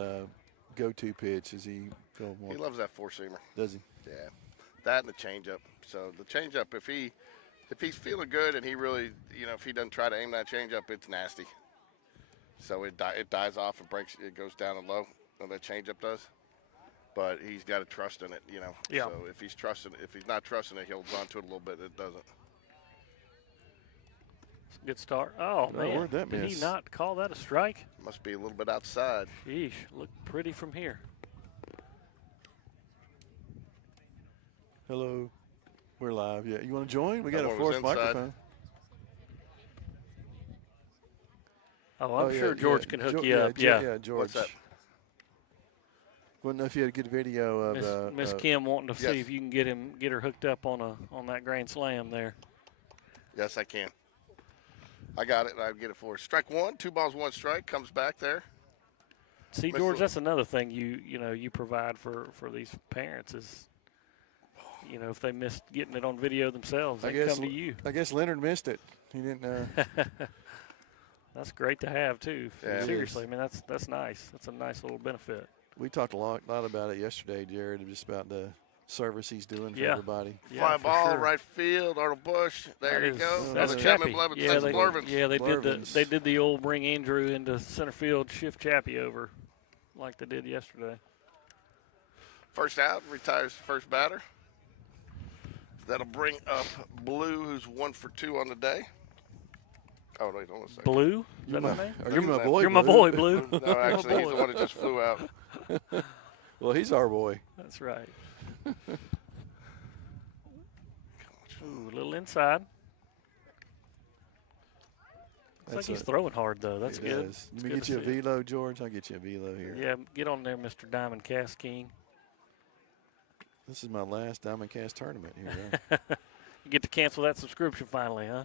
go-to pitch? Is he go more? He loves that 4-seamer. Does he? Yeah, that and the changeup. So the changeup, if he's feeling good and he really, you know, if he doesn't try to aim that changeup, it's nasty. So it dies off and breaks. It goes down and low, and that changeup does. But he's got to trust in it, you know. Yeah. So if he's not trusting it, he'll run to it a little bit. It doesn't. Good start. Oh, man. where'd that Did miss? he not call that a strike? Must be a little bit outside. Sheesh, looked pretty from here. Hello. We're live. Yeah. You want to join? We got That a one was 4th inside. microphone. Oh, I'm yeah, sure George can hook you up. Yeah. Yeah, George. What's that? Wouldn't know if you had a good video of Miss Kim wanting to yes. see if you can get her hooked up on that grand slam there. Yes, I can. I got it, and I'll get it for her. Strike 1, 2 balls, 1 strike. Comes back there. See, Miss George, Lu- that's another thing you provide for these parents is, you know, if they miss getting it on video themselves, they can come to you. I guess Leonard missed it. He didn't. That's great to have too. Yeah, it Seriously, I mean that's nice. That's a nice little benefit. We talked a lot about it yesterday, Jared, just about the service he's doing for Yeah. everybody. Yeah, Fly for ball, sure. right field, Arnold Bush. There That you is- go. That's Another Chappie. Chapman, 11 Yeah, cents, they Blurvins. they did the old bring Andrew into center field, shift Chappie over, like they did yesterday. First out, retires the first batter. That'll bring up Blue, who's 1 for 2 on the day. Oh, wait, hold on a second. Blue, is You're that his my, name? you're my boy. You're my Blue. boy, Blue. No, actually, he's the one that just flew out. Well, he's our boy. That's right. Ooh, a little inside. Looks like he's throwing hard, though. That's He good. does. It's Let me good get to you a see it. velo, George. I'll get you a velo here. Yeah, get on there, Mr. Diamond Cast King. This is my last Diamond Cast tournament here. Yeah. You get to cancel that subscription finally, huh?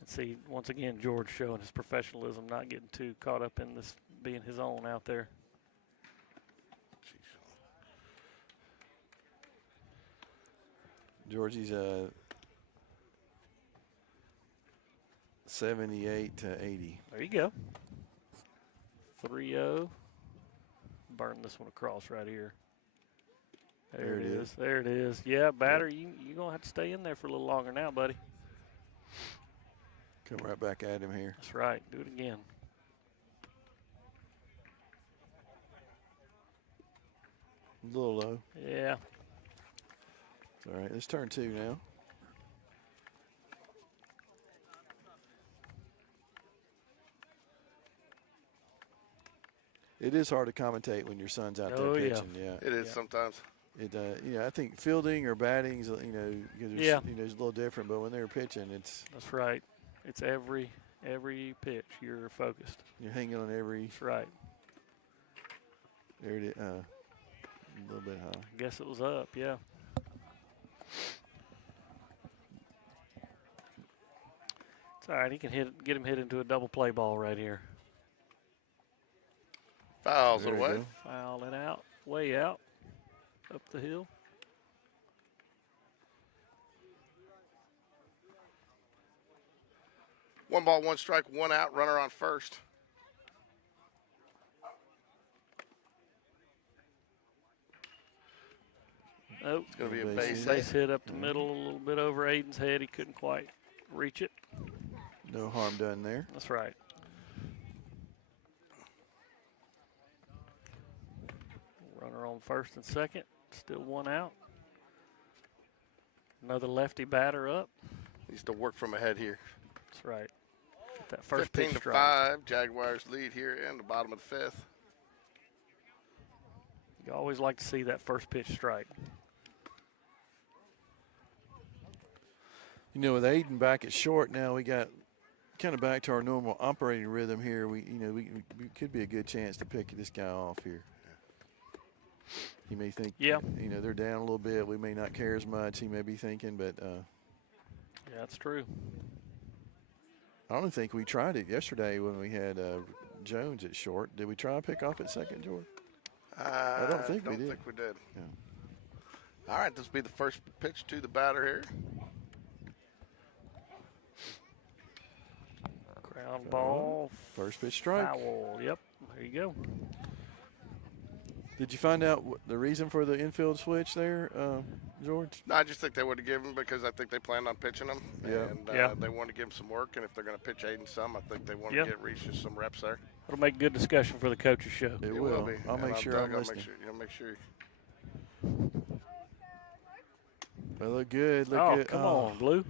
Let's see, once again, George showing his professionalism, not getting too caught up in this being his own out there. George, he's 78 to 80. There you go. 3-0. Burn this one across right here. There it is. There it is. Yeah, batter, you're going to have to stay in there for a little longer now, buddy. Come right back at him here. That's right. Do it again. A little low. Yeah. It's all right. It's turn 2 now. It is hard to commentate when your son's out there pitching. Yeah. It is sometimes. It, I think fielding or batting is, because it's a little different. But when they're pitching, it's. That's right. It's every pitch you're focused. You're hanging on every. That's right. There it is. A little bit high. I guess it was up. Yeah. It's all right. He can get him hit into a double play ball right here. Fouls it away. Foul it out. Way out. Up the hill. One ball, one strike, one out, runner on first. Oh, It's going to be a base base hit up the middle, a little bit over Aiden's head. He couldn't quite reach it. No harm done there. That's right. Runner on first and second. Still one out. Another lefty batter up. Needs to work from ahead here. That's right. That first pitch 15 to strike. 5. Jaguars lead here in the bottom of the 5th. You always like to see that first pitch strike. With Aiden back at short now, we got kind of back to our normal operating rhythm here. We could be a good chance to pick this guy off here. He may think, they're down a little bit. We may not care as much. He may be thinking, but yeah, that's true. I don't think we tried it yesterday when we had Jones at short. Did we try to pick off at second, George? I don't think we did. Yeah. All right, this will be the first pitch to the batter here. Ground ball. First pitch strike. Foul. Yep. There you go. Did you find out the reason for the infield switch there, George? No, I just think they would have given him because I think they planned on pitching him. Yeah. And they want to give him some work. And if they're going to pitch Aiden some, I think they want to get Reese just some reps there. It'll make good discussion for the coaches show. It will be. I'll make sure I'm listening. Make sure. They look good. Come on, Blue.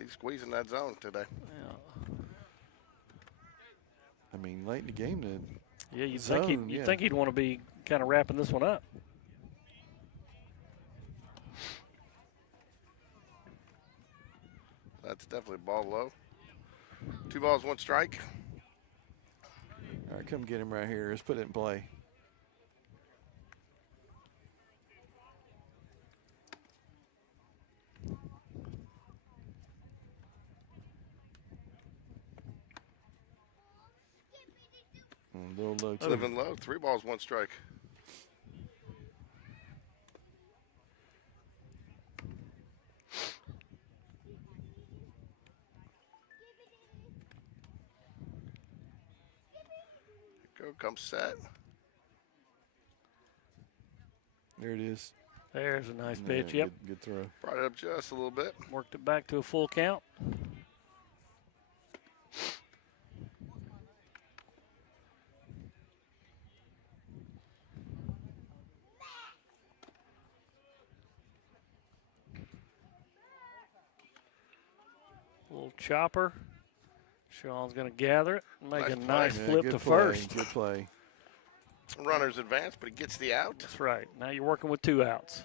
He's squeezing that zone today. Yeah. I mean, late in the game, you'd think he'd want to be kind of wrapping this one up. That's definitely ball low. 2 balls, 1 strike. All right, come get him right here. Let's put it in play. A little low, too. Living low. 3 balls, 1 strike. Go, come set. There it is. There's a nice pitch. Yep. Good throw. Brought it up just a little bit. Worked it back to a full count. Little chopper. Sean's going to gather it and make a nice flip to first. Good play. Runner's advanced, but he gets the out. That's right. Now you're working with 2 outs.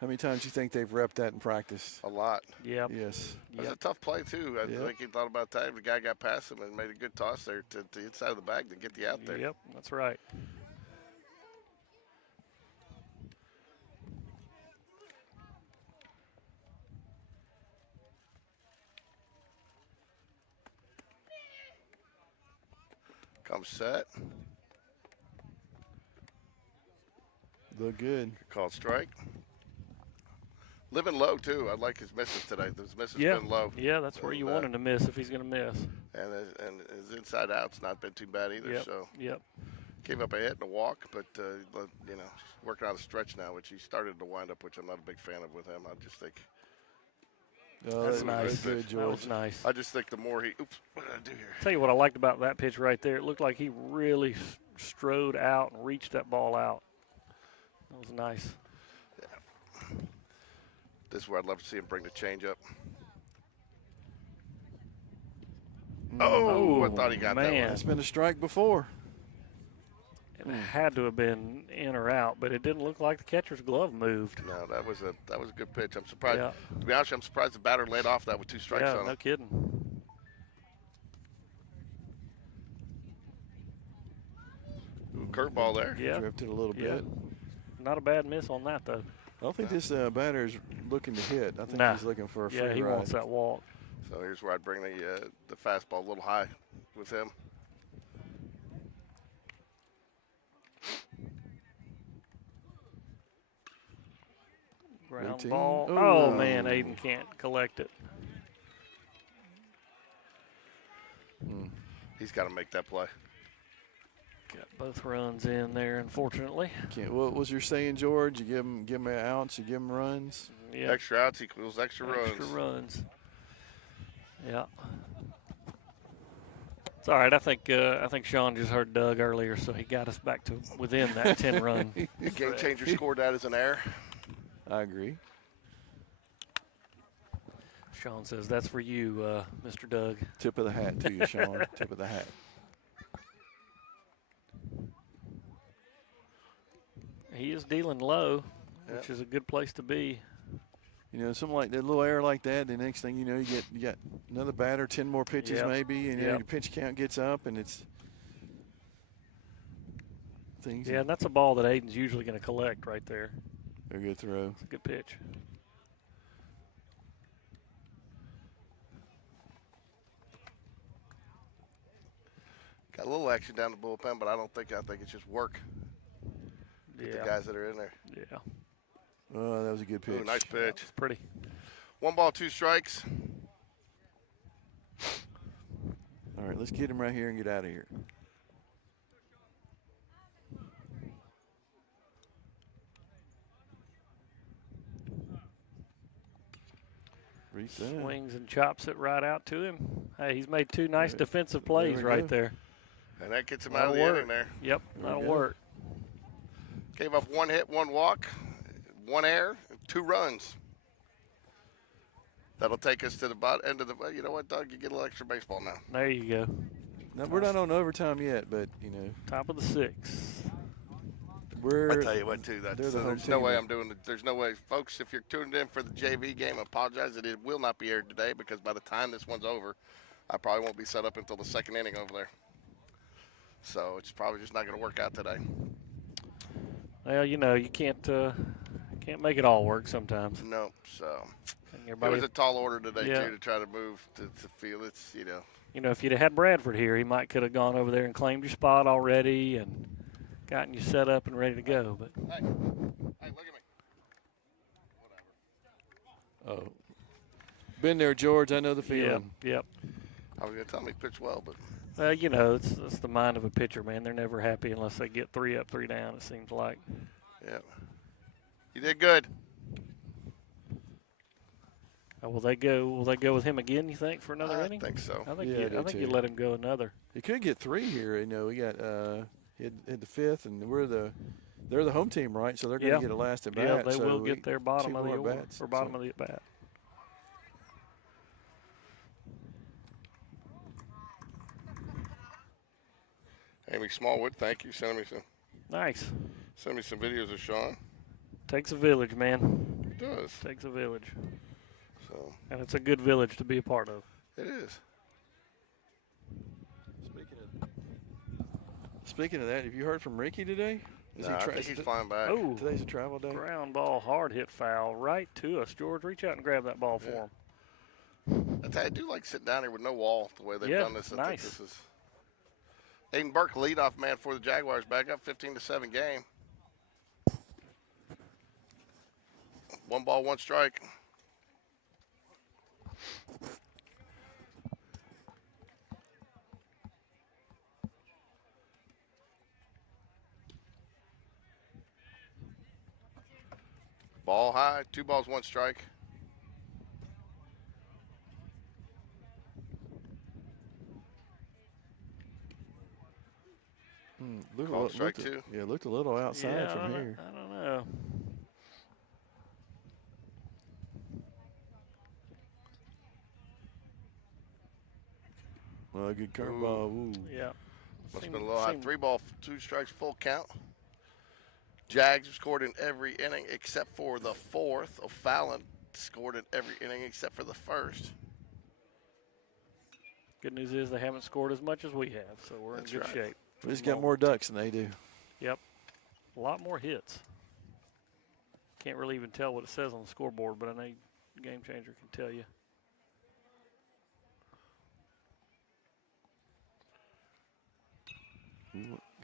How many times do you think they've repped that in practice? A lot. Yep. Yes. It was a tough play, too. I think he thought about that. The guy got past him and made a good toss there to the inside of the bag to get the out there. Yep, that's right. Come set. Look good. Called strike. Living low too. I like his misses today. His misses Yeah, been low. yeah, that's where you want him to miss if he's going to miss. And his inside out's not been too bad either. Yep. So Yep. gave up a hit and a walk, but you know, working on a stretch now, which he started to wind up, which I'm not a big fan of with him. I just think. Oh, That's that nice. was good, That George. was nice. I just think the more he. Oops, what did I do here? Tell you what I liked about that pitch right there. It looked like he really strode out and reached that ball out. That was nice. This is where I'd love to see him bring the change up. Oh, I thought he got that man. one. It's been a strike before. It had to have been in or out, but it didn't look like the catcher's glove moved. No, that was a good pitch. I'm surprised. Yeah. To be honest, I'm surprised the batter laid off that with 2 strikes Yeah, on no him. kidding. Ooh, curveball there. Yeah. Drifted a little Yeah. bit. Not a bad miss on that, though. I don't think this batter is looking to hit. I think Nah. he's looking for a free Yeah, he ride. wants that walk. So here's where I'd bring the fastball a little high with him. Ground 18. ball. Ooh. Oh, man, Aiden can't collect it. He's got to make that play. Got both runs in there, unfortunately. What was your saying, George? You give him an ounce, you give him runs. Yeah, Extra outs equals extra runs. extra runs. Yeah. It's all right. I think Sean just heard Doug earlier, so he got us back to within that 10-run. The game changer scored that as an error. I agree. Sean says that's for you, Mr. Doug. Tip of the hat to you, Sean. Tip of the hat. He is dealing low, which Yep. is a good place to be. You know, something like that, little error like that. The next thing you know, you got another batter, 10 more pitches Yep. maybe, and Yep. the pitch count gets up, and it's things. Yeah, and that's a ball that Aiden's usually going to collect right there. A good throw. It's a good pitch. Got a little action down the bullpen, but I think it's just work. Get Yeah. the guys that are in there. Yeah. Oh, that was a good pitch. Ooh, nice pitch. It's pretty. 1 ball, 2 strikes. All right, let's get him right here and get out of here. Reach that. Swings and chops it right out to him. Hey, he's made 2 nice There- defensive there plays we right go. there. And that gets him That'll out of the work. inning there. Yep, There we that'll go. work. Gave up 1 hit, 1 walk, 1 error, 2 runs. That'll take us to the end of the. You know what, Doug? You get a little extra baseball now. There you go. Now, we're not on overtime yet, but, you know, Top of the 6th. we're. I tell you what, too. they're That's, the home there's no team. way I'm doing it. There's no way, folks. If you're tuned in for the JV game, I apologize that it will not be aired today because by the time this one's over, I probably won't be set up until the 2nd inning over there. So it's probably just not going to work out today. Well, you know, you can't make it all work sometimes. No. So And it everybody, was a tall order today Yeah. too to try to move to feel it's you know, if you'd have had Bradford here, he might could have gone over there and claimed your spot already and gotten you set up and ready to go. But Hey, look at me. Whatever. Oh. Been there, George. I know the yep, feeling. yep. I was going to tell him he pitched well, but Well, you know, it's the mind of a pitcher, man. They're never happy unless they get 3 up, 3 down. It seems like. yeah, you did good. Will they go with him again? You think for another I think think so. I think Yeah, I do I think you too. let him go another. He could get 3 here. You know, we got hit the 5th, and they're the home team, right? So they're going to Yeah. get a last at bat. Yeah, they so will get their bottom 2 of the more order, bats. or bottom So- of the at bat. Amy Smallwood, thank you. Send me Nice. some videos of Sean. Takes a village, man. It does. Takes a village, So and it's a good village to be a part of. it is. Speaking of that, have you heard from Ricky today? Nah, I think he's flying back. Oh, Today's a travel day. ground ball, hard hit foul, right to us. George, reach out and grab that ball for him. I do like sitting down here with no wall the way they've Yeah, done this. I nice. think this is Aiden Burke, leadoff man for the Jaguars, back up 15-7 game. 1 ball, 1 strike. Ball high, 2 balls, 1 strike. Called strike 2. Yeah, looked a little outside from here. I don't know. Well, a good curveball. Ooh. Yeah. Must have been a little high. 3 ball, 2 strikes, full count. Jags have scored in every inning except for the 4th. O Fallon scored in every inning except for the 1st. Good news is they haven't scored as much as we have, so we're in good shape. We just got more ducks than they do. Yep. A lot more hits. Can't really even tell what it says on the scoreboard, but I know Game Changer can tell you.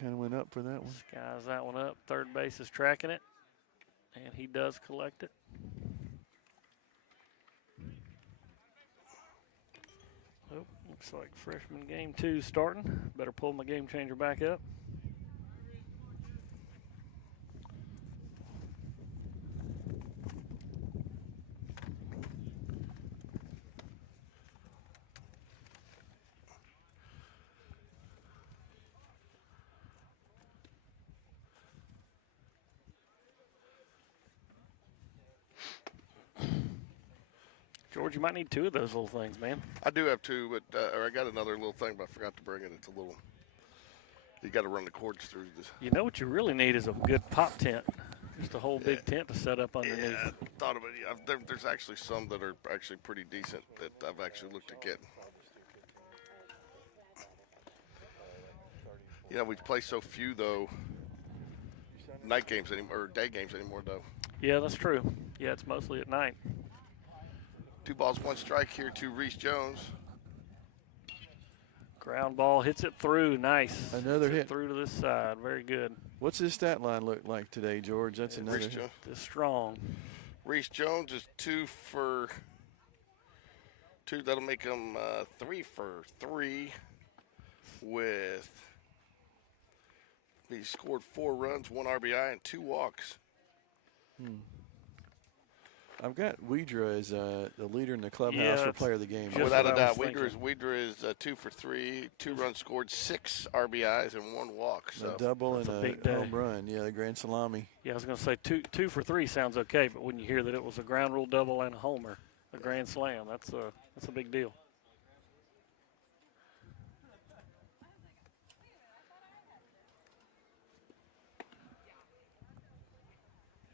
Kind of went up for that one. Skies that one up. Third base is tracking it, and he does collect it. Oh, looks like freshman game 2 starting. Better pull my Game Changer back up. George, you might need 2 of those little things, man. I do have 2, but or I got another little thing, but I forgot to bring it. It's a little. You got to run the cords through this. You know what you really need is a good pop tent. Just a whole big tent to set up underneath. Yeah, I thought of it. Yeah, there's actually some that are actually pretty decent that I've actually looked at getting. You know, we play so few though. Night games anymore, or day games anymore though. Yeah, that's true. Yeah, it's mostly at night. 2 balls, 1 strike here to Reese Jones. Ground ball hits it through. Nice. Another hit through to this side. Very good. What's his stat line look like today, George? That's another Reese hit. Jones. It's strong. Reese Jones is 2 for 2. That'll make him 3 for 3 with. He scored 4 runs, 1 RBI, and 2 walks. I've got Weidra as the leader in the clubhouse for player of the game. Without a doubt, Weidra is 2 for 3, 2 runs scored, 6 RBIs, and 1 walk. So a double and a home run. Yeah, the grand salami. Yeah, I was going to say 2 for 3 sounds okay, but when you hear that it was a ground rule double and a homer, a grand slam, that's a big deal.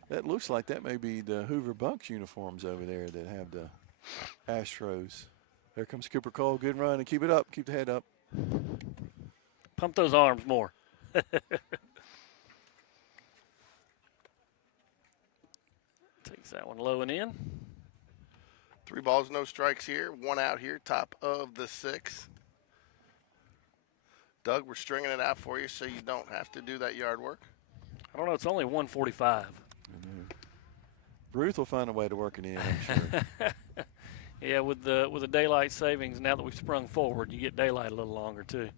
That looks like that may be the Hoover Bucks uniforms over there that have the Astros. There comes Cooper Cole. Good run and keep it up. Keep the head up. Pump those arms more. Takes that one low and in. 3 balls, no strikes here. 1 out here, top of the 6th. Doug, we're stringing it out for you so you don't have to do that yard work. I don't know. It's only 145. Ruth will find a way to work it in, I'm sure. Yeah, with the daylight savings, now that we've sprung forward, you get daylight a little longer too.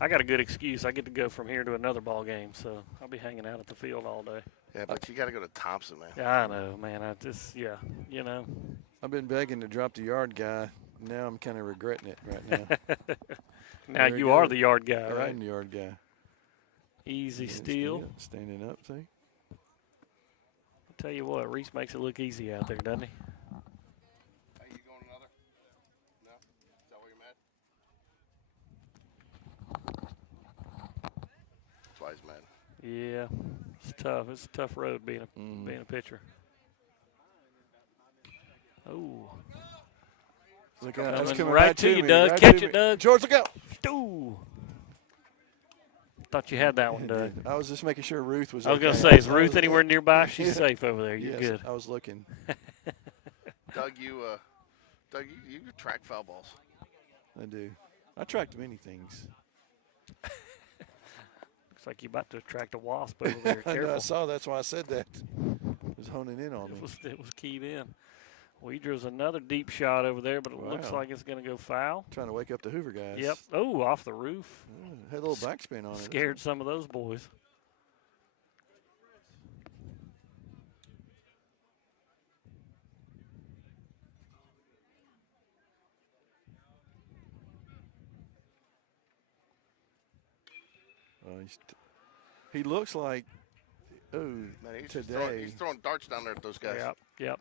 I got a good excuse. I get to go from here to another ball game, so I'll be hanging out at the field all day. Yeah, but you got to go to Thompson, man. Yeah, I know, man. I've been begging to drop the yard guy. Now I'm kind of regretting it right now. Now you are the yard guy, right? I'm the yard guy. Easy steal. Standing up, see? I'll tell you what, Reese makes it look easy out there, doesn't he? Hey, you going another? No? Is that why you're mad? That's why he's mad. Yeah, it's tough. It's a tough road being a pitcher. Oh. Look out. That's coming right to you, me. Doug. Right Catch to it, me. Doug. George, look out. Ooh. Thought you had that one, Doug. I was just making sure Ruth was I was okay. going to say, is Ruth anywhere nearby? She's safe over there. You're good. I was looking. Doug, you track foul balls. I do. I tracked many things. Looks like you're about to attract a wasp over there. I know, Careful. I saw. That's why I said that. It was honing in on me. It was keyed in. Weedre's another deep shot over there, but it looks like it's going to go foul. Trying to wake up the Hoover guys. Yep. Oh, off the roof. Had a little backspin on it. Scared some of those boys. He looks like, Man, today. He's throwing darts down there at those guys. Yep.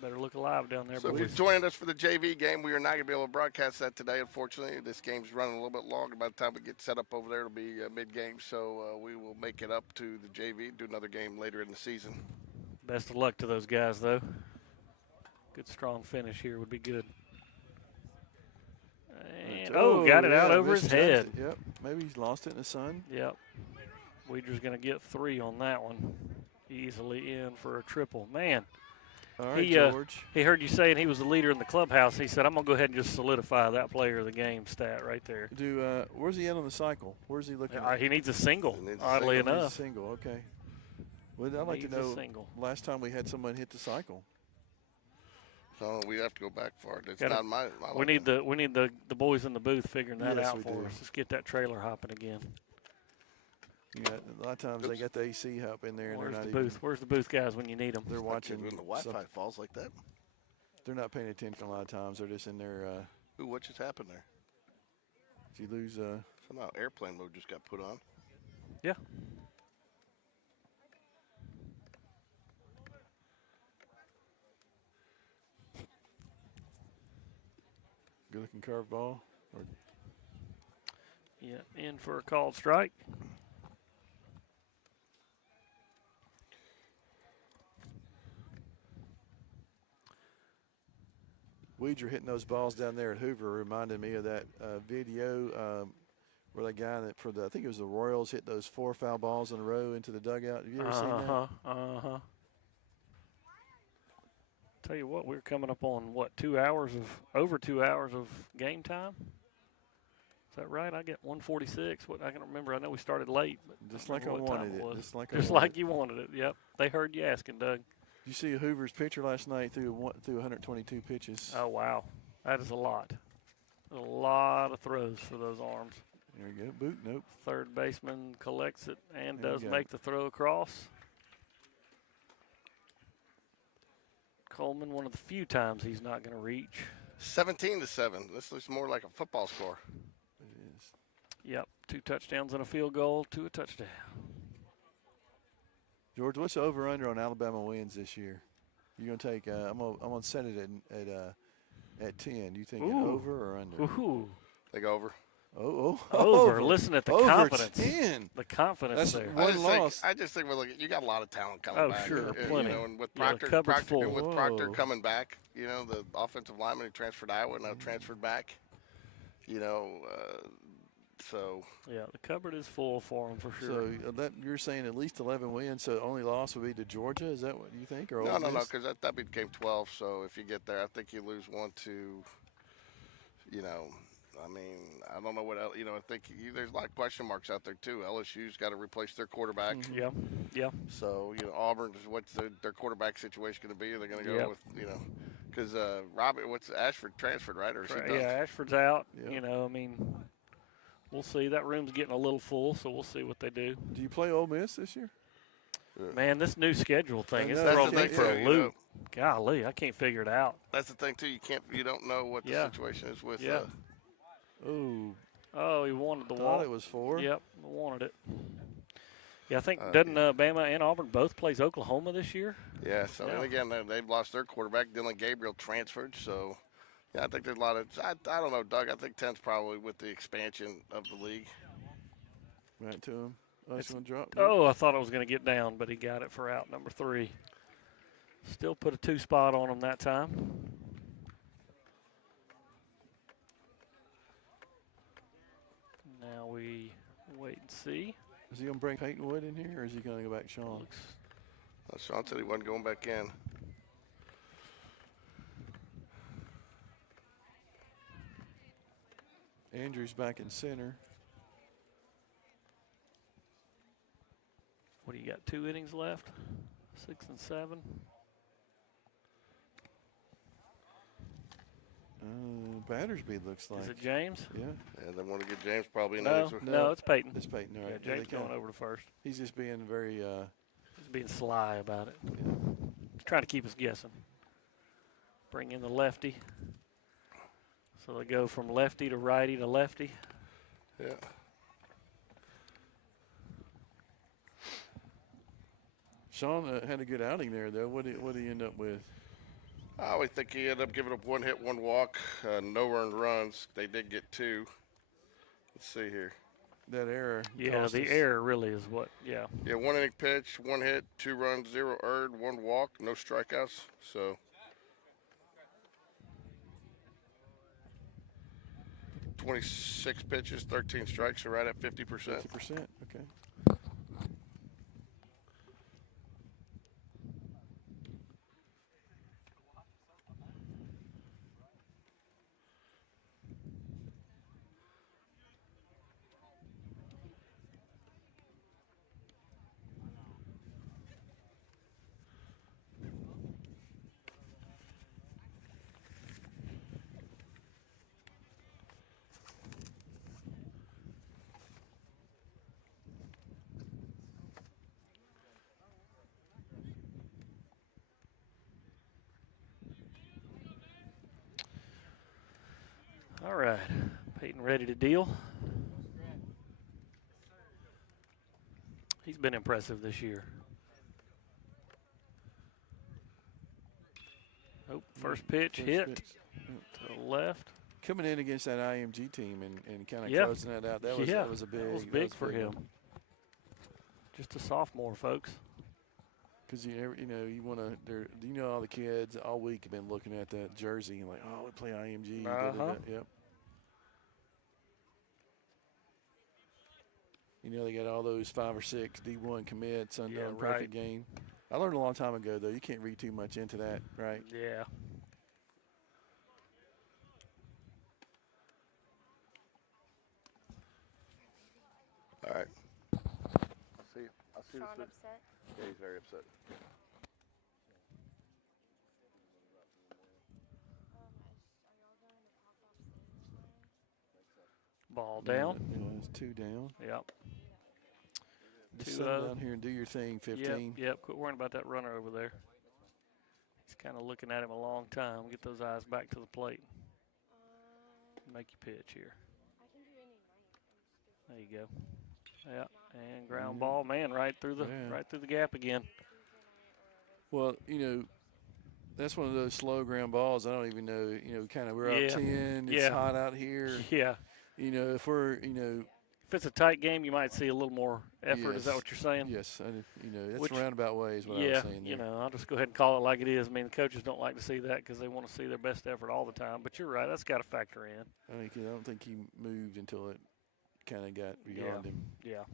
Better look alive down there. So if boys. you're joining us for the JV game, we are not going to be able to broadcast that today, unfortunately. This game's running a little bit longer. By the time we get set up over there, it'll be mid-game. So we will make it up to the JV, do another game later in the season. Best of luck to those guys, though. Good, strong finish here would be good. And, got it out over his head. Yep, maybe he's lost it in the sun. Yep. Weeder's going to get 3 on that one. Easily in for a triple. Man. All right, George. He heard you saying he was the leader in the clubhouse. He said, I'm going to go ahead and just solidify that player of the game stat right there. Where's he at on the cycle? Where's he looking at? He needs a single, oddly enough. He needs a single, okay. Well, I'd like to know last time we had someone hit the cycle. So we have to go back far. It's not my we need the boys in the booth figuring that out for do. us. Let's get that trailer hopping again. Yeah, a lot of times they got the AC hop in there. And Where's they're not the booth? Where's the booth guys when you need them? They're watching. When the Wi-Fi falls like that. They're not paying attention a lot of times. They're just in there. Ooh, what just happened there? If you lose. Somehow airplane mode just got put on. Yeah. Good looking curveball. Yeah, in for a called strike. Weeder hitting those balls down there at Hoover reminded me of that video where that guy I think it was the Royals hit those 4 foul balls in a row into the dugout. Have you ever seen that? Tell you what, we're coming up on over 2 hours of game time. Is that right? I get 146. I can remember. I know we started late, but just like I wanted it. Just like you wanted it. Yep. They heard you asking, Doug. Did you see Hoover's pitcher last night threw 122 pitches? Oh wow, that is a lot. A lot of throws for those arms. There we go. Boot. Nope. Third baseman collects it and There does make the throw across. Coleman, one of the few times he's not going to reach. 17-7. This looks more like a football score. It is. Yep, 2 touchdowns and a field goal to a touchdown. George, what's the over/under on Alabama wins this year? You're gonna take. I'm gonna set it at 10. You think over or under? Ooh. Take over. Over. Listen at the over confidence. 10. The confidence there. One loss. I just think you got a lot of talent coming back. Oh, sure, plenty. And with Proctor coming back, the offensive lineman who transferred to Iowa now transferred back. So yeah, the cupboard is full for them for sure. So you're saying at least 11 wins. So the only loss would be to Georgia. Is that what you think? Or no, because that became 12. So if you get there, I think you lose 1 to. I don't know what else. I think there's a lot of question marks out there too. LSU's got to replace their quarterback. Mm-hmm. Yeah. So Auburn, what's their quarterback situation going to be? Are they going to go with because Ashford transferred, right? Or Ashford's out. Yep. We'll see. That room's getting a little full, so we'll see what they do. Do you play Ole Miss this year? Man, this new schedule thing is throwing me for a loop. Golly, I can't figure it out. That's the thing too. You don't know what the situation is with. Oh, he wanted the wall. Thought it was 4. Yep, wanted it. Yeah, I think doesn't Bama and Auburn both plays Oklahoma this year? Yeah. So and again, they've lost their quarterback. Dylan Gabriel transferred. So yeah, I think there's a lot of. I don't know, Doug. I think 10's probably with the expansion of the league. Right to him. Nice one drop. Oh, I thought I was going to get down, but he got it for out number 3. Still put a 2 spot on him that time. Now we wait and see. Is he going to bring Peyton Wood in here, or is he going to go back Sean? Sean said he wasn't going back in. Andrew's back in center. What do you got, 2 innings left? 6 and 7. Battersby looks like. Is it James? Yeah. Yeah, they want to get James probably in the No, next one. no, it's Peyton. It's Peyton, all right. Yeah, James going over to first. He's just being very. He's being sly about it. Yeah. He's trying to keep us guessing. Bring in the lefty. So they go from lefty to righty to lefty. Yeah. Sean had a good outing there, though. What did he end up with? I think he ended up giving up 1 hit, 1 walk, no earned runs. They did get 2. Let's see here. That error. Yeah, the error really is what, yeah. Yeah, 1 inning pitch, 1 hit, 2 runs, 0 earned, 1 walk, no strikeouts. So 26 pitches, 13 strikes, so right at 50%. 50%, okay. All right, Peyton ready to deal. He's been impressive this year. Oh, first pitch hit to the left. Coming in against that IMG team and kind of Yeah. closing that out, that was a big. That was big a for him. one. Just a sophomore, folks. Because you want to. All the kids all week have been looking at that jersey and like, oh, we play IMG. Yep. They got all those 5 or 6 D1 commits, unknown perfect game. I learned a long time ago though, you can't read too much into that, right? Yeah. All right. I'll see Sean this. upset? Yeah, he's very upset. Ball down. It's 2 down. Yep. Just sit down here and do your thing, 15. Yep. Quit worrying about that runner over there. He's kind of looking at him a long time. Get those eyes back to the plate. Make your pitch here. I can do any night. There you go. Yeah, and ground ball, man, right through the gap again. Well, that's one of those slow ground balls. I don't even know. Kind of we're up 10. It's hot out here. Yeah. If we're if it's a tight game, you might see a little more effort. Yes. Is that what you're saying? Yes. That's a roundabout way is what I was saying there. I'll just go ahead and call it like it is. I mean, the coaches don't like to see that because they want to see their best effort all the time. But you're right. That's got to factor in. I don't think he moved until it kind of got beyond him. Yeah.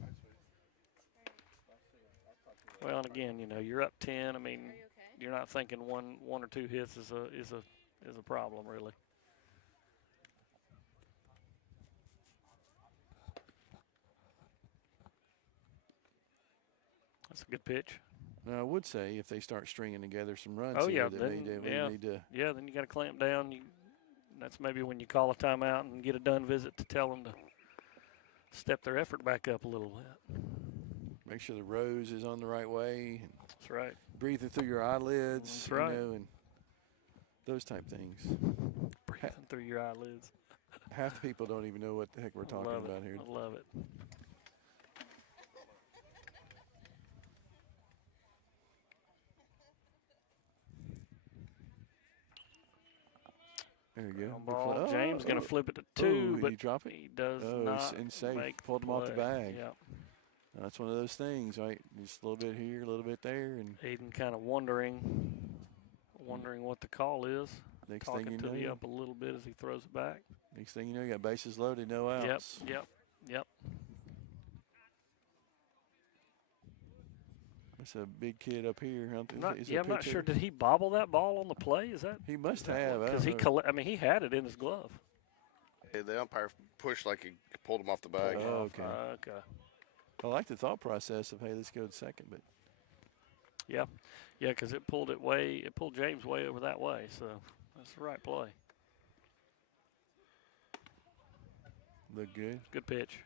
Well, and again, you're up 10. I mean, you're not thinking one or 2 hits is a problem really. That's a good pitch. Now, I would say if they start stringing together some runs Oh, here, yeah, that then, we need to. Yeah, then you got to clamp down. That's maybe when you call a timeout and get a done visit to tell them to step their effort back up a little bit. Make sure the rose is on the right way. That's right. Breathing through your eyelids, That's right. and those type things. Breathing through your eyelids. Half the people don't even know what the heck we're talking about here. I love it. There you go. Ball. James going to flip it to 2, but he drop it? he does not. not Safe. make Pulled him off the bag. Yep. That's one of those things, right? Just a little bit here, a little bit there, and Aiden kind of wondering what the call is. next Talking thing you to know, the up a little bit as he throws it back. next thing you know, you got bases loaded, no outs. Yep. That's a big kid up here. I'm not sure. Did he bobble that ball on the play? Is that? He must have. Because he had it in his glove. Yeah, the umpire pushed like he pulled him off the bag. Oh, okay. Okay. I like the thought process of, hey, let's go to second, but Yeah, because it pulled James way over that way, so that's the right play. Look good. Good pitch.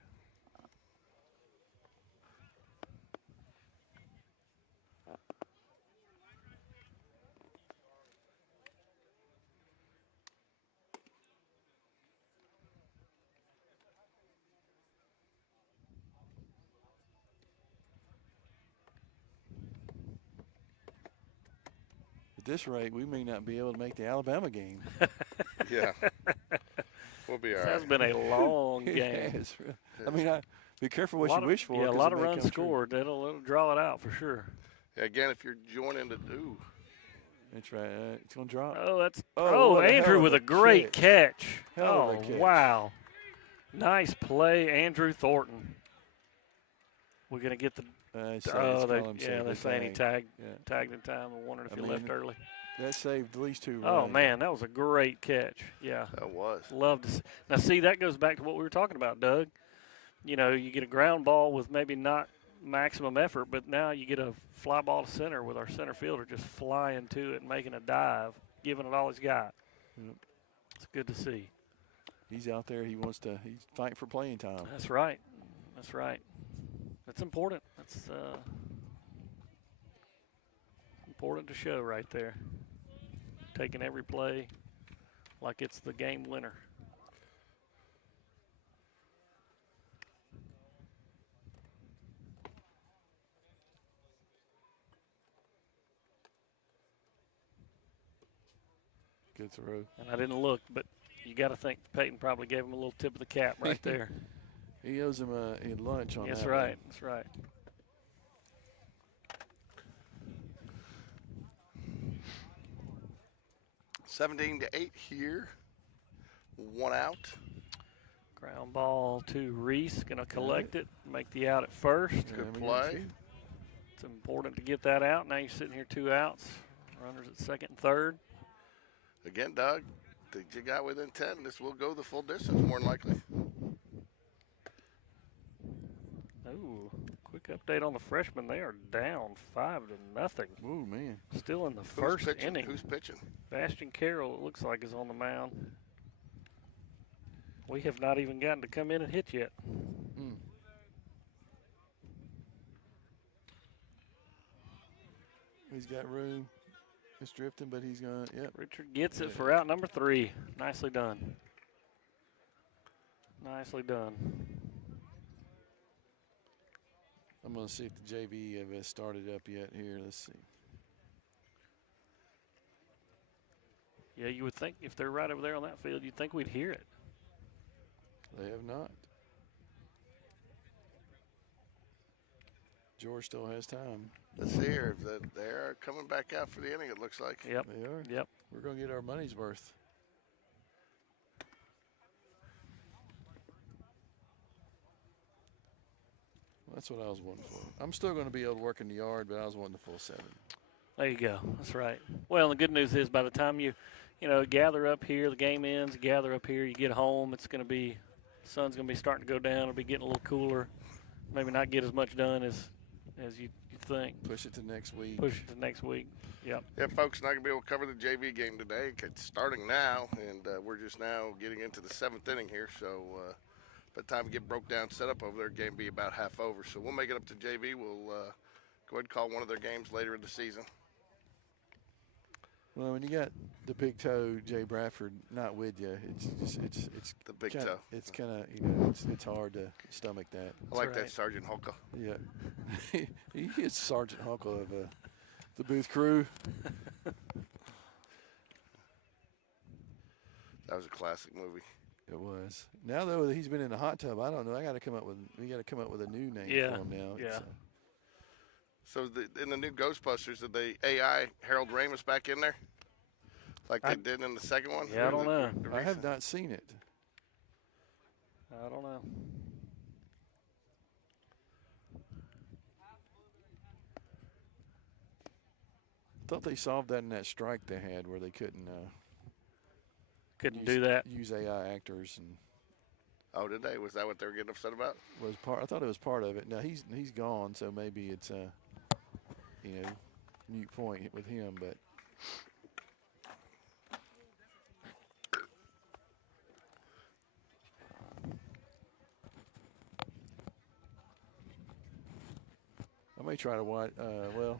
At this rate, we may not be able to make the Alabama game. Yeah. We'll be all This right. has been a long game. Yes. I mean, be careful what you wish for. Yeah, a 'cause lot it of may runs come true. scored. It'll draw it out for sure. Yeah, again, if you're joining the That's right. It's going to drop. Oh, that's what a hell Andrew of with a a great catch. Hell of a catch. Wow. Nice play, Andrew Thornton. We're going to get the they're saying he tagged in time. I wondered if he left early. That saved at least 2 runs. Oh, man, that was a great catch. Yeah. That was. Love to see. Now, see, that goes back to what we were talking about, Doug. You know, you get a ground ball with maybe not maximum effort, but now you get a fly ball to center with our center fielder just flying to it and making a dive, giving it all he's got. Yep. It's good to see. He's out there. He's fighting for playing time. That's right. That's right. That's important. That's important to show right there. Taking every play like it's the game winner. Good throw. And I didn't look, but you got to think Peyton probably gave him a little tip of the cap right there. He owes him a lunch on that. That's right. That's right. $17-8 here. 1 out. Ground ball to Reese. Going to collect it, make the out at first. Good play. It's important to get that out. Now you're sitting here 2 outs. Runners at second and third. Again, Doug, you got within 10. This will go the full distance more than likely. Ooh, quick update on the freshmen. They are down 5-0. Oh, man. Still in the first inning. Who's pitching? Bastian Carroll, it looks like, is on the mound. We have not even gotten to come in and hit yet. He's got room. It's drifting, but he's going to, Richard gets it for out number 3. Nicely done. Nicely done. I'm going to see if the JV has started up yet here. Let's see. Yeah, you would think if they're right over there on that field, you'd think we'd hear it. They have not. George still has time. Let's see here. They're coming back out for the inning, it looks like. Yep. They are? Yep. We're going to get our money's worth. That's what I was wanting for. I'm still going to be able to work in the yard, but I was wanting the full 7. There you go. That's right. Well, the good news is by the time you gather up here, the game ends, you gather up here, you get home, it's going to be, the sun's going to be starting to go down. It'll be getting a little cooler. Maybe not get as much done as you think. Push it to next week. Push it to next week. Yep. Yeah, folks, not going to be able to cover the JV game today. It's starting now, and we're just now getting into the 7th inning here. So by the time we get broke down, set up over there, game will be about half over. So we'll make it up to JV. We'll go ahead and call one of their games later in the season. Well, when you got the big toe Jay Bradford not with you, it's the big kinda, toe. It's kind of it's hard to stomach that. I like right. that Sergeant Hulka. Yeah, he is Sergeant Hunkle of the Booth Crew. That was a classic movie. It was. Now though that he's been in the hot tub, I don't know. We got to come up with a new name for him now. Yeah. So in the new Ghostbusters, did they AI Harold Ramis back in there? Like they did in the second one? Yeah, I don't know. I have not seen it. I don't know. I thought they solved that in that strike they had where they couldn't do that. Use AI actors and. Oh, did they? Was that what they were getting upset about? I thought it was part of it. Now he's gone, so maybe it's mute point with him, but. I may try to watch. Well,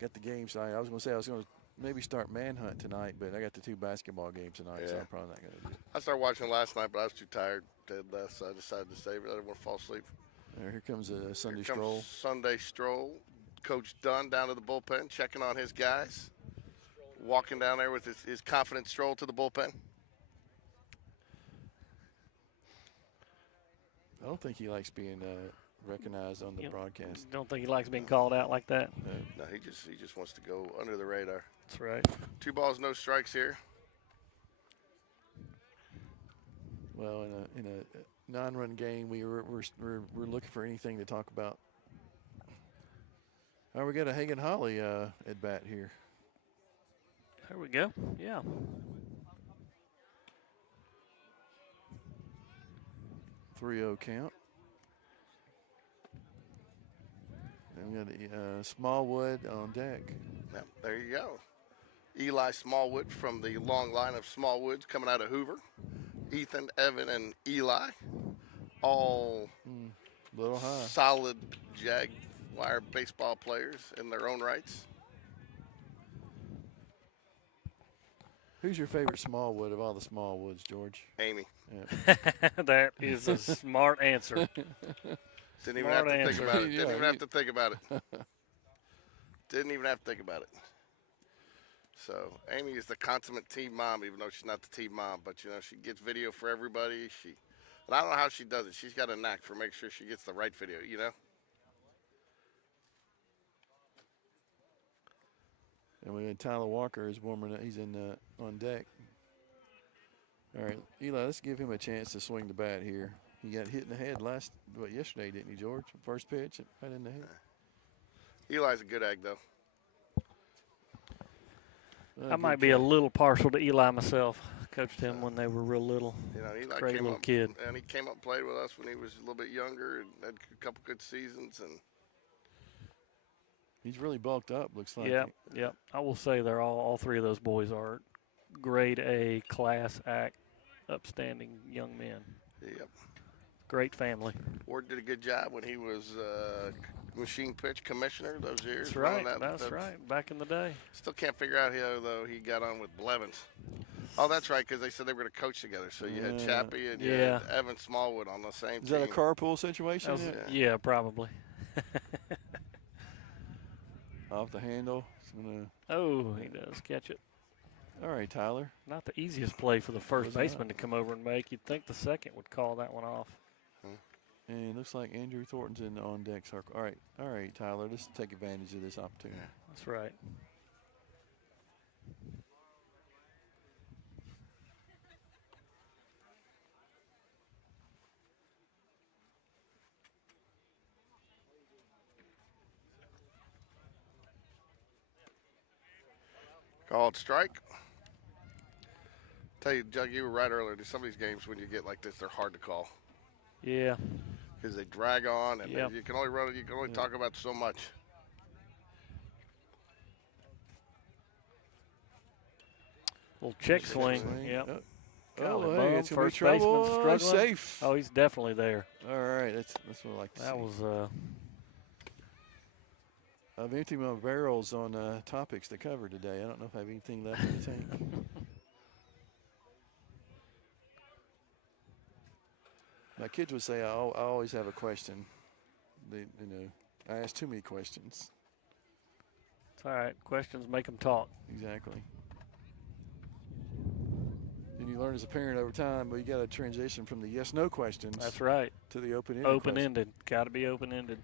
got the games. I was going to say I was going to maybe start Manhunt tonight, but I got the 2 basketball games tonight, so I'm probably not going to do it. I started watching last night, but I was too tired, so I decided to save it. I didn't want to fall asleep. Here comes a Sunday Here comes stroll. Sunday stroll. Coach Dunn down to the bullpen, checking on his guys. Walking down there with his confident stroll to the bullpen. I don't think he likes being recognized on the broadcast. Don't think he likes being called out like that? No, he just wants to go under the radar. That's right. 2 balls, no strikes here. Well, in a non-run game, we're looking for anything to talk about. All right, we got a Hagen Holly at bat here. There we go. Yeah. .30 count. And we got Smallwood on deck. Yep, there you go. Eli Smallwood from the long line of Smallwoods coming out of Hoover. Ethan, Evan, and Eli, all Little high. solid Jaguar baseball players in their own rights. Who's your favorite Smallwood of all the Smallwoods, George? Amy. Yeah. That is a smart answer. Didn't even have to think answer. about it. Yeah, Didn't even have to think about it. Didn't even have to think about it. So Amy is the consummate team mom, even though she's not the team mom. But, you know, she gets video for everybody. And I don't know how she does it. She's got a knack for making sure she gets the right video, you know? And we had Tyler Walker is warming up. He's on deck. All right, Eli, let's give him a chance to swing the bat here. He got hit in the head yesterday, didn't he, George? First pitch, right in the head. Eli's a good egg, though. I might be a little partial to Eli myself. Coached him when they were real little. You know, Eli Great came little up, kid. and he came up and played with us when he was a little bit younger and had a couple good seasons. And he's really bulked up, looks like. Yep. I will say they're all 3 of those boys are grade A, class act, upstanding young men. Yep. Great family. Ward did a good job when he was machine pitch commissioner those years. That's right. That's right. Back in the day. Still can't figure out how, though, he got on with Blevins. Oh, that's right, because they said they were going to coach together. So you had Chappie and you had Evan Smallwood on the same team. Is that a carpool situation? Yeah, probably. Off the handle. Oh, he does catch it. All right, Tyler. Not the easiest play for the first baseman to come over and make. You'd think the second would call that one off. And it looks like Andrew Thornton's in the on-deck circle. All right, Tyler, let's take advantage of this opportunity. That's right. Called strike. Tell you, Jug, you were right earlier. Some of these games, when you get like this, they're hard to call. Yeah. Because they drag on, and you can only run it. You can only talk about so much. Little check swing. Yep. Oh, hey, it's first trouble. baseman struggling. Safe. Oh, he's definitely there. All right, that's what I like to see. That was. I've emptied my barrels on topics to cover today. I don't know if I have anything left in the tank. My kids would say I always have a question. I ask too many questions. It's all right. Questions make them talk. Exactly. And you learn as a parent over time, but you got to transition from the yes/no questions. That's right. To the open-ended. Open-ended. Got to be open-ended.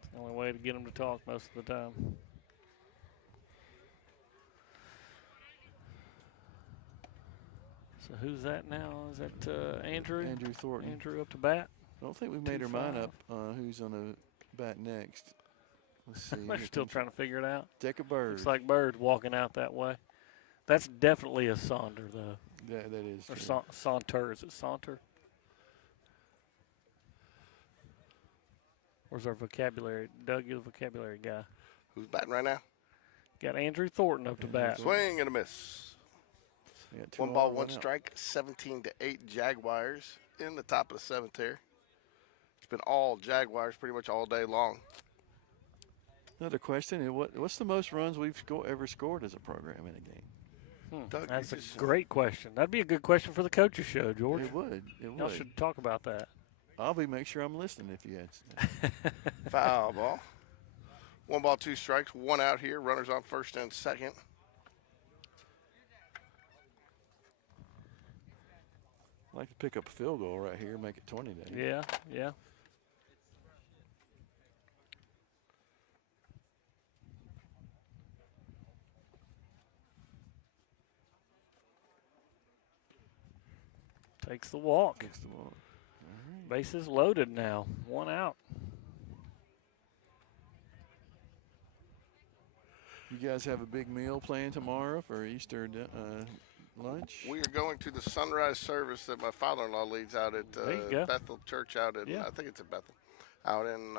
It's the only way to get them to talk most of the time. So who's that now? Is that Andrew? Andrew Thornton. Andrew up to bat. I don't think we've made our mind up who's on the bat next. Let's see. They're still trying to figure it out. Deck of Bird. Looks like Bird walking out that way. That's definitely a Saunter, though. Yeah, that is. Or Saunter. Is it Saunter? Where's our vocabulary? Doug, you're the vocabulary guy. Who's batting right now? Got Andrew Thornton up to bat. Swing and a miss. We got 2 One ball, on, one out. strike. 17-8 Jaguars in the top of the 7th here. It's been all Jaguars pretty much all day long. Another question: what's the most runs we've ever scored as a program in a game? Doug, That's you a just- great question. That'd be a good question for the coaches show, George. It would. Y'all should talk about that. I'll make sure I'm listening if you ask. Foul ball. 1 ball, 2 strikes. 1 out here. Runners on first and second. I'd like to pick up a field goal right here, make it 20 days. Yeah. Takes the walk. Next to one. Bases loaded now. 1 out. You guys have a big meal planned tomorrow for Easter lunch? We are going to the sunrise service that my father-in-law leads out at There you go. Bethel Church out in, Yeah. I think it's at Bethel, out in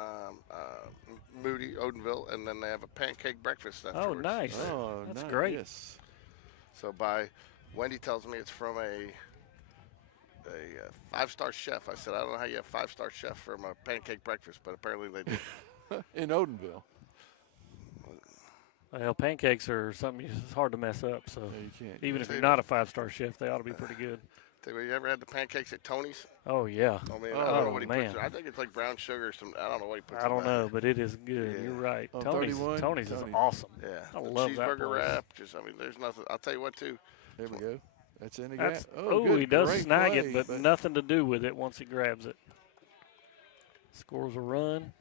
Moody, Odenville, and then they have a pancake breakfast Oh, afterwards. nice. Oh, That's nice. great. Yes. So Wendy tells me it's from a 5-star chef. I said, I don't know how you have 5-star chef from a pancake breakfast, but apparently they do. In Odenville. Well, pancakes are something it's hard to mess up. So Yeah, you can't. even if you're not a 5-star chef, they ought to be pretty good. Tell you ever had the pancakes at Tony's? Oh, yeah. I mean, I Oh, don't know what he man. puts. I think it's like brown sugar or some. I don't know what he puts. I don't in that. know, but it is good. Yeah. You're right. On Tony's 31? Tony's is Tony's. awesome. Yeah, I the love that cheeseburger place. wrap. There's nothing. I'll tell you what, too. There we go. That's in the That's, gap. he does great snag play, it, but nothing to do with it once he grabs it. Scores a run.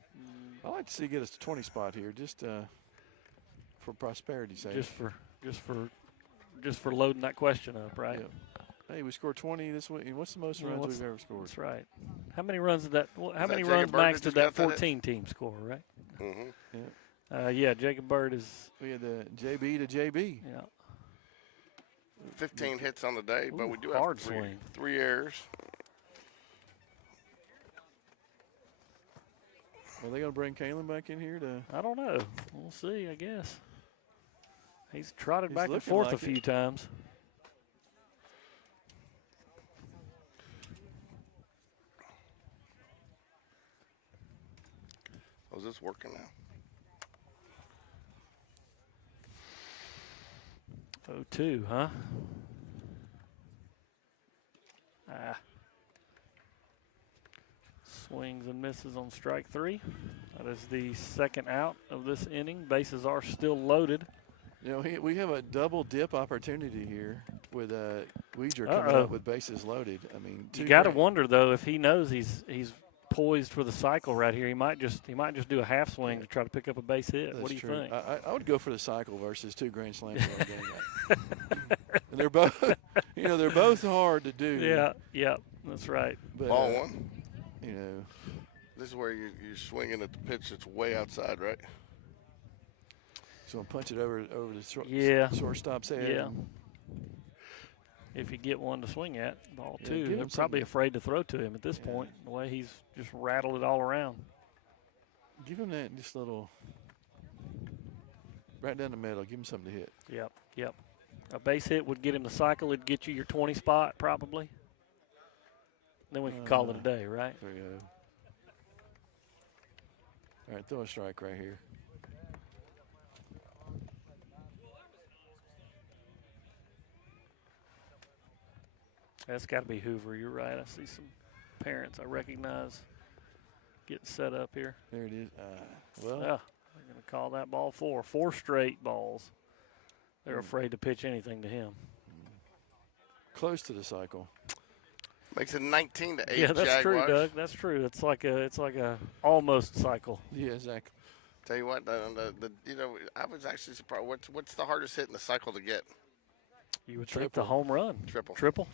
I'd like to see get us to 20 spot here, just for prosperity's sake. Just for loading that question up, right? Yeah. Hey, we scored 20 this week. What's the most Yeah, runs what's- we've ever scored? That's right. How many runs did that? How that many Jacob runs Bird max that did just that got that 14 team score? Right. Mm-hmm. Yeah, Jacob Bird is. We had the JB to JB. Yeah. 15 hits on the day, but Ooh, we do hard have swing. three errors. Are they going to bring Kalen back in here to? I don't know. We'll see. I guess. He's trotted He's back and looking forth like a few it. times. Oh, is this working now? 0-2, huh? Swings and misses on strike 3. That is the second out of this inning. Bases are still loaded. You know, we have a double dip opportunity here with Weeger coming Uh-oh. up with bases loaded. I mean, You got to wonder though if he knows he's poised for the cycle right here. He might just do a half swing to try to pick up a base hit. That's What do you true. think? I would go for the cycle versus 2 grand slams in one game. And they're both, they're both hard to do. Yeah, that's right. But, Ball 1. You know, This is where you're swinging at the pitch that's way outside, right? so punch it over the shortstop's head. Yeah. If you get one to swing at, ball Yeah, 2, give they're him probably something. afraid to throw to him at this Yeah. point, the way he's just rattled it all around. Give him that just little, right down the middle. Give him something to hit. Yep. A base hit would get him the cycle. It'd get you your 20 spot probably. Then we can call it a day, right? There you go. All right, throw a strike right here. That's got to be Hoover. You're right. I see some parents I recognize getting set up here. There it is. Well, Yeah, they're going to call that ball 4. 4 straight balls. They're afraid to pitch anything to him. close to the cycle. Makes it 19-8 Yeah, that's Jaguars. true, Doug. That's true. It's like a almost cycle. Yeah, exactly. Tell you what, I was actually surprised. What's the hardest hit in the cycle to get? You would think the home run. Triple. Triple.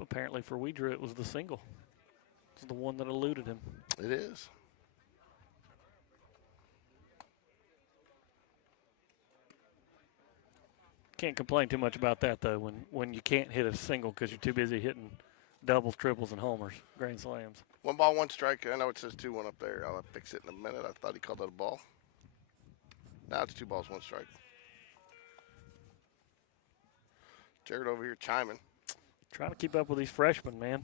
Apparently for Weidrew, it was the single. It's the one that eluded him. It is. Can't complain too much about that though. When you can't hit a single because you're too busy hitting doubles, triples, and homers, grand slams. 1 ball, 1 strike. I know it says 2-1 up there. I'll fix it in a minute. I thought he called that a ball. Now it's 2 balls, 1 strike. Jared over here chiming. Trying to keep up with these freshmen, man.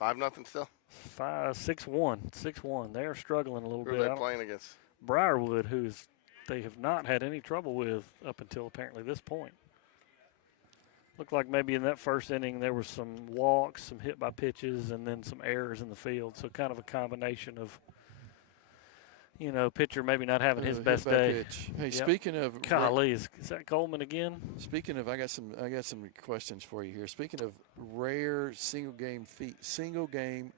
5-0 still. 6-1. They are struggling a little Who bit. are they playing against? Briarwood, they have not had any trouble with up until apparently this point. Looked like maybe in that first inning there was some walks, some hit by pitches, and then some errors in the field. So kind of a combination of, pitcher maybe not having his best day. Pitch. Hey, Yep. Speaking of Golly, is that Coleman again? Speaking of, I got some questions for you here. Speaking of rare single game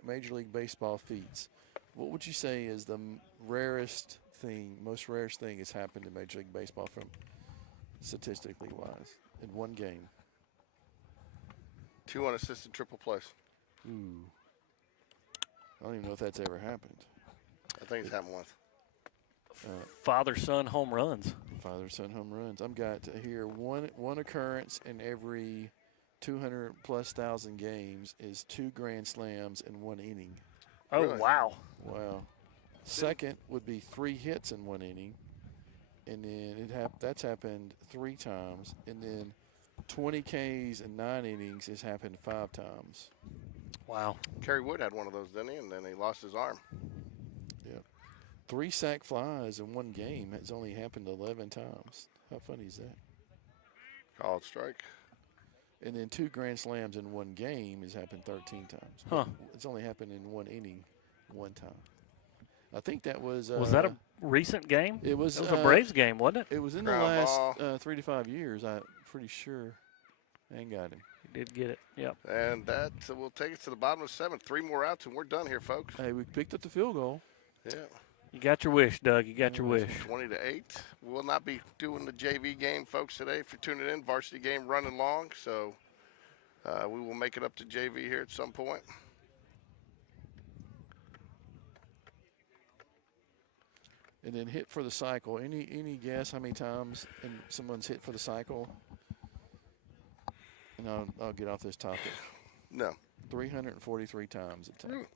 Major League Baseball feats, what would you say is the most rarest thing that's happened in Major League Baseball from statistically wise in one game? 2 unassisted triple plays. Ooh, I don't even know if that's ever happened. I think it's happened once. Father-son home runs. Father-son home runs. I've got here one occurrence in every 200+ thousand games is 2 grand slams in 1 inning. Oh, Really? wow. Wow. Second would be 3 hits in 1 inning, and then that's happened 3 times, and then 20 Ks in 9 innings has happened 5 times. Wow. Kerry Wood had one of those, didn't he? And then he lost his arm. Yep. 3 sack flies in 1 game has only happened 11 times. How funny is that? Called strike. And then 2 grand slams in 1 game has happened 13 times. Huh. It's only happened in 1 inning 1 time. I think that was. Was that a recent game? It was. It was a Braves game, wasn't it? It was in the Ground last ball. 3 to 5 years. I'm pretty sure. I ain't got him. He did get it. Yep. And that will take us to the bottom of the 7th. 3 more outs, and we're done here, folks. Hey, we picked up the field goal. Yeah. You got your wish, Doug. You got your wish. 20-8. We will not be doing the JV game, folks, today. If you're tuning in, varsity game running long, so we will make it up to JV here at some point. And then hit for the cycle. Any guess how many times someone's hit for the cycle? And I'll get off this topic. No. 343 times a time.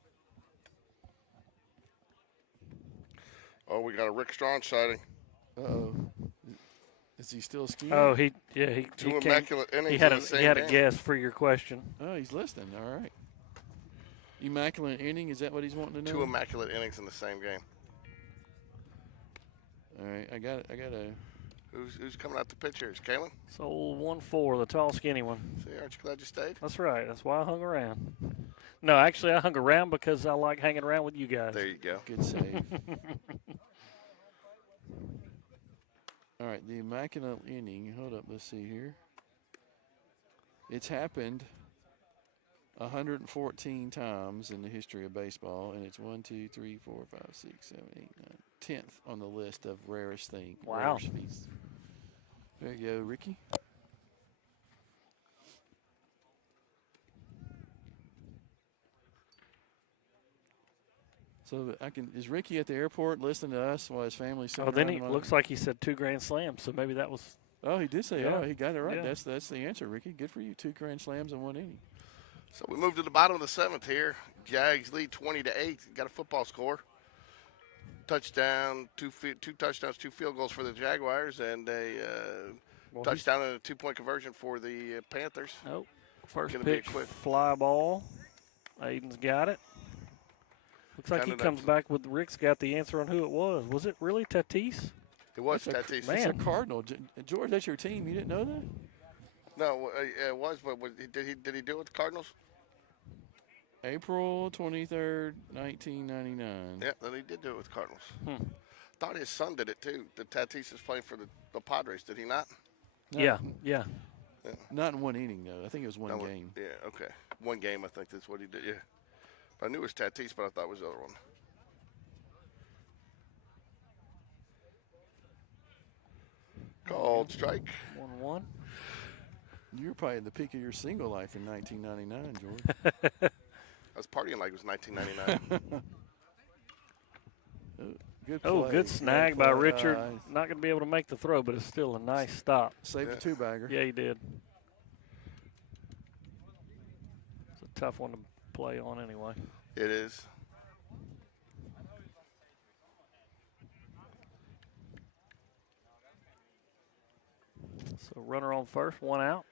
Oh, we got a Rick Strong sighting. Uh-oh. Is he still skiing? Oh, he 2 immaculate innings he had in the same he had a game. guess for your question. Oh, he's listening. All right. Immaculate inning, is that what he's wanting to know? 2 immaculate innings in the same game. All right, I got a. Who's coming out to pitch here? Is Kalen? So 1-4, the tall, skinny one. See, aren't you glad you stayed? That's right. That's why I hung around. No, actually, I hung around because I like hanging around with you guys. There you go. Good save. All right, the immaculate inning. Hold up, let's see here. It's happened 114 times in the history of baseball, and it's 1, 2, 3, 4, 5, 6, 7, 8, 9, 10th on the list of rarest things. Wow. Rarest feats. There you go, Ricky. So is Ricky at the airport listening to us while his family's sitting Oh, then around he him? looks like he said 2 grand slams, so maybe that was. Oh, he did say, Yeah. oh, he got it right. Yeah. That's the answer, Ricky. Good for you. 2 grand slams in 1 inning. So we move to the bottom of the 7th here. Jags lead 20-8. Got a football score. Touchdown, two touchdowns, 2 field goals for the Jaguars, and a touchdown and a 2-point conversion for the Panthers. Nope. First Gonna be a pitch, quick- fly ball. Aiden's got it. Looks like he Kinda comes back with Rick's got the answer on who it was. Was it really Tatis? It was That's Tatis. man. It's a Cardinal. George, that's your team. You didn't know that? No, it was, but did he do it with the Cardinals? April 23rd, 1999. Yeah, then he did do it with the Cardinals. Thought his son did it too. The Tatis is playing for the Padres, did he not? Yeah. Not in 1 inning, though. I think it was one No, game. Yeah, okay. 1 game, I think that's what he did, yeah. But I knew it was Tatis, but I thought it was the other one. Called strike. 1-1. You were probably at the peak of your single life in 1999, George. I was partying like it was 1999. Good play. Oh, good snag Good by play. Richard. Not going to be able to make the throw, but it's still a nice stop. Saved the two-bagger. Yeah, he did. It's a tough one to play on anyway. It is. So runner on first, one out.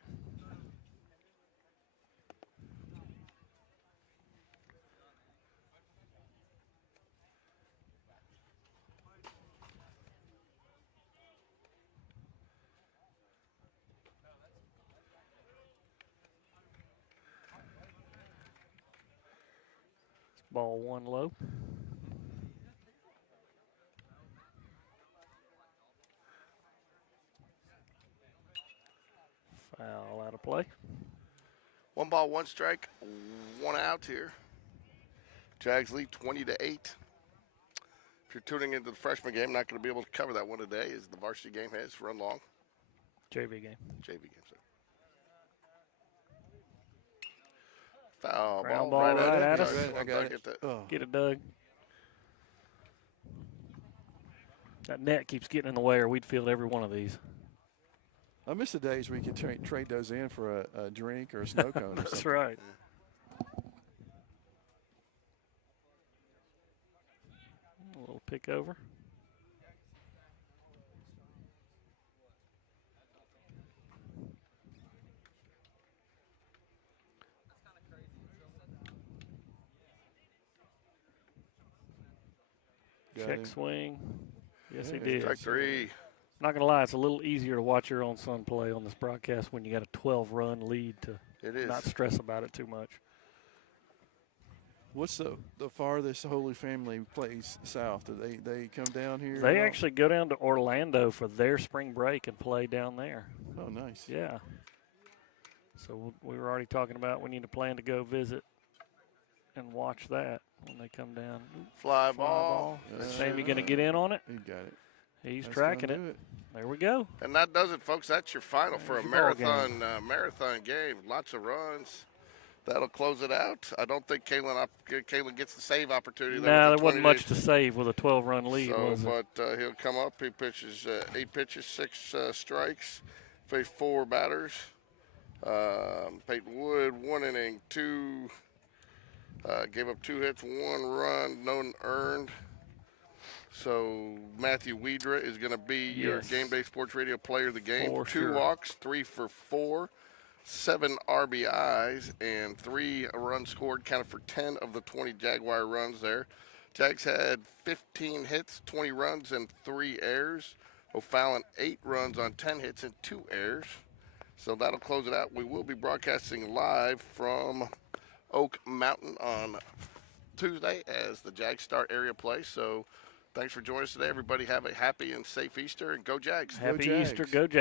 Ball one low. Foul out of play. 1 ball, 1 strike, 1 out here. Jags lead 20-8. If you're tuning into the freshman game, not going to be able to cover that one today as the varsity game has run long. JV game. JV game, sir. Foul Ground ball right at us. it. I got it. Get that. Oh. Get it, Doug. That net keeps getting in the way, or we'd field every one of these. I miss the days where you could trade those in for a drink or a snow cone or something. That's right. A little pick over. Got Check him. swing. Yes, he Yeah, did. Strike 3. Not going to lie, it's a little easier to watch your own son play on this broadcast when you got a 12-run lead to It is. not stress about it too much. What's the farthest Holy Family plays south? Do they come down here? They at all? actually go down to Orlando for their spring break and play down there. Oh, nice. Yeah. So we were already talking about we need to plan to go visit and watch that when they come down. Fly ball. Sammy going to get in on it? He got it. He's That's tracking gonna it. do There we go. And that does it, folks. That's your final for a There's your ball marathon game. Lots of runs. That'll close it out. I don't think Kalen gets the save opportunity. No, with there the wasn't 20 much to save with a 12-run lead, So, was it? but he'll come up. He pitches 8 pitches, 6 strikes, faced 4 batters. Peyton Wood, 1 inning, 2. Gave up 2 hits, 1 run, none earned. So Matthew Weidra is going to be your Yes. Game Day Sports Radio player of the game. For 2 sure. walks, 3 for 4, 7 RBIs, and 3 runs scored. Counted for 10 of the 20 Jaguar runs there. Jags had 15 hits, 20 runs, and 3 errors. O Fallon 8 runs on 10 hits and 2 errors. So that'll close it out. We will be broadcasting live from Oak Mountain on Tuesday as the Jags start area play. So thanks for joining us today, everybody. Have a happy and safe Easter, and go Jags. Happy Jags. Easter. Go Jags.